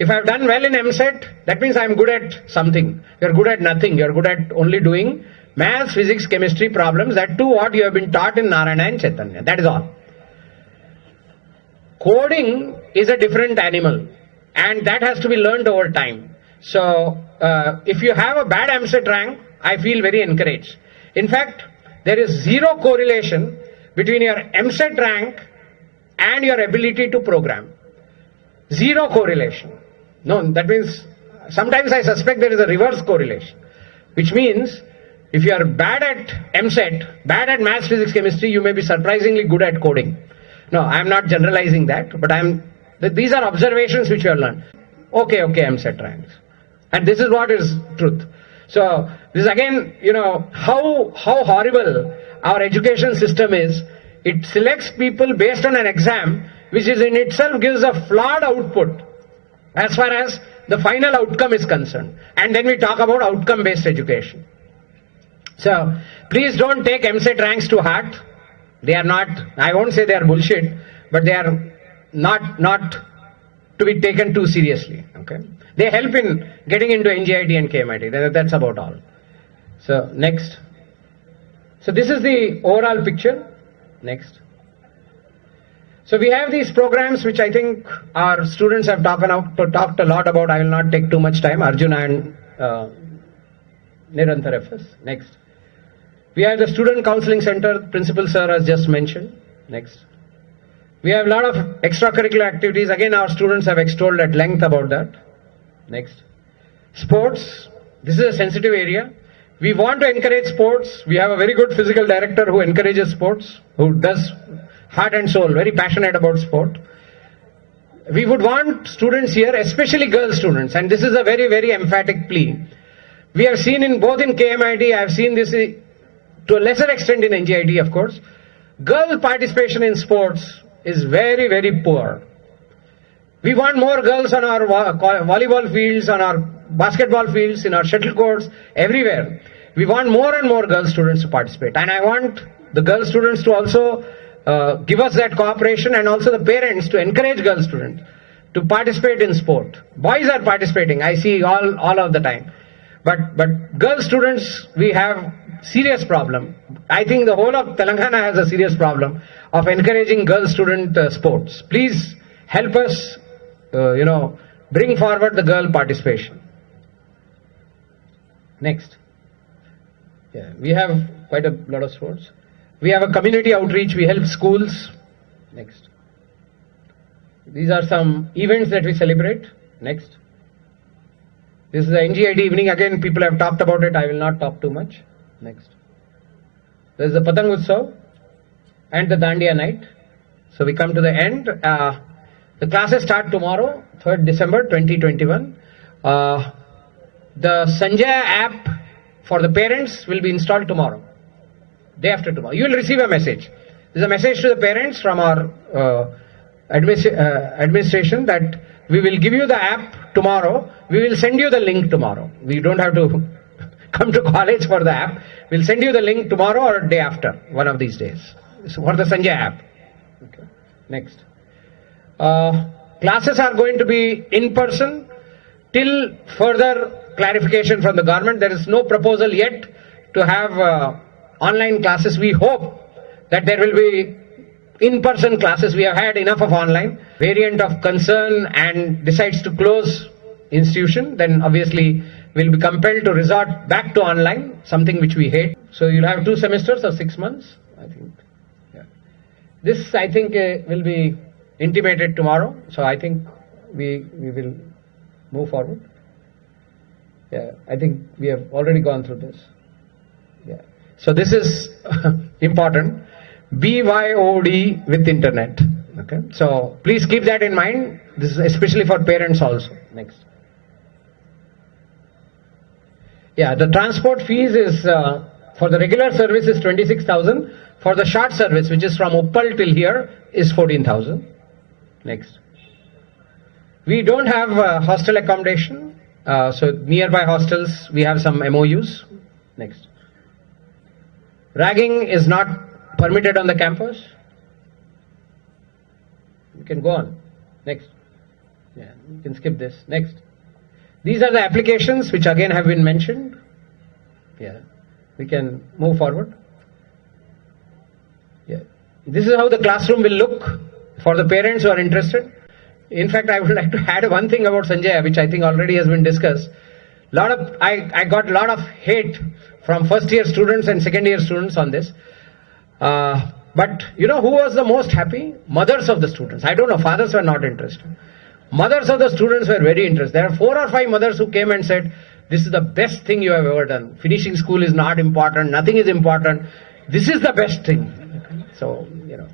if I've done well in MSET, that means I'm good at something. You're good at nothing. You're good at only doing maths, physics, chemistry problems. That too what you have been taught in Narayana and Chaitanya. That is all. Coding is a different animal, and that has to be learned over time. So if you have a bad MSET rank, I feel very encouraged. In fact, there is zero correlation between your MSET rank and your ability to program. Zero correlation. No, that means sometimes I suspect there is a reverse correlation, which means if you are bad at MSET, bad at maths, physics, chemistry, you may be surprisingly good at coding. No, I am not generalizing that, but these are observations which you have learned. Okay, MSET ranks. And this is what is truth. So this again, how horrible our education system is. It selects people based on an exam, which is in itself gives a flawed output as far as the final outcome is concerned. And then we talk about outcome-based education. So please don't take MSET ranks to heart. They are not, I won't say they are bullshit, but they are not to be taken too seriously. Okay, they help in getting into NJIT and KMIT. That's about all. So next. So this is the overall picture. Next. So we have these programs which I think our students have talked a lot about. I will not take too much time. Arjuna and Nirantar FS. Next. We have the Student Counseling Center, Principal Sir has just mentioned. Next. We have a lot of extracurricular activities. Again, our students have extolled at length about that. Next. Sports. This is a sensitive area. We want to encourage sports. We have a very good physical director who encourages sports, who does heart and soul, very passionate about sport. We would want students here, especially girl students, and this is a very, very emphatic plea. We have seen in both in KMIT, I have seen this to a lesser extent in NJIT, of course. Girl participation in sports is very, very poor. We want more girls on our volleyball fields, on our basketball fields, in our shuttle courts, everywhere. We want more and more girl students to participate. And I want the girl students to also give us that cooperation, and also the parents to encourage girl students to participate in sport. Boys are participating, I see all of the time. But girl students, we have serious problem. I think the whole of Telangana has a serious problem of encouraging girl student sports. Please help us, bring forward the girl participation. Next. Yeah, we have quite a lot of sports. We have a community outreach. We help schools. Next. These are some events that we celebrate. Next. This is the NGID evening. Again, people have talked about it. I will not talk too much. Next. There is the Patang Utsav and the Dandiya night. So we come to the end. The classes start tomorrow, 3rd December 2021. The Sanjaya app for the parents will be installed tomorrow, day after tomorrow. You will receive a message. There is a message to the parents from our administration that we will give you the app tomorrow. We will send you the link tomorrow. We don't have to come to college for the app. We'll send you the link tomorrow or day after, one of these days. So for the Sanjay app. Okay. Next. Classes are going to be in person till further clarification from the government. There is no proposal yet to have online classes. We hope that there will be in-person classes. We have had enough of online. Variant of concern and decides to close institution, then obviously we'll be compelled to resort back to online, something which we hate. So you'll have 2 semesters or 6 months, I think. Yeah. This, I think, will be intimated tomorrow. So I think we will move forward. Yeah, I think we have already gone through this. Yeah. So this is important. BYOD with internet. Okay. So please keep that in mind. This is especially for parents also. Next. Yeah, the transport fees is for the regular service is 26,000. For the short service, which is from Uppal till here, is 14,000. Next. We don't have hostel accommodation. So nearby hostels, we have some MOUs. Next. Ragging is not permitted on the campus. You can go on. Next. Yeah, you can skip this. Next. These are the applications which again have been mentioned. Yeah, we can move forward. Yeah, this is how the classroom will look for the parents who are interested. In fact, I would like to add one thing about Sanjaya, which I think already has been discussed. I got a lot of hate from first year students and second year students on this. But you know who was the most happy? Mothers of the students. I don't know, fathers were not interested. Mothers of the students were very interested. There are 4 or 5 mothers who came and said, this is the best thing you have ever done. Finishing school is not important. Nothing is important. This is the best thing. So, you know,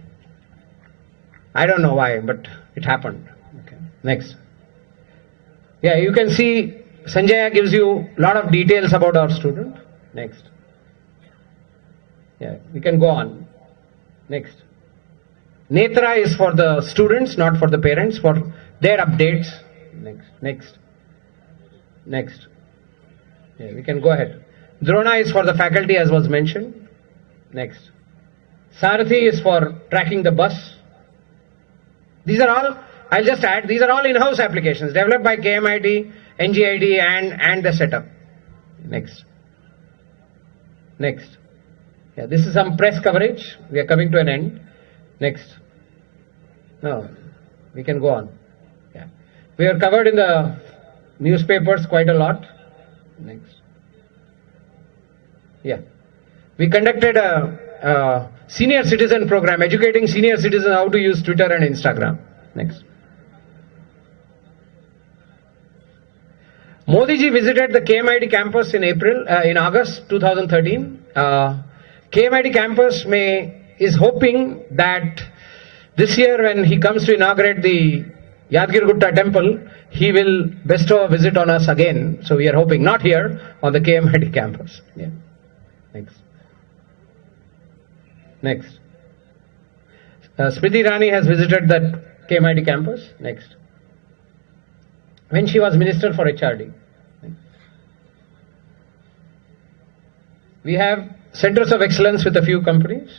I don't know why, but it happened. Okay. Next. Yeah, you can see Sanjaya gives you a lot of details about our student. Next. Yeah, we can go on. Next. Netra is for the students, not for the parents, for their updates. Next. Yeah, we can go ahead. Drona is for the faculty, as was mentioned. Next. Sarathi is for tracking the bus. These are all, I'll just add, these are all in-house applications developed by KMIT, NGID and the setup. Next. Yeah, this is some press coverage. We are coming to an end. Next. No, we can go on. Yeah. We are covered in the newspapers quite a lot. Next. Yeah. We conducted a senior citizen program, educating senior citizens how to use Twitter and Instagram. Next. Modi ji visited the KMIT campus in August 2013. KMIT campus is hoping that this year when he comes to inaugurate the Yadgirgutta temple, he will bestow a visit on us again. So we are hoping, not here, on the KMIT campus. Yeah. Next. Smriti Irani has visited that KMIT campus. Next. When she was Minister for HRD. We have centers of excellence with a few companies.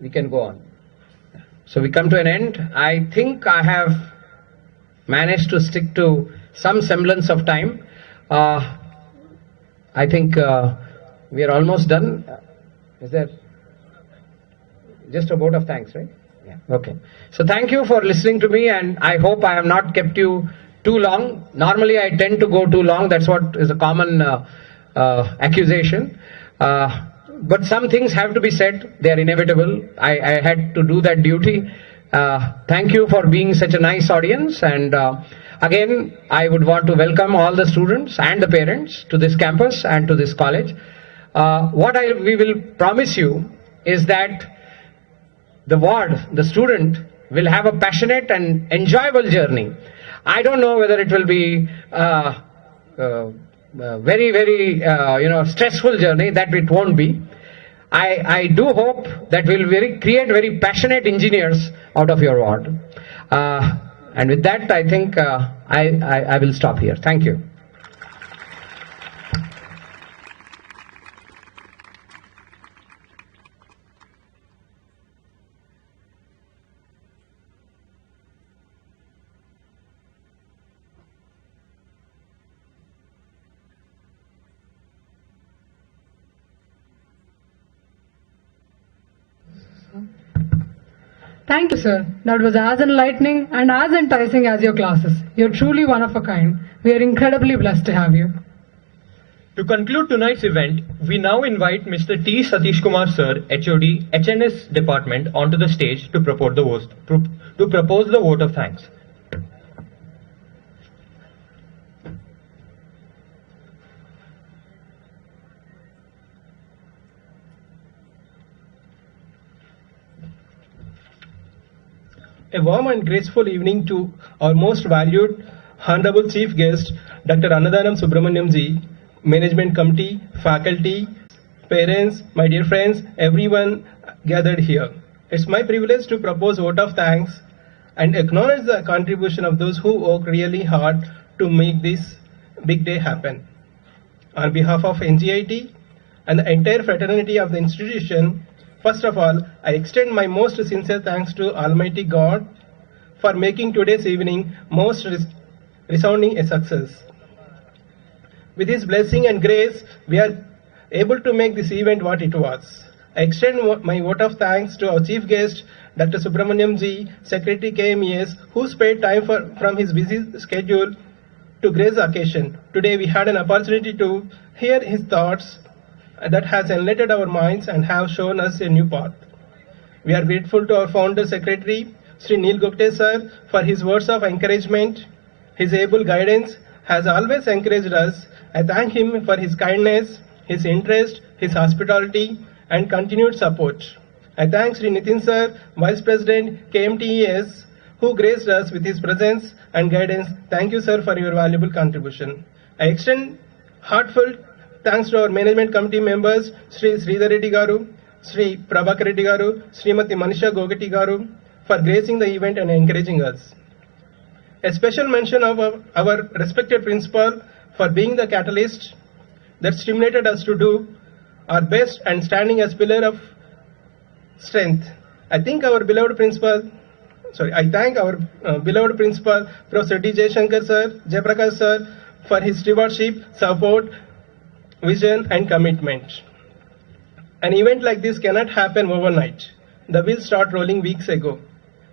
We can go on. So we come to an end. I think I have managed to stick to some semblance of time. I think we are almost done. Is there just a vote of thanks, right? Yeah. Okay. So thank you for listening to me, and I hope I have not kept you too long. Normally I tend to go too long. That's what is a common accusation. but some things have to be said. They are inevitable. I had to do that duty. Thank you for being such a nice audience. And again, I would want to welcome all the students and the parents to this campus and to this college. We will promise you is that the student will have a passionate and enjoyable journey. I don't know whether it will be very, very, stressful journey. That it won't be. I do hope that we'll create very passionate engineers out of your ward. And with that, I think I will stop here. Thank you. Thank you, sir. That was as enlightening and as enticing as your classes. You're truly one of a kind. We are incredibly blessed to have you. To conclude tonight's event, we now invite Mr. T. Satish Kumar Sir, HOD, HNS Department, onto the stage to propose the vote of thanks. A warm and graceful evening to our most valued Honorable Chief Guest, Dr. Annadhanam Subramaniam Ji, Management Committee, faculty, parents, my dear friends, everyone gathered here. It's my privilege to propose vote of thanks and acknowledge the contribution of those who work really hard to make this big day happen. On behalf of NGIT and the entire fraternity of the institution, first of all, I extend my most sincere thanks to Almighty God for making today's evening most resounding a success. With His blessing and grace, we are able to make this event what it was. I extend my vote of thanks to our chief guest, Dr. Subramaniam Ji, Secretary KMES, who spared time from his busy schedule to grace the occasion. Today we had an opportunity to hear his thoughts that has enlightened our minds and have shown us a new path. We are grateful to our founder secretary, Sri Neil Gokte sir, for his words of encouragement. His able guidance has always encouraged us. I thank him for his kindness, his interest, his hospitality, and continued support. I thank Sri Nitin sir, Vice President, KMTES, who graced us with his presence and guidance. Thank you, sir, for your valuable contribution. I extend heartfelt thanks to our management committee members, Sri Sridhar Reddy Garu, Sri Prabhakar Reddy Garu, Srimati Manisha Gogati Garu, for gracing the event and encouraging us. A special mention of our respected principal for being the catalyst that stimulated us to do our best and standing as pillar of strength. I thank our beloved principal, Professor D. Jaishankar sir, Jayaprakash sir, for his stewardship, support, vision and commitment. An event like this cannot happen overnight. The wheels start rolling weeks ago.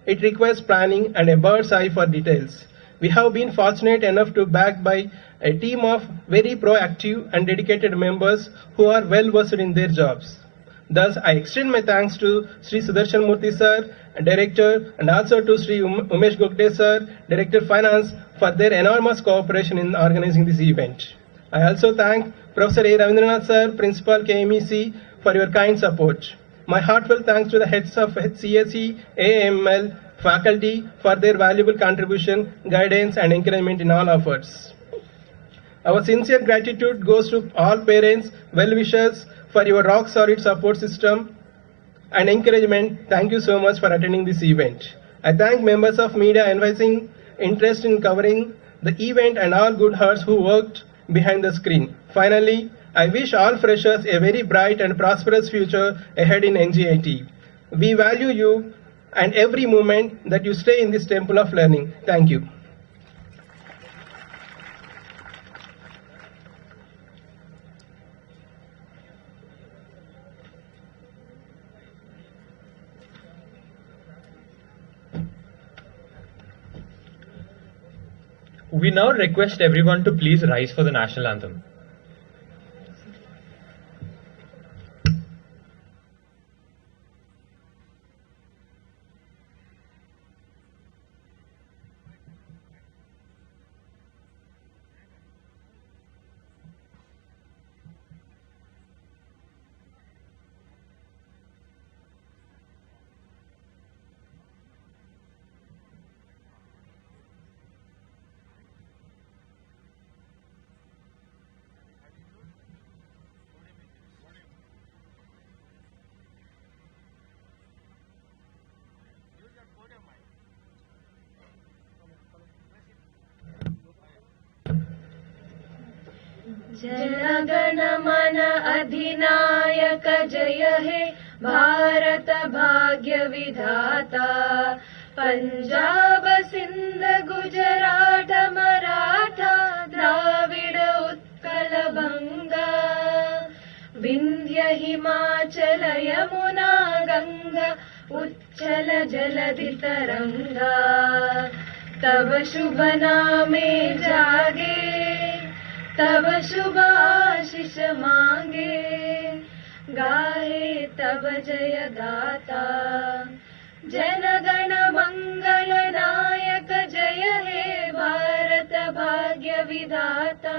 It requires planning and a bird's eye for details. We have been fortunate enough to backed by a team of very proactive and dedicated members who are well versed in their jobs. Thus, I extend my thanks to Sri Sudarshan Murthy sir, Director, and also to Sri Umesh Gokte sir, Director Finance, for their enormous cooperation in organizing this event. I also thank Professor A. Ravindranath sir, Principal KMEC, for your kind support. My heartfelt thanks to the heads of CSE, AML, faculty for their valuable contribution, guidance and encouragement in all efforts. Our sincere gratitude goes to all parents, well-wishers for your rock-solid support system and encouragement. Thank you so much for attending this event. I thank members of media advising interest in covering the event and all good hearts who worked behind the screen. Finally, I wish all freshers a very bright and prosperous future ahead in NGIT. We value you and every moment that you stay in this temple of learning. Thank you. We now request everyone to please rise for the national anthem. जनगण मन अधिनायक जय हे भारत भाग्य विधाता पंजाब सिंध गुजरात मराठा द्राविड उत्कल बंगा विंध्य हिमाचल यमुना गंगा उच्चल जलधि तरंगा तब शुभ नामे जागे तब शुभ आशीष मांगे गाहे तब जय गाता जनगण मंगल नायक जय हे भारत भाग्य विधाता।